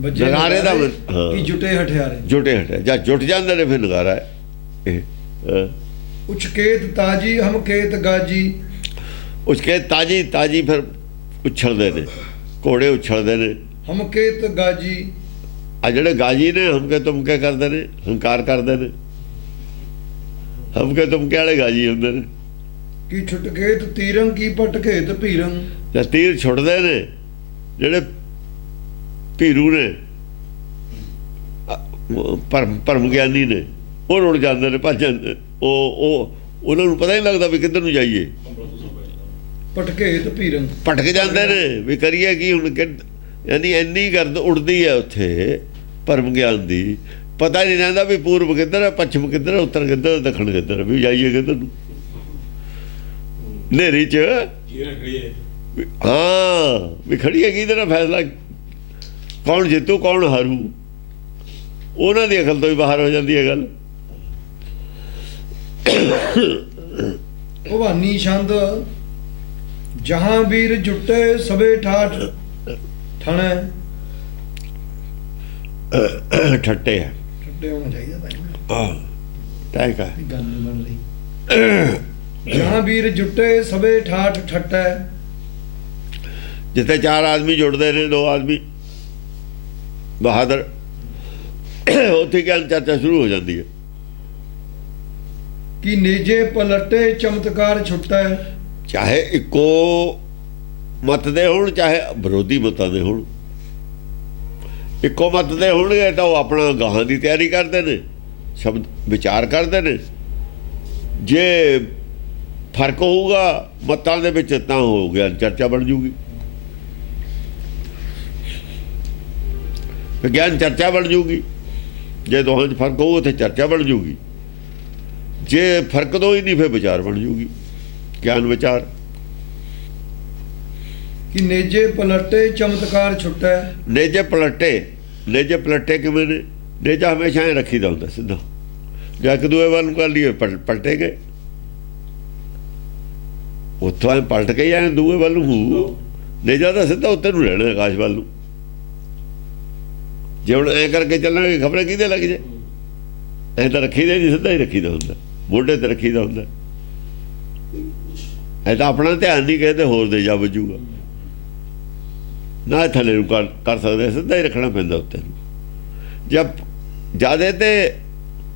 ਨਗਾਰੇ ਦਾ ਕੀ ਜੁਟੇ ਹਠਿਆਰੇ। ਜੁਟੇ ਹਟਿਆ, ਜਾਂ ਜੁਟ ਜਾਂਦੇ ਨੇ ਫਿਰ ਨਗਾਰਾ ਇਹ। ਉਚਕੇਤ ਤਾਜੀ ਹਮ ਕੇਤ ਗਾਜੀ। ਉਚਕੇ ਤਾਜੀ ਤਾਜੀ ਫਿਰ ਉਛਲਦੇ ਨੇ, ਘੋੜੇ ਉਛਲਦੇ ਨੇ। ਹਮ ਕੇਤ ਗਾਜੀ। ਆ ਜਿਹੜੇ ਗਾਜੀ ਨੇ ਹਮਕੇ ਤੁਮਕੇ ਕਰਦੇ ਨੇ, ਹੰਕਾਰ ਕਰਦੇ ਨੇ, ਹਮਕੇ ਤੁਮਕੇ ਵਾਲੇ ਗਾਜੀ ਹੁੰਦੇ ਨੇ। ਕੀ ਛੁਟਕੇਤ ਤੀਰੰ ਕੀ ਪਟਕੇਤ ਭੀਰੰ। ਜਾਂ ਤੀਰ ਛੁੱਟਦੇ ਨੇ ਜਿਹੜੇ ਭੀਰੂ ਨੇ, ਭਰਮ ਗਿਆਨੀ ਨੇ, ਉਹ ਰੁੜ ਜਾਂਦੇ ਨੇ, ਭੱਜ ਜਾਂਦੇ। ਉਹ ਉਹਨਾਂ ਨੂੰ ਪਤਾ ਹੀ ਲੱਗਦਾ ਵੀ ਕਿੱਧਰ ਨੂੰ ਜਾਈਏ, ਪਟਕੇਤ ਭੀਰੰ। ਭਟਕ ਜਾਂਦੇ ਨੇ ਵੀ ਕਰੀਏ ਕੀ ਹੁਣ। ਯਾਨੀ ਇੰਨੀ ਗਰਦ ਉੜਦੀ ਹੈ ਉੱਥੇ ਭਰਮ ਗਿਆਨ ਦੀ, ਪਤਾ ਨਹੀਂ ਰਹਿੰਦਾ ਵੀ ਪੂਰਬ ਕਿੱਧਰ ਹੈ, ਪੱਛਮ ਕਿੱਧਰ ਹੈ, ਉੱਤਰ ਕਿੱਧਰ ਹੈ, ਦੱਖਣ ਕਿੱਧਰ ਹੈ, ਵੀ ਜਾਈਏ ਕਿੱਧਰ ਨੂੰ ਹਨੇਰੀ 'ਚ। ਹਾਂ ਵੀ ਖੜੀ ਹੈ ਕਿਹਦੇ ਨਾਲ ਫੈਸਲਾ, ਕੌਣ ਜਿੱਤੂ ਕੌਣ ਹਾਰੂ, ਉਹਨਾਂ ਦੀ ਅਕਲ ਤੋਂ ਹੀ ਬਾਹਰ ਹੋ ਜਾਂਦੀ ਹੈ ਗੱਲ। ਭਵਾਨੀ ਛੰਦ ਜਹਾਂ ਵੀਰ ਜੁਟੇ ਸਭੇ ਠਾਠ ਠਣੈ। ਠੱਟੇ ਹੈ, ਠੱਟੇ ਹੋਣਾ ਚਾਹੀਦਾ ਤਾਂ ਹਾਂ ਤੈਅ ਕਾ ਗੱਲ ਨਹੀਂ ਬਣ ਰਹੀ। ਜਹਾਂ ਵੀਰ ਜੁਟੇ ਸਭੇ ਠਾਠ ਠੱਟੈ। ਜਿੱਥੇ ਚਾਰ ਆਦਮੀ ਜੁੜਦੇ ਨੇ, ਦੋ ਆਦਮੀ ਬਹਾਦਰ, ਉੱਥੇ ਗਿਆਨ ਚਰਚਾ ਸ਼ੁਰੂ ਹੋ ਜਾਂਦੀ ਹੈ। ਕਿ ਨੇਜੇ ਪਲਟੇ ਚਮਤਕਾਰ ਛੁੱਟੈ। ਚਾਹੇ ਇੱਕੋ ਮਤ ਦੇ ਹੋਣ, ਚਾਹੇ ਵਿਰੋਧੀ ਮਤਾਂ ਦੇ ਹੋਣ। ਇੱਕੋ ਮਤ ਦੇ ਹੋਣਗੇ ਤਾਂ ਉਹ ਆਪਣਾ ਗਾਹਾਂ ਦੀ ਤਿਆਰੀ ਕਰਦੇ ਨੇ, ਸ਼ਬਦ ਵਿਚਾਰ ਕਰਦੇ ਨੇ। ਜੇ ਫਰਕ ਹੋਊਗਾ ਮਤਾਂ ਦੇ ਵਿੱਚ ਤਾਂ ਹੋ ਗਿਆ ਚਰਚਾ ਬਣ ਜੂਗੀ, ਵਿਗਿਆਨ ਚਰਚਾ ਬਣ ਜੂਗੀ। ਜੇ ਦੋਹਾਂ 'ਚ ਫਰਕ ਹੋਊ ਉੱਥੇ ਚਰਚਾ ਬਣ ਜੂਗੀ। ਜੇ ਫਰਕ ਦੋ ਹੀ ਨਹੀਂ ਫਿਰ ਵਿਚਾਰ ਬਣ ਜੂਗੀ, ਗਿਆਨ ਵਿਚਾਰ। ਕਿ ਨੇਜੇ ਪਲਟੇ ਚਮਤਕਾਰ ਛੁੱਟੈ। ਨੇਜੇ ਪਲਟੇ, ਨੇਜੇ ਪਲਟੇ ਕਿਵੇਂ ਨੇ? ਨੇਜਾ ਹਮੇਸ਼ਾ ਹੀ ਰੱਖੀਦਾ ਹੁੰਦਾ ਸਿੱਧਾ, ਜਾਂ ਇੱਕ ਦੂਏ ਵੱਲ ਨੂੰ ਕਰ ਲਈਏ ਪਲਟੇ ਗਏ, ਉੱਥੋਂ ਐ ਪਲਟ ਕੇ ਜਾਂ ਦੂਏ ਵੱਲ ਨੂੰ ਹੂ। ਨੇਜਾ ਤਾਂ ਸਿੱਧਾ ਉੱਤੇ ਨੂੰ ਰਹਿਣਾ ਆਕਾਸ਼ ਵੱਲ ਨੂੰ। ਜੇ ਹੁਣ ਐਂ ਕਰਕੇ ਚੱਲਾਂਗੇ ਖਬਰੇ ਕਿਹਦੇ ਲੱਗ ਜੇ। ਐਂ ਤਾਂ ਰੱਖੀਦਾ ਨਹੀਂ, ਸਿੱਧਾ ਹੀ ਰੱਖੀਦਾ ਹੁੰਦਾ, ਮੋਢੇ ਤੇ ਰੱਖੀਦਾ ਹੁੰਦਾ। ਐ ਤਾਂ ਆਪਣਾ ਧਿਆਨ ਨਹੀਂ ਕਹਿੰਦੇ, ਹੋਰ ਦੇ ਜਾ ਵੱਜੂਗਾ ਨਾ, ਥੱਲੇ ਨੂੰ ਕਰ ਸਕਦੇ, ਸਿੱਧਾ ਹੀ ਰੱਖਣਾ ਪੈਂਦਾ ਉੱਤੇ ਨੂੰ। ਜਦ ਜਿਆਦਾ ਤੇ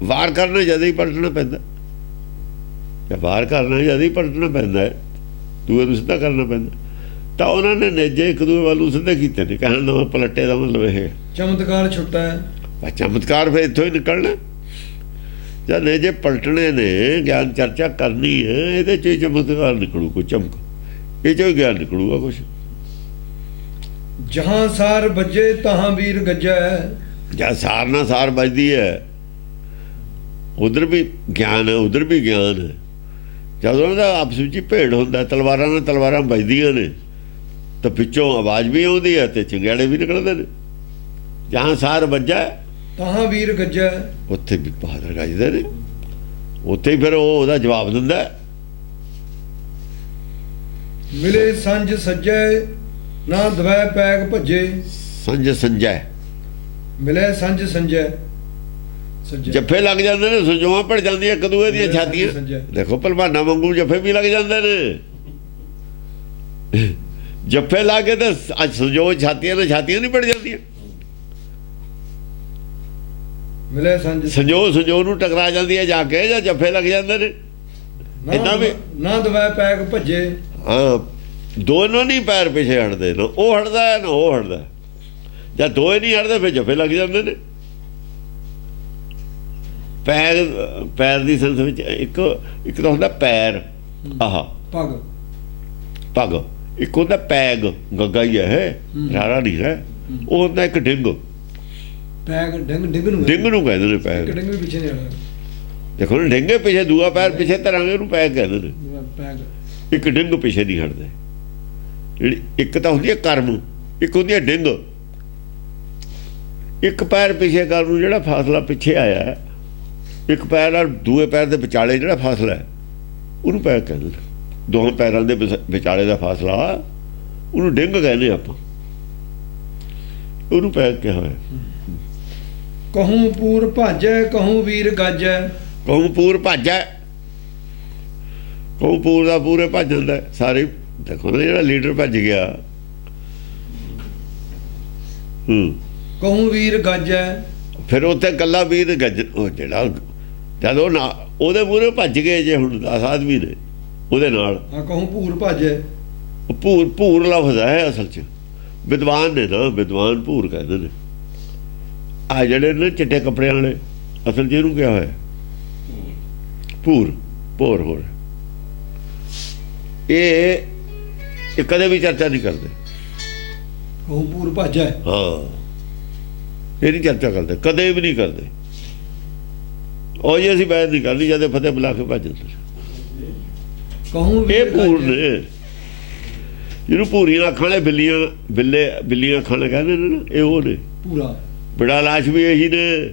ਵਾਰ ਕਰਨਾ ਜਦ ਹੀ ਪਲਟਣਾ ਪੈਂਦਾ, ਜਾਂ ਵਾਰ ਕਰਨਾ ਜਦ ਹੀ ਪਲਟਣਾ ਪੈਂਦਾ, ਦੂਏ ਨੂੰ ਸਿੱਧਾ ਕਰਨਾ ਪੈਂਦਾ। ਤਾਂ ਉਹਨਾਂ ਨੇ ਨੇਜੇ ਇੱਕ ਦੂਏ ਵੱਲ ਨੂੰ ਸਿੱਧੇ ਕੀਤੇ ਨੇ। ਕਹਿਣ ਦਾ ਪਲਟੇ ਦਾ ਮਤਲਬ ਇਹ ਚਮਤਕਾਰ ਛੁੱਟਾ ਹੈ। ਚਮਤਕਾਰ ਫਿਰ ਇੱਥੋਂ ਹੀ ਨਿਕਲਣਾ। ਜਦ ਨੇਜੇ ਪਲਟਣੇ ਨੇ, ਗਿਆਨ ਚਰਚਾ ਕਰਨੀ ਹੈ, ਇਹਦੇ 'ਚ ਹੀ ਚਮਤਕਾਰ ਨਿਕਲੂ, ਕੋਈ ਚਮਕ, ਇਹ 'ਚੋਂ ਹੀ ਗਿਆਨ ਨਿਕਲੂਗਾ ਕੁਛ। ਜਹਾਂ ਸਾਰ ਵੱਜੇ ਤਹਾਂ ਵੀਰ ਗੱਜੈ। ਜਾਂ ਸਾਰ ਨਾਲ ਸਾਰ ਵੱਜਦੀ ਹੈ, ਉਧਰ ਵੀ ਗਿਆਨ ਹੈ, ਉਧਰ ਵੀ ਗਿਆਨ ਹੈ। ਜਦ ਉਹਨਾਂ ਦਾ ਆਪਸ ਵਿੱਚ ਭੇੜ ਹੁੰਦਾ, ਤਲਵਾਰਾਂ ਨਾਲ ਤਲਵਾਰਾਂ ਵੱਜਦੀਆਂ ਨੇ, ਤਾਂ ਪਿੱਛੋਂ ਆਵਾਜ਼ ਵੀ ਆਉਂਦੀ ਹੈ ਤੇ ਚੰਗਿਆੜੇ ਵੀ ਨਿਕਲਦੇ ਨੇ। ਜਹਾਂ ਸਾਰ ਵੱਜਾ ਤਹਾਂ ਵੀਰ ਗੱਜੈ, ਉੱਥੇ ਵੀ ਬਹਾਦਰ ਗੱਜਦੇ ਨੇ, ਉੱਥੇ ਹੀ ਫਿਰ ਉਹ ਉਹਦਾ ਜਵਾਬ ਦਿੰਦਾ। ਮਿਲੇ ਸੰਜ ਸੱਜੈ ਨਾ ਦਵੈ ਪੈਗ ਭੱਜੇ। ਸੰਜ ਸੰਜੈ, ਮਿਲੇ ਸੰਜ ਸੰਜੈ, ਜੱਫੇ ਲੱਗ ਜਾਂਦੇ ਨੇ, ਸੰਜੋਆਂ ਭੜ ਜਾਂਦੀਆਂ ਇੱਕ ਦੂਏ ਦੀਆਂ ਛਾਤੀਆਂ। ਦੇਖੋ ਭਲਵਾਨਾਂ ਵਾਂਗੂ ਜੱਫੇ ਵੀ ਲੱਗ ਜਾਂਦੇ ਨੇ। ਜੱਫੇ ਲਾ ਕੇ ਤਾਂ ਅੱਜ ਸੰਜੋ ਛਾਤੀਆਂ ਨੇ, ਛਾਤੀਆਂ ਨਹੀਂ ਭੜ ਜਾਂਦੀਆਂ। ਮਿਲੇ ਸੰਜ ਸੰਜੋ ਨੂੰ ਟਕਰਾ ਜਾਂਦੀ ਹੈ ਜਾ ਕੇ, ਜਾਂ ਜੱਫੇ ਲੱਗ ਜਾਂਦੇ ਨੇ। ਏਦਾਂ ਵੀ ਨਾ ਦਵੈ ਪੈਗ ਭੱਜੇ। ਹਾਂ, ਦੋਨੋਂ ਨਹੀਂ ਪੈਰ ਪਿੱਛੇ ਹਟਦੇ, ਨਾ ਉਹ ਹਟਦਾ ਹੈ ਨਾ ਉਹ ਹਟਦਾ। ਜਦ ਦੋਏ ਨਹੀਂ ਹਟਦੇ ਫਿਰ ਜੱਫੇ ਲੱਗ ਜਾਂਦੇ ਨੇ। ਪੈਰ ਦੀ ਸੰਸ ਵਿੱਚ ਇੱਕ ਤਾਂ ਹੁੰਦਾ ਪੈਰ, ਆਹ ਪੱਗ, ਇੱਕ ਹੁੰਦਾ ਪੈਗ, ਗੱਗਾ ਹੀ ਹੈ, ਰਾਰਾ ਨਹੀਂ ਹੈ। ਉਹ ਹੁੰਦਾ ਇੱਕ ਡਿੰਗ, ਪੈਗ ਡਿੰਗ ਨੂੰ ਕਹਿੰਦੇ ਨੇ ਪੈਗ। ਡਿੰਗ ਵੀ ਪਿੱਛੇ ਨਹੀਂ ਹਟਦਾ। ਦੇਖੋ ਨਾ, ਡਿੰਗੇ ਪਿੱਛੇ ਦੂਆ ਪੈਰ ਪਿੱਛੇ ਧਰਾਂਗੇ ਉਹਨੂੰ ਪੈਗ ਕਹਿੰਦੇ ਨੇ। ਪੈਗ ਇੱਕ ਡਿੰਗ ਪਿੱਛੇ ਨਹੀਂ ਹਟਦੇ। ਜਿਹੜੀ ਇੱਕ ਤਾਂ ਹੁੰਦੀ ਹੈ ਕਰਮ, ਇੱਕ ਹੁੰਦੀ ਹੈ ਡਿੰਗ। ਇੱਕ ਪੈਰ ਪਿੱਛੇ ਕਰਨ ਨੂੰ ਜਿਹੜਾ ਫਾਸਲਾ ਪਿੱਛੇ ਆਇਆ, ਇੱਕ ਪੈਰ ਨਾਲ ਦੂਏ ਪੈਰ ਦੇ ਵਿਚਾਲੇ ਜਿਹੜਾ ਫਾਸਲਾ ਹੈ, ਉਹਨੂੰ ਪੈਗ ਕਹਿੰਦੇ ਨੇ। ਦੋਹਾਂ ਪੈਰਾਂ ਦੇ ਵਿਚਾਲੇ ਦਾ ਫਾਸਲਾ, ਉਹਨੂੰ ਡਿੰਗ ਕਹਿੰਦੇ ਆਪਾਂ, ਉਹਨੂੰ ਪੈਗ ਕਿਹਾ ਹੋਇਆ। ਕਹੂੰ ਪੂਰ ਭਾਜੈ ਕਹੂੰ ਵੀਰ ਗਾਜੈ। ਕਹੂੰ ਪੂਰ ਭਾਜੈ, ਕਹੂੰ ਪੂਰ ਦਾ ਪੂਰੇ ਭੱਜ ਜਾਂਦਾ ਸਾਰੇ। ਦੇਖੋ ਨਾ ਜਿਹੜਾ ਲੀਡਰ ਭੱਜ ਗਿਆ। ਕਹੂੰ ਵੀਰ ਗਾਜੈ, ਫਿਰ ਉੱਥੇ ਕੱਲਾ ਵੀਰ ਗੱਜ, ਉਹ ਜਿਹੜਾ ਜਦ ਉਹ ਨਾ ਉਹਦੇ ਮੂਹਰੇ ਭੱਜ ਗਏ ਜੇ ਹੁਣ 10 ਆਦਮੀ ਨੇ ਉਹਦੇ ਨਾਲ। ਹਾਂ ਕਹੂੰ ਭੂਰ ਭਾਜੈ। ਉਹ ਭੂਰ, ਭੂਰ ਲਫ਼ਜ਼ ਹੈ ਅਸਲ 'ਚ, ਵਿਦਵਾਨ ਨੇ ਨਾ, ਵਿਦਵਾਨ ਭੂਰ ਕਹਿੰਦੇ ਨੇ। ਆ ਜਿਹੜੇ ਨੇ ਚਿੱਟੇ ਕੱਪੜਿਆਂ ਵਾਲੇ, ਅਸਲ 'ਚ ਇਹਨੂੰ ਕਿਹਾ ਹੋਇਆ ਭੂਰ, ਭੋਰ ਹੋ ਰਿਹਾ। ਇਹ ਕਦੇ ਵੀ ਚਰਚਾ ਨਹੀਂ ਕਰਦੇ। ਕਹੂੰ ਭੂਰ ਭਾਜੈ, ਹਾਂ, ਇਹ ਨਹੀਂ ਚਰਚਾ ਕਰਦੇ, ਕਦੇ ਵੀ ਨਹੀਂ ਕਰਦੇ। ਉਹ ਜੀ ਅਸੀਂ ਬੈਠ ਨਹੀਂ ਕਰਨੀ ਜਦ ਫਤਿਹ ਬੁਲਾ ਕੇ ਭੱਜ ਜਾਂਦੇ। ਕਹੂੰ ਇਹ ਭੂਰ ਨੇ, ਜਿਹਨੂੰ ਭੂਰੀਆਂ ਅੱਖਾਂ ਵਾਲੇ ਬਿੱਲੀਆਂ ਅੱਖਾਂ ਵਾਲੇ ਕਹਿੰਦੇ ਨੇ ਨਾ, ਇਹ ਉਹ ਨੇ। ਪੂਰਾ ਬੜਾ ਲਾਸ਼ ਵੀ ਇਹੀ ਨੇ,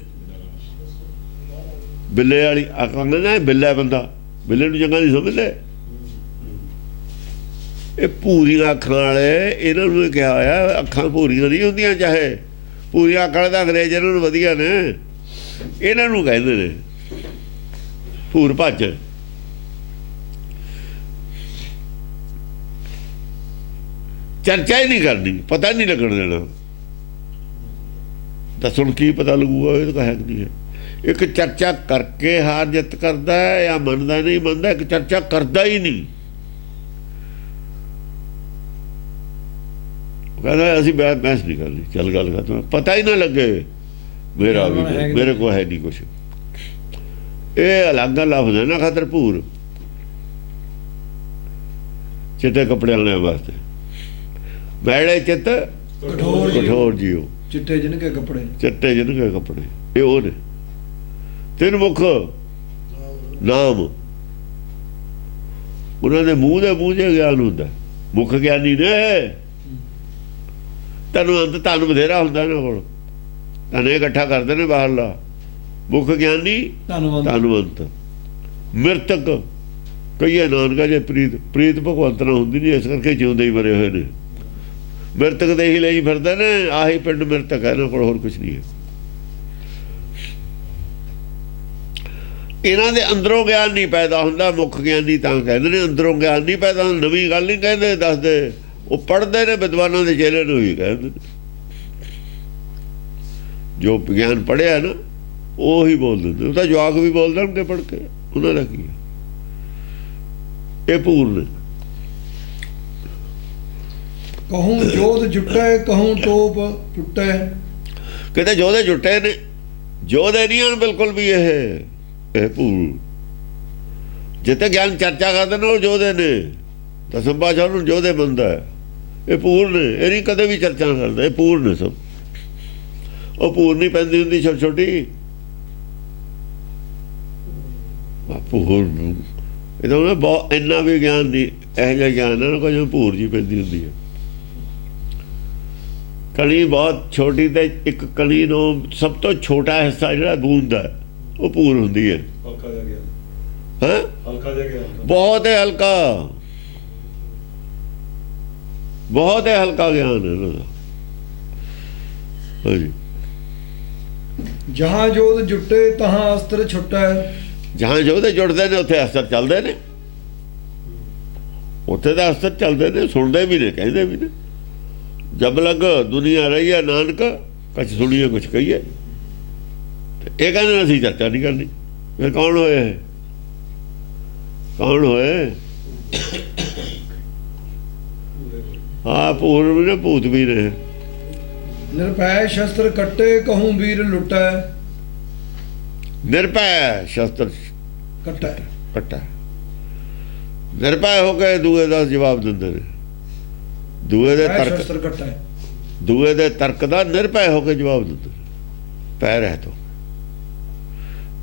ਬਿੱਲੇ ਵਾਲੀ ਅੱਖਾਂ ਕਹਿੰਦੇ, ਬਿੱਲਾ ਬੰਦਾ, ਬਿੱਲੇ ਨੂੰ ਚੰਗਾ ਨਹੀਂ ਸਮਝਦੇ। ਇਹ ਭੂਰੀਆਂ ਅੱਖਾਂ ਵਾਲੇ, ਇਹਨਾਂ ਨੂੰ ਕਿਹਾ ਹੋਇਆ ਅੱਖਾਂ ਭੂਰੀਆਂ ਨਹੀਂ ਹੁੰਦੀਆਂ, ਚਾਹੇ ਭੂਰੀਆਂ ਅੱਖਾਂ ਵਾਲੇ ਤਾਂ ਅੰਗਰੇਜ਼ ਇਹਨਾਂ ਨੂੰ ਵਧੀਆ ਨੇ, ਇਹਨਾਂ ਨੂੰ ਕਹਿੰਦੇ ਨੇ ਭੂਰ ਭੱਜ। ਚਰਚਾ ਹੀ ਨਹੀਂ ਕਰਨੀ, ਪਤਾ ਨਹੀਂ ਲੱਗਣ ਦੇਣਾ। ਦੱਸਣ ਕੀ ਪਤਾ ਲੱਗੂਗਾ, ਇਹ ਤਾਂ ਹੈ ਕਿ ਨਹੀਂ ਹੈ। ਇੱਕ ਚਰਚਾ ਕਰਕੇ ਹਾਰ ਜਿੱਤ ਕਰਦਾ ਹੈ ਜਾਂ ਮੰਨਦਾ ਨਹੀਂ ਮੰਨਦਾ, ਇੱਕ ਚਰਚਾ ਕਰਦਾ ਹੀ ਨਹੀਂ। ਕਹਿੰਦਾ ਅਸੀਂ ਬਹਿਸ ਨਹੀਂ ਕਰਨੀ, ਚੱਲ ਗੱਲ ਖਤਮ, ਪਤਾ ਹੀ ਨਾ ਲੱਗੇ ਮੇਰਾ ਵੀ, ਮੇਰੇ ਕੋਲ ਹੈ ਨਹੀਂ ਕੁਛ। ਇਹ ਅਲੱਗ ਲਫ਼ਜ਼ ਹੈ ਨਾ ਖਾਤਰ ਭੂਰ, ਚਿੱਟੇ ਕੱਪੜੇ ਵਾਲਿਆਂ ਵਾਸਤੇ। ਮੈਲੇ ਚਿੱਤ ਕਠੋਰ ਜੀਓ, ਚਿੱਟੇ ਜਿਨਕੇ ਕੱਪੜੇ, ਚਿੱਟੇ ਜਿਨਕੇ ਕੱਪੜੇ, ਇਹ ਉਹ ਨੇ। ਤਿੰਨ ਮੁਖ ਨਾਮ, ਉਹਨਾਂ ਦੇ ਮੂੰਹ ਦੇ ਮੂੰਹ 'ਚ ਗਿਆਨ ਹੁੰਦਾ। ਮੁੱਖ ਗਿਆਨੀ ਨੇ, ਧਨ ਬਥੇਰਾ ਹੁੰਦਾ ਇਹਨਾਂ ਕੋਲ, ਧਨ ਇਕੱਠਾ ਕਰਦੇ ਨੇ ਬਾਹਰਲਾ। ਮੁੱਖ ਗਿਆਨੀ ਧਨਵੰਤ, ਮਿਰਤਕ ਕਹੀਏ ਨਾਨਕਾ ਜੇ ਪ੍ਰੀਤ ਭਗਵੰਤ ਨਾਲ ਹੁੰਦੀ ਨਹੀਂ, ਇਸ ਕਰਕੇ ਜਿਉਂਦੇ ਹੀ ਮਰੇ ਹੋਏ ਨੇ। ਮਿਰਤਕ ਦੇ ਹੀ ਲਈ ਫਿਰਦੇ ਨੇ, ਆਹੀ ਪਿੰਡ ਮਿਰਤਕ ਹੈ ਇਹਨਾਂ ਕੋਲ, ਹੋਰ ਕੁਛ ਨਹੀਂ ਹੈ। ਇਹਨਾਂ ਦੇ ਅੰਦਰੋਂ ਗਿਆਨ ਨਹੀਂ ਪੈਦਾ ਹੁੰਦਾ। ਮੁੱਖ ਗਿਆਨੀ ਤਾਂ ਕਹਿੰਦੇ ਨੇ ਅੰਦਰੋਂ ਗਿਆਨ ਨਹੀਂ ਪੈਦਾ ਹੁੰਦਾ, ਨਵੀਂ ਗੱਲ ਨਹੀਂ ਕਹਿੰਦੇ, ਦੱਸਦੇ। ਉਹ ਪੜ੍ਹਦੇ ਨੇ, ਵਿਦਵਾਨਾਂ ਦੇ ਚੇਲੇ ਨੂੰ ਹੀ ਕਹਿੰਦੇ ਨੇ। ਜੋ ਗਿਆਨ ਪੜ੍ਹਿਆ ਨਾ ਉਹੀ ਬੋਲ ਦਿੰਦੇ, ਉਹ ਤਾਂ ਜਵਾਕ ਵੀ ਬੋਲ ਦੇਣਗੇ ਪੜ੍ਹ ਕੇ, ਉਹਨਾਂ ਦਾ ਕੀ ਹੈ। ਇਹ ਭੂਰ ਨੇ। ਕਹੂੰ ਜੋਧ ਜੁਟੈ, ਕਹੂੰ ਟੋਪ ਟੁੱਟੈ। ਕਿਤੇ ਜੋਧੇ ਜੁੱਟੇ ਨੇ, ਜੋਧੇ ਨਹੀਂ ਹਨ ਬਿਲਕੁਲ ਵੀ। ਇਹ ਭੂਰ ਜਿੱਥੇ ਗਿਆਨ ਚਰਚਾ ਕਰਦੇ ਨੇ ਉਹ ਜੋਧੇ ਨੇ, ਦਸਮ ਪਾਤਸ਼ਾਹ ਨੂੰ ਜੋਧੇ ਮੰਨਦਾ ਹੈ। ਇਹ ਭੂਰ ਨੇ, ਇਹ ਨਹੀਂ ਕਦੇ ਵੀ ਚਰਚਾ ਕਰਦਾ, ਇਹ ਭੂਰ ਨੇ ਸਭ। ਉਹ ਭੂਰ ਨਹੀਂ ਪੈਂਦੀ ਹੁੰਦੀ ਛੋਟੀ ਛੋਟੀ, ਭੂਰ ਨੂੰ ਇਹਦਾ ਉਹਨੇ ਬਹੁਤ ਇੰਨਾ ਵੀ ਗਿਆਨ ਨਹੀਂ, ਇਹੋ ਜਿਹਾ ਗਿਆਨ ਹੈ ਕੋਈ ਭੂਰ ਜੀ ਪੈਂਦੀ ਹੁੰਦੀ ਹੈ। ਕਲੀ ਬਹੁਤ ਛੋਟੀ, ਤੇ ਇੱਕ ਕਲੀ ਨੂੰ ਸਭ ਤੋਂ ਛੋਟਾ ਹਿੱਸਾ ਜਿਹੜਾ ਬੂੰਦ ਹੈ ਉਹ ਭੂਰ ਹੁੰਦੀ ਹੈ। ਹੈਂ, ਬਹੁਤ ਹੀ ਹਲਕਾ, ਬਹੁਤ ਹੀ ਹਲਕਾ ਗਿਆਨ ਹੈ ਇਹਨਾਂ ਦਾ। ਹਾਂਜੀ, ਜਹਾਂ ਜੋਧ ਜੁਟੇ ਤਹਾਂ ਅਸਤਰ ਛੁੱਟੈ। ਜਹਾਂ ਜੋਧੇ ਜੁੜਦੇ ਨੇ ਉੱਥੇ ਅਸਤਰ ਚੱਲਦੇ ਨੇ, ਉੱਥੇ ਤਾਂ ਅਸਤਰ ਚੱਲਦੇ ਨੇ, ਸੁਣਦੇ ਵੀ ਨੇ, ਕਹਿੰਦੇ ਵੀ ਨੇ। ਜਬ ਲਗ ਦੁਨੀਆ ਰਹੀ ਹੈ ਨਾਨਕ, ਕੁਛ ਸੁਣੀਏ ਕੁਛ ਕਹੀਏ। ਇਹ ਕਹਿੰਦੇ ਅਸੀਂ ਚਰਚਾ ਨਹੀਂ ਕਰਨੀ। ਫਿਰ ਕੌਣ ਹੋਏ? ਕੌਣ ਹੋਏ? ਹਾਂ, ਭੂਰ ਵੀ ਨੇ, ਭੂਤ ਵੀ ਨੇ। ਨਿਰਭੈ ਸ਼ਸਤਰ ਕੱਟੇ, ਕਹੂੰ ਵੀਰ ਲੁੱਟੈ। ਨਿਰਭੈ ਸ਼ਸਤਰ ਕੱਟੈ, ਕੱਟਾ, ਨਿਰਭੈ ਹੋ ਕੇ ਦੂਏ ਦਾ ਜਵਾਬ ਦਿੰਦੇ ਨੇ। ਦੂਏ ਦੇ ਤਰਕ ਦਾ ਨਿਰਭੈ ਹੋ ਕੇ ਜਵਾਬ ਦਿੰਦੇ ਨੇ। ਪੈ ਰਹਿ ਤੋ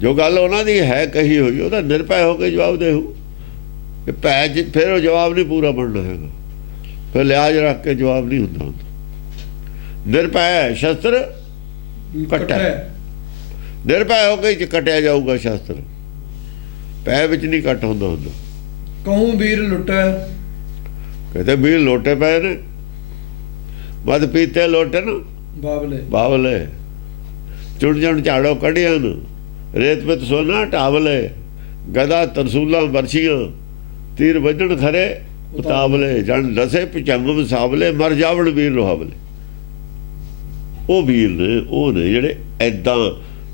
ਜੋ ਗੱਲ ਉਹਨਾਂ ਦੀ ਹੈ ਕਹੀ ਹੋਈ, ਉਹਦਾ ਨਿਰਭੈ ਹੋ ਕੇ ਜਵਾਬ ਦੇਹੂ। ਭੈ ਫਿਰ ਉਹ ਜਵਾਬ ਨਹੀਂ ਪੂਰਾ ਬਣਨਾ ਹੈਗਾ, ਫਿਰ ਲਿਹਾਜ਼ ਰੱਖ ਕੇ ਜਵਾਬ ਨਹੀਂ ਹੁੰਦਾ। ਨਿਰਭੈ ਸ਼ਸਤਰ ਕੱਟੈ, ਨਿਰਭੈ ਹੋ ਕੇ ਕੱਟਿਆ ਜਾਊਗਾ ਸ਼ਸਤਰ, ਪੈ ਵਿੱਚ ਨਹੀਂ ਕੱਟ ਹੁੰਦਾ ਹੁੰਦਾ। ਕਹੂੰ ਵੀਰ ਲੁੱਟੈ, ਕਹਿੰਦੇ ਵੀਰ ਲੋਟੇ ਪਏ ਨੇ, ਮਦ ਪੀਤੇ ਲੋਟੇ ਨਾ ਬਾਬਲੇ ਬਾਬਲੇ, ਚੁਣ ਚੁਣ ਝਾੜੋ ਕੱਢਿਆ ਨੂੰ, ਰੇਤ ਪਿਤ ਸੋਨਾ ਢਾਵਲੇ, ਗਦਾ ਤਰਸੂਲਾਂ ਵਰਸ਼ੀਆਂ, ਤੀਰ ਵੱਜਣ ਖਰੇ ਉਤਾਵਲੇ, ਜਣ ਦਸੇ ਭੁਜੰਗ ਵਸਾਵਲੇ, ਮਰ ਜਾਵਣ ਵੀਰ ਲੋਹਾਵਲੇ। ਉਹ ਵੀਰ ਨੇ, ਉਹ ਨੇ ਜਿਹੜੇ ਐਦਾਂ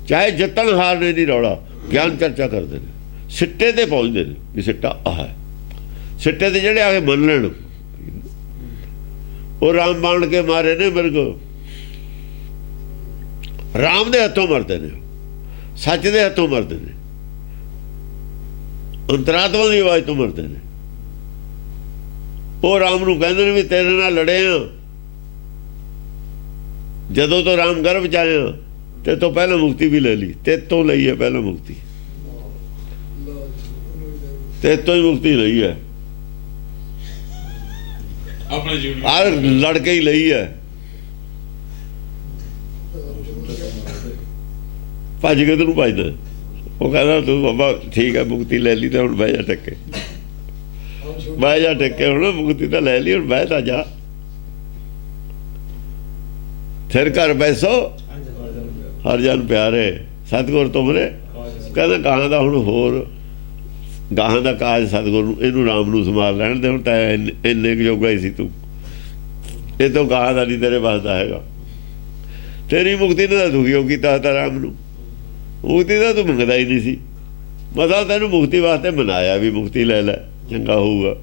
ਚਾਹੇ ਜਿੱਤਣ ਹਾਰਨੇ ਦੀ ਰੌਲਾ ਗਿਆਨ ਚਰਚਾ ਕਰਦੇ ਨੇ, ਸਿੱਟੇ ਤੇ ਪਹੁੰਚਦੇ ਨੇ ਵੀ ਸਿੱਟਾ ਆਹ ਹੈ। ਸਿੱਟੇ ਤੇ ਜਿਹੜੇ ਆ ਕੇ ਮੰਨ ਲੈਣ, ਉਹ ਰਾਮ ਬਾਣ ਕੇ ਮਾਰੇ ਨੇ ਮਿਰਗ, ਰਾਮ ਦੇ ਹੱਥੋਂ ਮਰਦੇ ਨੇ, ਸੱਚ ਦੇ ਹੱਥੋਂ ਮਰਦੇ ਨੇ, ਅੰਤਰਾਤਮਾ ਦੀ ਆਵਾਜ਼ ਤੋਂ ਮਰਦੇ ਨੇ। ਉਹ ਰਾਮ ਨੂੰ ਕਹਿੰਦੇ ਨੇ ਵੀ ਤੇਰੇ ਨਾਲ ਲੜੇ ਆ, ਜਦੋਂ ਤੋਂ ਰਾਮ ਗਰਭ ਚ ਆਇਆ ਤੇ ਤੋਂ ਪਹਿਲਾਂ ਮੁਕਤੀ ਵੀ ਲੈ ਲਈ, ਤੇ ਤੋਂ ਲਈ ਹੈ ਪਹਿਲਾਂ ਮੁਕਤੀ, ਤੇ ਤੋਂ ਹੀ ਮੁਕਤੀ ਲਈ ਹੈ, ਆਪਣੇ ਜੀਵਨ ਆ ਲੜ ਕੇ ਹੀ ਲਈ ਹੈ। ਭੱਜ ਕੇ ਤੈਨੂੰ ਭੱਜਦਾ, ਉਹ ਕਹਿੰਦਾ ਤੂੰ ਬਾਬਾ ਠੀਕ ਹੈ ਮੁਕਤੀ ਲੈ ਲਈ ਤੇ ਹੁਣ ਬਹਿ ਜਾ ਟੱਕੇ, ਬਹਿ ਜਾ ਟੱਕੇ, ਹੁਣ ਮੁਕਤੀ ਤਾਂ ਲੈ ਲਈ, ਹੁਣ ਬਹਿ ਤਾਂ ਜਾ, ਫਿਰ ਘਰ ਬੈਸੋ ਹਰ ਜਨ ਪਿਆਰੇ, ਸਤਿਗੁਰ ਤੁਮਰੇ। ਕਹਿੰਦਾ ਗਾਹਾਂ ਦਾ ਹੁਣ ਹੋਰ ਗਾਹਾਂ ਦਾ ਕਾਜ ਸਤਿਗੁਰ ਨੂੰ, ਇਹਨੂੰ ਰਾਮ ਨੂੰ ਸੰਭਾਲ ਲੈਣ ਦੇ, ਹੁਣ ਤਾਂ ਇੰਨੇ ਕੁ ਜੋਗਾ ਹੀ ਸੀ ਤੂੰ, ਇਹ ਤੋਂ ਗਾਹਾਂ ਦਾ ਨਹੀਂ ਤੇਰੇ ਵਾਸਤਾ ਹੈਗਾ। ਤੇਰੀ ਮੁਕਤੀ ਨੇ ਤਾਂ ਦੁਖੀ ਹੋ ਕੀਤਾ ਤਾਂ ਰਾਮ ਨੂੰ, ਮੁਕਤੀ ਦਾ ਤੂੰ ਮੰਗਦਾ ਹੀ ਨਹੀਂ ਸੀ, ਮਸਾ ਤੈਨੂੰ ਮੁਕਤੀ ਵਾਸਤੇ ਮਨਾਇਆ ਵੀ ਮੁਕਤੀ ਲੈ ਲੈ ਚੰਗਾ ਹੋਊਗਾ।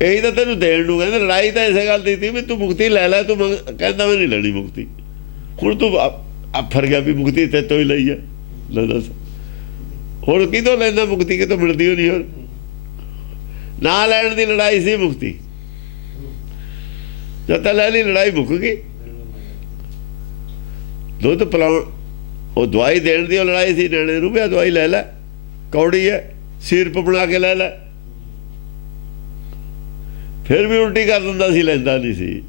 ਇਹੀ ਤਾਂ ਤੈਨੂੰ ਦੇਣ ਨੂੰ ਕਹਿੰਦਾ, ਲੜਾਈ ਤਾਂ ਇਸੇ ਗੱਲ ਦੀ ਸੀ ਵੀ ਤੂੰ ਮੁਕਤੀ ਲੈ ਲੈ, ਤੂੰ ਕਹਿੰਦਾ ਮੈਂ ਨਹੀਂ ਲੈਣੀ ਮੁਕਤੀ, ਹੁਣ ਤੂੰ ਆਫਰ ਗਿਆ ਵੀ ਮੁਕਤੀ ਤੇ ਤੋਂ ਹੀ ਲਈ ਹੈ। ਲੈ ਦੱਸ ਹੁਣ ਕਿਤੋਂ ਲੈਂਦਾ ਮੁਕਤੀ, ਕਿਤੋਂ ਮਿਲਦੀ ਹੋ ਨਹੀਂ, ਹੋਰ ਨਾ ਲੈਣ ਦੀ ਲੜਾਈ ਸੀ ਮੁਕਤੀ, ਜਦ ਤੱਕ ਲੈ ਲਈ ਲੜਾਈ ਮੁੱਕ ਗਈ। ਦੁੱਧ ਪਿਲਾਉਣ, ਉਹ ਦਵਾਈ ਦੇਣ ਦੀ ਉਹ ਲੜਾਈ ਸੀ ਨਿਆਣੇ ਨੂੰ, ਵੀ ਆ ਦਵਾਈ ਲੈ ਲੈ, ਕੌੜੀ ਹੈ, ਸਿਰਪ ਬਣਾ ਕੇ ਲੈ ਲੈ, ਫਿਰ ਵੀ ਉਲਟੀ ਕਰ ਦਿੰਦਾ ਸੀ, ਲੈਂਦਾ ਨਹੀਂ ਸੀ,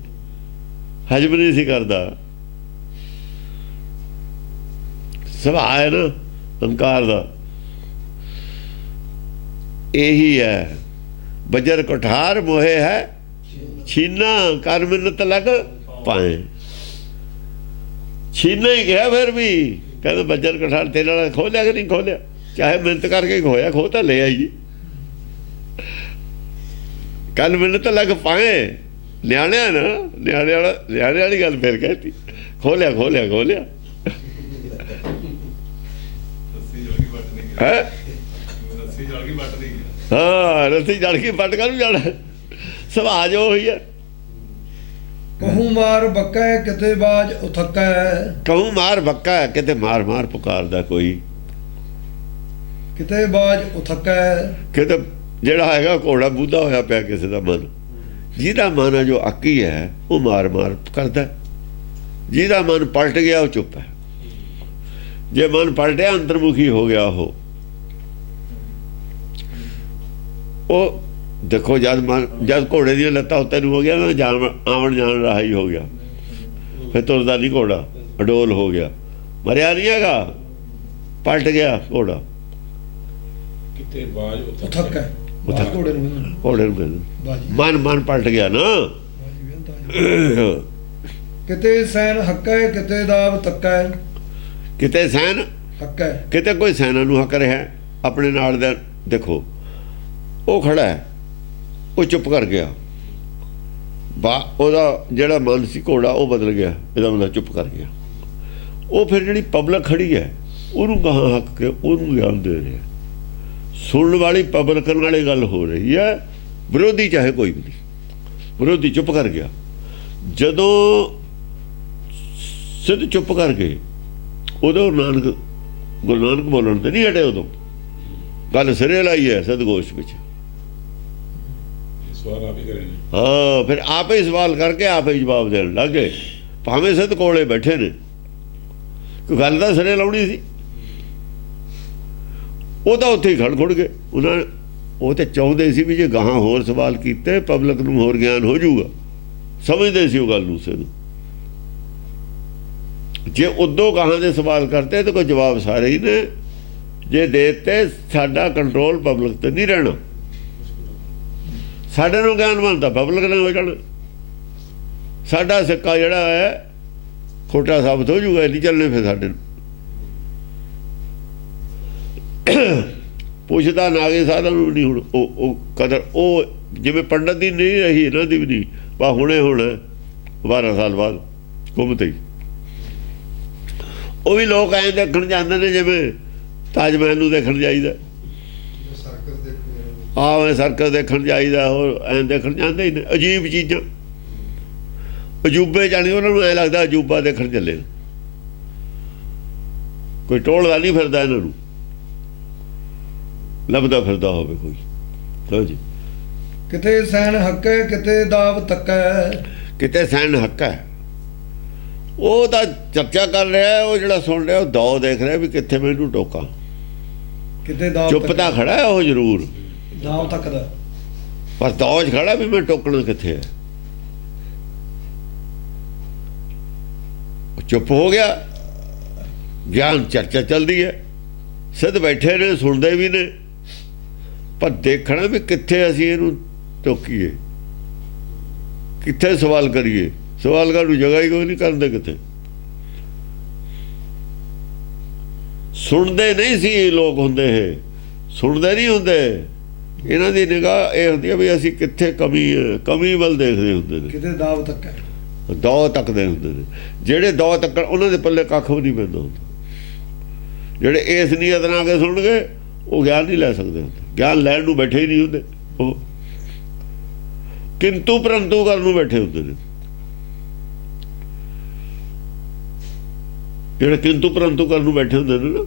ਹਜਮ ਨਹੀਂ ਸੀ ਕਰਦਾ। ਸੁਭਾਅ ਹੈ ਨਾ ਹੰਕਾਰ ਦਾ, ਇਹੀ ਹੈ। ਬਜਰ ਕੁਠਾਰ ਮੋਹੇ ਹੈ ਛੀਨਾ, ਕਰ ਮਿੰਨਤ ਲੱਗ ਪਾਏ, ਛੀਨਾ ਹੀ ਕਿਹਾ। ਫਿਰ ਵੀ ਕਹਿੰਦਾ ਬਜਰ ਕੁਠਾਰ ਤੇਰੇ ਨਾਲ ਖੋਲਿਆ ਕਿ ਨਹੀਂ ਖੋਲਿਆ, ਚਾਹੇ ਮਿਹਨਤ ਕਰਕੇ ਖੋਇਆ, ਖੋ ਤਾਂ ਲੈ ਆਈਏ, ਕੱਲ ਮਿੰਨਤ ਲੱਗ ਪਾਏ। ਨਿਆਣਿਆਂ ਨਾ ਨਿਆਣੇ ਵਾਲੀ ਗੱਲ ਫਿਰ ਕਹਿਤੀ, ਖੋਲਿਆ ਖੋਲਿਆ ਖੋਲਿਆ ਹੈ। ਹਾਂ ਰੱਸੀ ਜੜ ਕੇ ਪੱਟ ਕਰ ਜਾਣਾ, ਸੁਭਾਅ ਉਹੀ ਹੈ। ਕਹੂੰ ਮਾਰ ਬੱਕੈ ਕਿਤੇ ਬਾਜ ਉਥਕੈ, ਕਹੂੰ ਮਾਰ ਬੱਕਾ ਕਿਤੇ ਮਾਰ ਮਾਰ ਪੁਕਾਰਦਾ ਕੋਈ, ਕਿਤੇ ਬਾਜ ਉਥਕੈ। ਕਿਤੇ ਜਿਹੜਾ ਹੈਗਾ ਘੋੜਾ ਬੂਧਾ ਹੋਇਆ ਪਿਆ ਕਿਸੇ ਦਾ ਮਨ, ਜਿਹਦਾ ਮਨ ਹੈ ਜੋ ਆਕੀ ਹੈ ਉਹ ਮਾਰ ਮਾਰ ਕਰਦਾ, ਜਿਹਦਾ ਮਨ ਪਲਟ ਗਿਆ ਉਹ ਚੁੱਪ ਹੈ। ਜੇ ਮਨ ਪਲਟਿਆ ਅੰਤਰਮੁਖੀ ਹੋ ਗਿਆ, ਉਹ ਦੇਖੋ ਜਦ ਘੋੜੇ ਦੀਆਂ ਲੱਤਾਂ ਉੱਤੇ ਨੂੰ ਹੋ ਗਿਆ ਨਾ, ਆਵਣ ਜਾਣ ਰਹਾ ਹੀ ਹੋ ਗਿਆ, ਫਿਰ ਤੁਰਦਾ ਨਹੀਂ ਘੋੜਾ, ਅਡੋਲ ਹੋ ਗਿਆ, ਮਰਿਆ ਨਹੀਂ ਹੈਗਾ, ਪਲਟ ਗਿਆ ਘੋੜਾ। ਕਿਤੇ ਬਾਜ ਉਥਕੈ ਘੋੜੇ ਨੂੰ ਕਹਿੰਦੇ, ਮਨ ਪਲਟ ਗਿਆ ਨਾ। ਕਿਤੇ ਸੈਨ ਹੱਕੈ ਕਿਤੇ ਦਾਬ ਤੱਕੈ, ਕਿਤੇ ਸੈਨ ਹੱਕੈ, ਕਿਤੇ ਕੋਈ ਸੈਨਾ ਨੂੰ ਹੱਕ ਰਿਹਾ ਆਪਣੇ ਨਾਲ ਦਾ। ਦੇਖੋ ਉਹ ਖੜਾ ਹੈ, ਉਹ ਚੁੱਪ ਕਰ ਗਿਆ, ਉਹਦਾ ਜਿਹੜਾ ਮਨ ਸੀ ਘੋੜਾ ਉਹ ਬਦਲ ਗਿਆ, ਇਹਦਾ ਮਤਲਬ ਚੁੱਪ ਕਰ ਗਿਆ। ਉਹ ਫਿਰ ਜਿਹੜੀ ਪਬਲਿਕ ਖੜੀ ਹੈ ਉਹਨੂੰ ਗਾਹਾਂ ਹੱਕ ਕੇ ਉਹਨੂੰ ਗਿਆਨ ਦੇ ਰਿਹਾ, ਸੁਣਨ ਵਾਲੀ ਪਬਲਿਕ ਨਾਲ ਗੱਲ ਹੋ ਰਹੀ ਹੈ, ਵਿਰੋਧੀ ਚਾਹੇ ਕੋਈ ਵੀ ਨਹੀਂ, ਵਿਰੋਧੀ ਚੁੱਪ ਕਰ ਗਿਆ। ਜਦੋਂ ਸਿੱਧ ਚੁੱਪ ਕਰ ਗਏ, ਉਦੋਂ ਗੁਰੂ ਨਾਨਕ ਬੋਲਣ ਤੇ ਨਹੀਂ ਹਟੇ, ਉਦੋਂ ਗੱਲ ਸਿਰੇ ਲਾਈ ਹੈ ਸਤਿਗੋਸ਼ ਵਿੱਚ। ਹਾਂ ਫਿਰ ਆਪੇ ਹੀ ਸਵਾਲ ਕਰਕੇ ਆਪੇ ਜਵਾਬ ਦੇਣ ਲੱਗ ਗਏ, ਭਾਵੇਂ ਸਿੱਧ ਕੋਲੇ ਬੈਠੇ ਨੇ, ਕੋਈ ਗੱਲ ਤਾਂ ਸਿਰੇ ਲਾਉਣੀ ਸੀ। ਉਹ ਤਾਂ ਉੱਥੇ ਹੀ ਖੜ ਗਏ। ਉਹ ਤੇ ਚਾਹੁੰਦੇ ਸੀ ਵੀ ਜੇ ਗਾਹਾਂ ਹੋਰ ਸਵਾਲ ਕੀਤੇ ਪਬਲਿਕ ਨੂੰ ਹੋਰ ਗਿਆਨ ਹੋ ਜਾਊਗਾ, ਸਮਝਦੇ ਸੀ ਉਹ ਗੱਲ ਨੂੰ ਸਿੱਧ। ਜੇ ਉਦੋਂ ਗਾਹਾਂ ਦੇ ਸਵਾਲ ਕਰਤੇ ਤਾਂ ਕੋਈ ਜਵਾਬ ਸਾਰੇ ਹੀ ਨੇ, ਜੇ ਦੇ ਦਿੱਤੇ ਸਾਡਾ ਕੰਟਰੋਲ ਪਬਲਿਕ ਤੇ ਨਹੀਂ ਰਹਿਣਾ, ਸਾਡੇ ਨੂੰ ਗਿਆਨ ਬਣਦਾ ਪਬਲਿਕ ਨੇ ਹੋ ਜਾਣਾ, ਸਾਡਾ ਸਿੱਕਾ ਜਿਹੜਾ ਹੈ ਖੋਟਾ ਸਾਬਤ ਹੋ ਜਾਊਗਾ, ਨਹੀਂ ਚੱਲਣੇ ਫਿਰ ਸਾਡੇ ਨੂੰ। ਪੁੱਛਦਾ ਨਾਗੇ ਸਾਧਨ ਨੂੰ ਨਹੀਂ। ਹੁਣ ਉਹ ਕਦਰ ਉਹ ਜਿਵੇਂ ਪੰਡਤ ਦੀ ਨਹੀਂ ਰਹੀ, ਇਹਨਾਂ ਦੀ ਵੀ ਨਹੀਂ। ਬਾ ਹੁਣੇ ਹੁਣ 12 ਸਾਲ ਬਾਅਦ ਘੁੰਮਤੇ ਹੀ ਉਹ ਵੀ ਲੋਕ ਐਂ ਦੇਖਣ ਜਾਂਦੇ ਨੇ ਜਿਵੇਂ ਤਾਜ ਮਹਿਲ ਨੂੰ ਦੇਖਣ ਜਾਈਦਾ, ਆਹ ਸਰਕਸ ਦੇਖਣ ਜਾਈਦਾ, ਹੋਰ ਐਂ ਦੇਖਣ ਜਾਂਦੇ ਹੀ ਨੇ। ਅਜੀਬ ਚੀਜ਼ਾਂ, ਅਜੂਬੇ ਜਾਣੀ, ਉਹਨਾਂ ਨੂੰ ਐਂ ਲੱਗਦਾ ਅਜੂਬਾ ਦੇਖਣ ਚੱਲੇ। ਕੋਈ ਟੋਲਦਾ ਨਹੀਂ ਫਿਰਦਾ ਇਹਨਾਂ ਨੂੰ, ਲੱਭਦਾ ਫਿਰਦਾ ਹੋਵੇ ਕੋਈ। ਹਾਂਜੀ, ਕਿਤੇ ਸੈਨ ਹੱਕੈ ਕਿਤੇ ਦਾਵ ਤੱਕੈ। ਕਿਤੇ ਸੈਨ ਹੱਕ ਹੈ, ਉਹ ਤਾਂ ਚਰਚਾ ਕਰ ਰਿਹਾ, ਉਹ ਜਿਹੜਾ ਸੁਣ ਰਿਹਾ ਉਹ ਦੌ ਦੇਖ ਰਿਹਾ ਵੀ ਕਿੱਥੇ ਮੈਨੂੰ ਟੋਕਾਂ। ਕਿਤੇ ਦਾਵ ਚੁੱਪ ਤਾਂ ਖੜਾ ਹੈ ਉਹ ਜ਼ਰੂਰ, ਦਾਵ ਤੱਕਦਾ, ਪਰ ਦੌ 'ਚ ਖੜਾ ਵੀ ਮੈਂ ਟੋਕਣਾ ਕਿੱਥੇ ਹੈ। ਚੁੱਪ ਹੋ ਗਿਆ, ਗਿਆਨ ਚਰਚਾ ਚੱਲਦੀ ਹੈ, ਸਿੱਧ ਬੈਠੇ ਨੇ, ਸੁਣਦੇ ਵੀ ਨੇ, ਪਰ ਦੇਖਣਾ ਵੀ ਕਿੱਥੇ ਅਸੀਂ ਇਹਨੂੰ ਟੋਕੀਏ, ਕਿੱਥੇ ਸਵਾਲ ਕਰੀਏ। ਸਵਾਲ ਕਰਨ ਨੂੰ ਜਗ੍ਹਾ ਹੀ ਕੋਈ ਨਹੀਂ, ਕਰਦੇ ਕਿੱਥੇ। ਸੁਣਦੇ ਨਹੀਂ ਸੀ ਲੋਕ ਹੁੰਦੇ, ਇਹ ਸੁਣਦੇ ਨਹੀਂ ਹੁੰਦੇ। ਇਹਨਾਂ ਦੀ ਨਿਗਾਹ ਇਹ ਹੁੰਦੀ ਹੈ ਵੀ ਅਸੀਂ ਕਿੱਥੇ ਕਮੀ ਹੈ, ਕਮੀ ਵੱਲ ਦੇਖਦੇ ਹੁੰਦੇ ਨੇ। ਕਿਤੇ ਦਾਵ ਤੱਕੈ, ਦੌ ਤੱਕਦੇ ਹੁੰਦੇ ਨੇ। ਜਿਹੜੇ ਦੌ ਤੱਕਣ ਉਹਨਾਂ ਦੇ ਪੱਲੇ ਕੱਖ ਵੀ ਨਹੀਂ ਪੈਂਦਾ ਹੁੰਦਾ। ਜਿਹੜੇ ਇਸ ਨੀਅਤ ਨਾਲ ਕੇ ਸੁਣਨਗੇ ਉਹ ਗਿਆਨ ਨਹੀਂ ਲੈ ਸਕਦੇ ਹੁੰਦੇ, ਗਿਆਨ ਲੈਣ ਨੂੰ ਬੈਠੇ ਹੀ ਨਹੀਂ ਹੁੰਦੇ। ਉਹ ਕਿੰਤੂ ਪਰੰਤੂ ਕਰਨ ਨੂੰ ਬੈਠੇ ਹੁੰਦੇ ਨੇ। ਜਿਹੜੇ ਕਿੰਤੂ ਪਰੰਤੂ ਕਰਨ ਨੂੰ ਬੈਠੇ ਹੁੰਦੇ ਨੇ ਨਾ,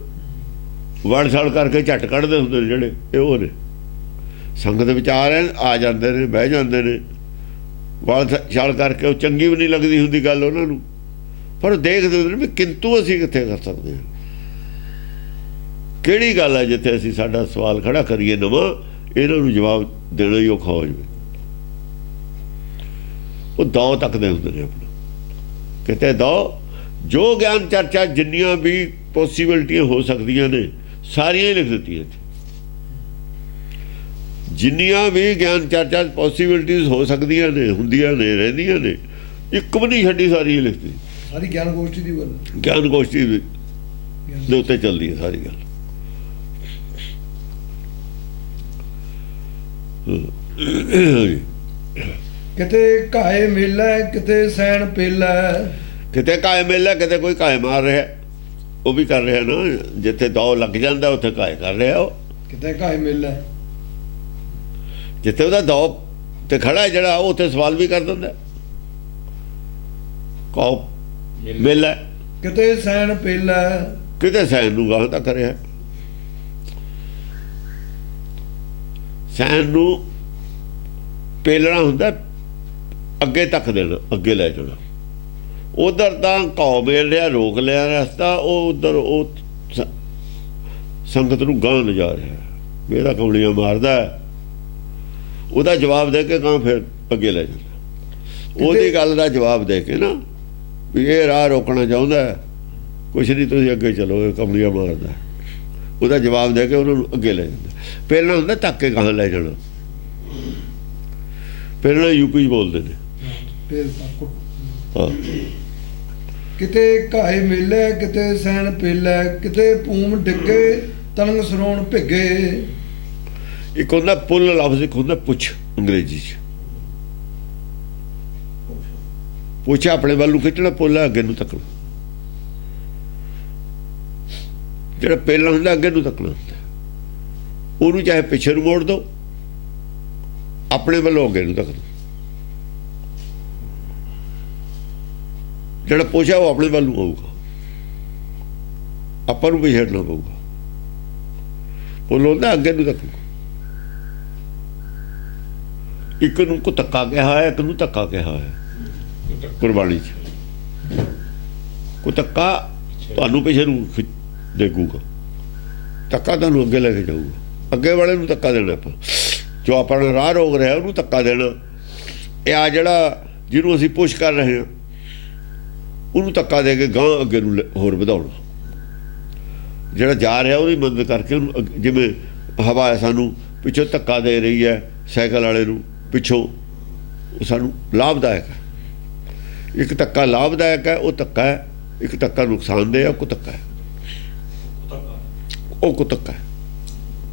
ਵੜ ਛੜ ਕਰਕੇ ਝੱਟ ਕੱਢਦੇ ਹੁੰਦੇ ਨੇ ਜਿਹੜੇ, ਇਹ ਉਹ ਨੇ। ਸੰਗਤ ਵਿੱਚ ਆ ਜਾਂਦੇ ਨੇ, ਬਹਿ ਜਾਂਦੇ ਨੇ, ਵੜ ਛੜ ਕਰਕੇ। ਉਹ ਚੰਗੀ ਵੀ ਨਹੀਂ ਲੱਗਦੀ ਹੁੰਦੀ ਗੱਲ ਉਹਨਾਂ ਨੂੰ, ਪਰ ਉਹ ਦੇਖਦੇ ਹੁੰਦੇ ਨੇ ਵੀ ਕਿੰਤੂ ਅਸੀਂ ਕਿੱਥੇ ਕਰ ਸਕਦੇ ਹਾਂ। ਕਿਹੜੀ ਗੱਲ ਹੈ ਜਿੱਥੇ ਅਸੀਂ ਸਾਡਾ ਸਵਾਲ ਖੜਾ ਕਰੀਏ ਨਵਾਂ, ਇਹਨਾਂ ਨੂੰ ਜਵਾਬ ਦੇਣਾ ਹੀ ਔਖਾ ਹੋ ਜਾਵੇ। ਉਹ ਦੌ ਤੱਕਦੇ ਹੁੰਦੇ ਨੇ ਆਪਣਾ, ਕਿਤੇ ਦੌ। ਜੋ ਗਿਆਨ ਚਰਚਾ ਜਿੰਨੀਆਂ ਵੀ ਪੋਸੀਬਿਲਿਟੀਆਂ ਹੋ ਸਕਦੀਆਂ ਨੇ ਸਾਰੀਆਂ ਹੀ ਲਿਖ ਦਿੱਤੀਆਂ। ਜਿੰਨੀਆਂ ਵੀ ਗਿਆਨ ਚਰਚਾ ਪੋਸੀਬਿਲਿਟੀਜ਼ ਹੋ ਸਕਦੀਆਂ ਨੇ, ਹੁੰਦੀਆਂ ਨੇ, ਰਹਿੰਦੀਆਂ ਨੇ, ਇੱਕ ਵੀ ਨਹੀਂ ਛੱਡੀ, ਸਾਰੀ ਹੀ ਲਿਖਤੀ। ਸਾਰੀ ਗਿਆਨ ਗੋਸ਼ਟੀ ਦੀ ਗੱਲ, ਗਿਆਨ ਗੋਸ਼ਟੀ ਦੇ ਉੱਤੇ ਚੱਲਦੀ ਹੈ ਸਾਰੀ ਗੱਲ। ਕਿਤੇ ਘਾਏ ਮੇਲਾ ਕਿਤੇ ਸੈਣ ਪੇਲਾ। ਕਿਤੇ ਕਾਏ ਮੇਲਾ, ਕਿਤੇ ਕੋਈ ਕਾਏ ਮਾਰ ਰਿਹਾ, ਉਹ ਵੀ ਕਰ ਰਿਹਾ ਨਾ। ਜਿੱਥੇ ਦੌ ਲੱਗ ਜਾਂਦਾ ਉੱਥੇ ਕਾਏ ਕਰ ਰਿਹਾ ਉਹ। ਕਿਤੇ ਘਾਏ ਮੇਲਾ, ਜਿੱਥੇ ਉਹਦਾ ਦੌ ਤੇ ਖੜਾ ਜਿਹੜਾ, ਉਹ ਉੱਥੇ ਸਵਾਲ ਵੀ ਕਰ ਦਿੰਦਾ। ਕੌ ਮੇਲਾ, ਕਿਤੇ ਸੈਣ ਪੇਲਾ। ਕਿਤੇ ਸੈਨ ਨੂੰ ਗਾਹਾਂ ਤੱਕ ਰਿਹਾ। ਸੈਨ ਨੂੰ ਪੇਲਣਾ ਹੁੰਦਾ, ਅੱਗੇ ਤੱਕ ਦੇਣਾ, ਅੱਗੇ ਲੈ ਜਾਣਾ। ਉਧਰ ਤਾਂ ਘਾਹ ਮੇਲ ਰਿਹਾ, ਰੋਕ ਲਿਆ ਰਸਤਾ, ਉਹ ਉਧਰ ਉਹ ਸੰਗਤ ਨੂੰ ਗਾਂਹ ਲਿਜਾ ਰਿਹਾ, ਇਹਦਾ ਕਮਲੀਆਂ ਮਾਰਦਾ। ਉਹਦਾ ਜਵਾਬ ਦੇ ਕੇ ਗਾਂਹ ਫਿਰ ਅੱਗੇ ਲੈ ਜਾਂਦਾ। ਉਹਦੀ ਗੱਲ ਦਾ ਜਵਾਬ ਦੇ ਕੇ ਨਾ ਵੀ ਇਹ ਰਾਹ ਰੋਕਣਾ ਚਾਹੁੰਦਾ, ਕੁਛ ਨਹੀਂ, ਤੁਸੀਂ ਅੱਗੇ ਚਲੋ, ਇਹ ਕਮਲੀਆਂ ਮਾਰਦਾ। ਉਹਦਾ ਜਵਾਬ ਦੇ ਕੇ ਉਹਨਾਂ ਨੂੰ ਅੱਗੇ ਲੈ ਜਾਂਦਾ। ਪਹਿਲਾਂ ਹੁੰਦਾ ਧੱਕ ਕੇ ਗਾਂਹ ਲੈ ਜਾਣਾ। ਪਹਿਲਾਂ ਯੂਪੀ 'ਚ ਬੋਲਦੇ ਨੇ। ਹਾਂ, ਕਿਤੇ ਘਾਏ ਮੇਲੇ ਕਿਤੇ ਸੈਣ ਪੇਲਾ। ਕਿਤੇ ਭੂਮ ਡਿੱਗੇ ਤਲੰਗ ਸਰੋਣ ਭਿੱਗੇ। ਇੱਕ ਹੁੰਦਾ ਪੁੱਲ ਲਫ਼ਜ਼, ਇੱਕ ਹੁੰਦਾ ਪੁੱਛ ਅੰਗਰੇਜ਼ੀ 'ਚ। ਪੁੱਛ ਆਪਣੇ ਵੱਲ ਨੂੰ ਖਿੱਚਣਾ, ਪੁੱਲ ਅੱਗੇ ਨੂੰ ਤੱਕਣਾ। ਜਿਹੜਾ ਪਹਿਲਾਂ ਹੁੰਦਾ ਅੱਗੇ ਨੂੰ ਤੱਕਣਾ ਹੁੰਦਾ, ਉਹਨੂੰ ਚਾਹੇ ਪਿੱਛੇ ਨੂੰ ਮੋੜ ਦਿਓ, ਆਪਣੇ ਵੱਲੋਂ ਅੱਗੇ ਨੂੰ ਤੱਕਣਾ। ਜਿਹੜਾ ਪੁੱਛਿਆ ਉਹ ਆਪਣੇ ਵੱਲ ਨੂੰ ਆਊਗਾ, ਆਪਾਂ ਨੂੰ ਪਿੱਛੇ ਹਟਣਾ ਪਊਗਾ। ਪੁੱਲ ਹੁੰਦਾ ਅੱਗੇ ਨੂੰ ਤੱਕਣਾ। ਇੱਕ ਨੂੰ ਕੋ ਧੱਕਾ ਕਿਹਾ ਹੈ, ਇੱਕ ਨੂੰ ਧੱਕਾ ਕਿਹਾ ਹੈ ਗੁਰਬਾਣੀ 'ਚ। ਕੋ ਧੱਕਾ ਤੁਹਾਨੂੰ ਪਿੱਛੇ ਨੂੰ ਡੇਗੂਗਾ, ਧੱਕਾ ਤੁਹਾਨੂੰ ਅੱਗੇ ਲੈ ਕੇ ਜਾਊਗਾ। ਅੱਗੇ ਵਾਲੇ ਨੂੰ ਧੱਕਾ ਦੇਣਾ ਆਪਾਂ, ਜੋ ਆਪਣਾ ਰਾਹ ਰੋਕ ਰਿਹਾ ਉਹਨੂੰ ਧੱਕਾ ਦੇਣਾ। ਇਹ ਆ ਜਿਹੜਾ ਜਿਹਨੂੰ ਅਸੀਂ ਪੁਸ਼ ਕਰ ਰਹੇ ਹਾਂ, ਉਹਨੂੰ ਧੱਕਾ ਦੇ ਕੇ ਗਾਂਹ ਅੱਗੇ ਨੂੰ ਹੋਰ ਵਧਾਉਣਾ। ਜਿਹੜਾ ਜਾ ਰਿਹਾ ਉਹਦੀ ਮਦਦ ਕਰਕੇ ਉਹਨੂੰ, ਜਿਵੇਂ ਹਵਾ ਸਾਨੂੰ ਪਿੱਛੋਂ ਧੱਕਾ ਦੇ ਰਹੀ ਹੈ ਸਾਈਕਲ ਵਾਲੇ ਨੂੰ ਪਿੱਛੋਂ, ਉਹ ਸਾਨੂੰ ਲਾਭਦਾਇਕ ਹੈ। ਇੱਕ ਧੱਕਾ ਲਾਭਦਾਇਕ ਹੈ, ਉਹ ਧੱਕਾ ਹੈ। ਇੱਕ ਧੱਕਾ ਨੁਕਸਾਨਦੇਹ ਹੈ, ਉਹ ਧੱਕਾ ਹੈ, ਉਹ ਧੱਕਾ ਹੈ।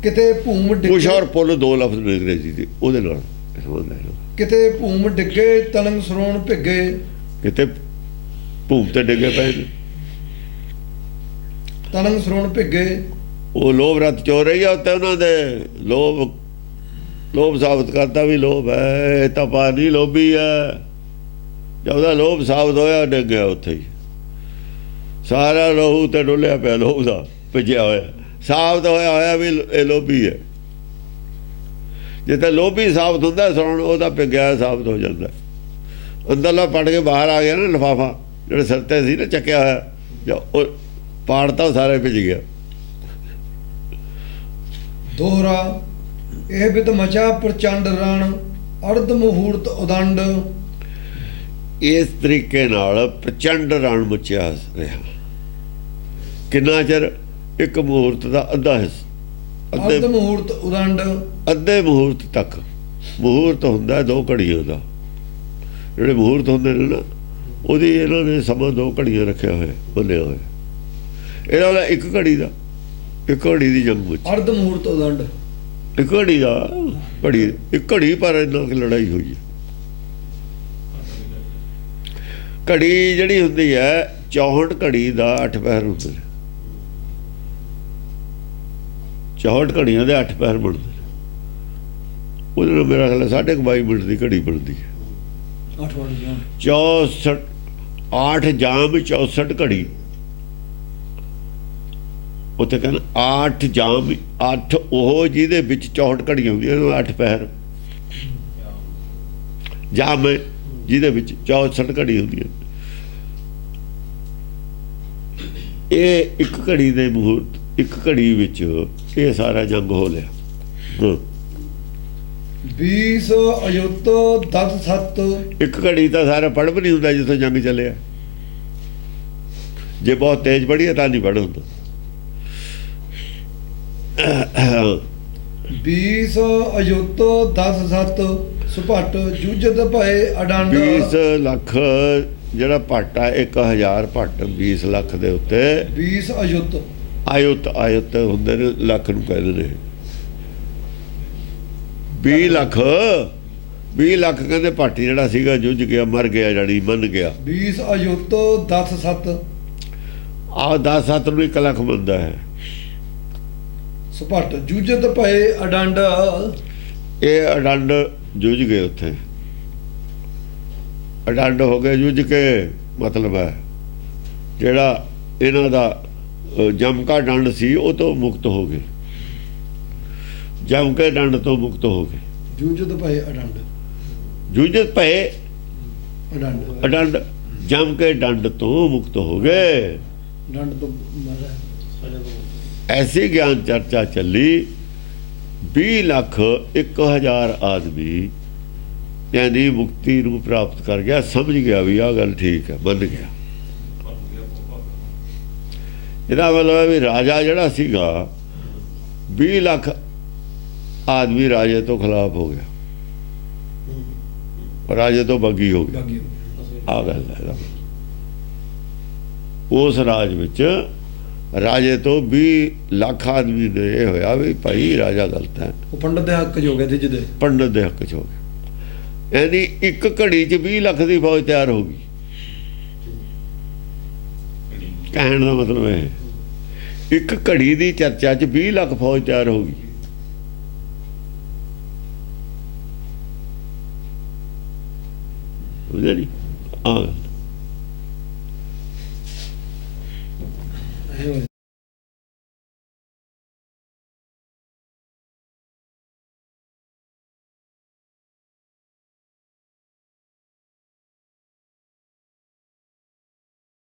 ਕਿਤੇ ਭੂਮ ਕੁਛ ਡਿੱਗੇ ਔਰ ਪੁੱਲ ਦੋ ਲਫ਼ਜ਼ ਨੇ ਅੰਗਰੇਜ਼ੀ ਦੇ ਉਹਦੇ ਨਾਲ ਸੰਬੰਧ ਹੈ। ਕਿਤੇ ਭੂਮ ਡਿੱਗੇ ਤਲੰਗ ਸਰੋਣ ਭਿੱਗੇ ਕਿਤੇ ਭੂਮ ਤੇ ਡਿੱਗੇ ਪਏ ਨੇ, ਤਲੰਗ ਸਰੋਣ ਭਿੱਗੇ। ਉਹ ਲੋਭ ਰੱਤ ਚੋ ਰਹੀ ਆ ਉੱਤੇ ਉਹਨਾਂ ਦੇ। ਲੋਭ ਸਾਬਤ ਕਰਤਾ ਵੀ ਲੋਭ ਹੈ, ਇਹ ਤਾਂ ਪਾ ਨਹੀਂ ਲੋਭੀ ਹੈ। ਜਦ ਉਹਦਾ ਲੋਭ ਸਾਬਤ ਹੋਇਆ ਡਿੱਗ ਗਿਆ ਉੱਥੇ ਹੀ। ਸਾਰਾ ਲਹੂ ਤੇ ਡੁੱਲਿਆ ਪਿਆ ਲੋਭ ਦਾ, ਭਿੱਜਿਆ ਹੋਇਆ। ਸਾਬਤ ਹੋਇਆ ਵੀ ਇਹ ਲੋਭੀ ਹੈ। ਜੇ ਤਾਂ ਲੋਭੀ ਸਾਬਤ ਹੁੰਦਾ ਸੁਣ ਉਹਦਾ ਭਿੱਗਿਆ ਸਾਬਤ ਹੋ ਜਾਂਦਾ। ਅੰਦਰਲਾ ਪੜ ਕੇ ਬਾਹਰ ਆ ਗਿਆ ਨਾ ਲਿਫਾਫਾ, ਜਿਹੜੇ ਸਿਰ ਤੇ ਸੀ ਨਾ ਚੱਕਿਆ ਹੋਇਆ, ਜਾਂ ਉਹ ਪਾੜਤਾ ਸਾਰੇ ਭਿੱਜ ਗਿਆ। ਦੋਹਰਾ ਇਹ ਬਿਦ ਮਚਾ ਪ੍ਰਚੰਡ ਰਣ ਅਰਧ ਮਹੂਰਤ ਉਦੰਡ। ਇਸ ਤਰੀਕੇ ਨਾਲ ਪ੍ਰਚੰਡ ਰਣ ਮਚਿਆ ਰਿਹਾ। ਕਿੰਨਾ ਚਿਰ? ਇੱਕ ਮਹੂਰਤ ਦਾ ਅੱਧਾ ਹਿੱਸਾ, ਅਰਧ ਮਹੂਰਤ ਉਦੰਡ। ਅੱਧੇ ਮਹੂਰਤ ਤੱਕ। ਮਹੂਰਤ ਹੁੰਦਾ 2 ਘੜੀਆਂ ਦਾ। ਜਿਹੜੇ ਮਹੂਰਤ ਹੁੰਦੇ ਨੇ ਨਾ ਉਹਦੀ ਇਹਨਾਂ ਨੇ ਸਮਾਂ 2 ਘੜੀਆਂ ਰੱਖਿਆ ਹੋਇਆ, ਬੰਨਿਆ ਹੋਇਆ। ਇਹਨਾਂ ਦਾ 1 ਘੜੀ ਦਾ, 1 ਘੜੀ ਦੀ ਜੰਗ ਵਿੱਚ ਅਰਧ ਮਹੂਰਤ ਉਦੰਡ। 1 ਘੜੀ ਦਾ ਘੜੀ, 1 ਘੜੀ ਪਰ ਇਹਨਾਂ ਦੀ ਲੜਾਈ ਹੋਈ ਹੈ। ਘੜੀ ਜਿਹੜੀ ਹੁੰਦੀ ਹੈ 64 ਘੜੀ ਦਾ 8 ਪਹਿਰ ਹੁੰਦੇ ਨੇ। 64 ਘੜੀਆਂ ਦੇ 8 ਪਹਿਰ ਬਣਦੇ ਨੇ। ਉਹਦੇ ਨਾਲ ਮੇਰਾ ਖਿਆਲ 22.5 ਮਿੰਟ ਦੀ ਘੜੀ ਬਣਦੀ ਹੈ। 64 8 ਜਾਮ 64 ਘੜੀ। ਉੱਥੇ ਕਹਿੰਦਾ 8 ਜਾਮ 8 ਉਹ ਜਿਹਦੇ ਵਿੱਚ 64 ਘੜੀਆਂ ਹੁੰਦੀਆਂ, 8 ਪਹਿਰ। ਜਾਮ ਜਿਹਦੇ ਵਿੱਚ 64 ਘੜੀ ਹੁੰਦੀ ਹੈ। ਇਹ 1 ਘੜੀ ਦੇ ਮਹੂਰਤ, 1 ਘੜੀ ਵਿੱਚ ਇਹ ਸਾਰਾ ਜੰਗ ਹੋ ਲਿਆ। 20 ਅਯੁੱਤ 10 ਸੱਤ। 1 ਘੜੀ ਤਾਂ ਸਾਰਾ ਪੜ੍ਹ ਵੀ ਨਹੀਂ ਹੁੰਦਾ ਜਿੱਥੋਂ ਜੰਗ ਚੱਲਿਆ। ਜੇ ਬਹੁਤ ਤੇਜ਼ ਪੜ੍ਹੀਏ ਤਾਂ ਨਹੀਂ ਪੜ੍ਹ ਹੁੰਦਾ। 20 ਅਯੁੱਤ 10 ਸੱਤ ਸੁਭਟ ਜੂਝਤ ਭਏ ਅਡੰਡ। 20 ਲੱਖ ਜਿਹੜਾ ਭੱਟ ਆ, 1000 ਭੱਟ 20 ਲੱਖ ਦੇ ਉੱਤੇ। 20 ਅਯੁੱਤ ਆਯੁੱਤ ਹੁੰਦੇ ਨੇ, ਲੱਖ ਨੂੰ ਕਹਿੰਦੇ ਨੇ। 20 ਲੱਖ 20 ਲੱਖ ਕਹਿੰਦੇ ਭੱਟ ਜਿਹੜਾ ਸੀਗਾ ਜੁੱਝ ਗਿਆ, ਮਰ ਗਿਆ, ਜਾਣੀ ਮੰਨ ਗਿਆ। 20 ਅਯੁੱਤ 10 ਸੱਤ। ਆਹ 10 ਸੱਤ ਨੂੰ 1 ਲੱਖ ਮੰਨਦਾ ਹੈ। ਸੁਭਟ ਜੂਝਤ ਭਏ ਅਡੰਡ। ਇਹ ਅਡੰਡ ਜੁੱਝ ਗਏ ਉੱਥੇ, ਅਡੰਡ ਹੋ ਗਏ ਜੁੱਝ ਕੇ। ਮਤਲਬ ਹੈ ਜਿਹੜਾ ਇਹਨਾਂ ਦਾ ਜਮਕਾ ਡੰਡ ਸੀ ਉਹ ਤੋਂ ਮੁਕਤ ਹੋ ਗਏ। ਜਮਕੇ ਡੰਡ ਤੋਂ ਮੁਕਤ ਹੋ ਗਏ। ਜੂਝਤ ਭਏ ਅਡੰਡ। ਜੂਝਤ ਭਏ ਅਡੰਡ। ਅਡੰਡ ਜਮਕੇ ਡੰਡ ਤੋਂ ਮੁਕਤ ਹੋ ਗਏ। ਡੰਡ ਤੋਂ ਐਸੀ ਗਿਆਨ ਚਰਚਾ ਚੱਲੀ। 20 ਲੱਖ 1000 ਆਦਮੀ ਯਾਨੀ ਮੁਕਤੀ ਨੂੰ ਪ੍ਰਾਪਤ ਕਰ ਗਿਆ, ਸਮਝ ਗਿਆ ਵੀ ਆਹ ਗੱਲ ਠੀਕ ਹੈ, ਮੰਨ ਗਿਆ। ਇਹਦਾ ਮਤਲਬ ਹੈ ਵੀ ਰਾਜਾ ਜਿਹੜਾ ਸੀਗਾ 20 ਲੱਖ ਆਦਮੀ ਰਾਜੇ ਤੋਂ ਖਿਲਾਫ ਹੋ ਗਿਆ, ਰਾਜੇ ਤੋਂ ਬਾਗੀ ਹੋ ਗਿਆ। ਆਹ ਗੱਲ ਹੈ। ਉਸ ਰਾਜ ਵਿੱਚ ਰਾਜੇ ਤੋਂ 20 ਲੱਖ ਆਦਮੀ ਨੇ ਇਹ ਹੋਇਆ ਵੀ ਭਾਈ ਰਾਜਾ ਗਲਤ ਹੈ। ਉਹ ਪੰਡਤ ਦੇ ਹੱਕ 'ਚ ਹੋ ਗਏ ਤੇ ਜਿਹਦੇ ਪੰਡਤ ਦੇ ਹੱਕ 'ਚ ਹੋ ਗਏ। ਯਾਨੀ 1 ਘੜੀ 'ਚ 20 ਲੱਖ ਦੀ ਫੌਜ ਤਿਆਰ ਹੋ ਗਈ। ਕਹਿਣ ਦਾ ਮਤਲਬ ਹੈ 1 ਘੜੀ ਦੀ ਚਰਚਾ 'ਚ 20 ਲੱਖ ਫੌਜ ਤਿਆਰ ਹੋ ਗਈ। ਸਮਝਿਆ ਨੀ? ਆ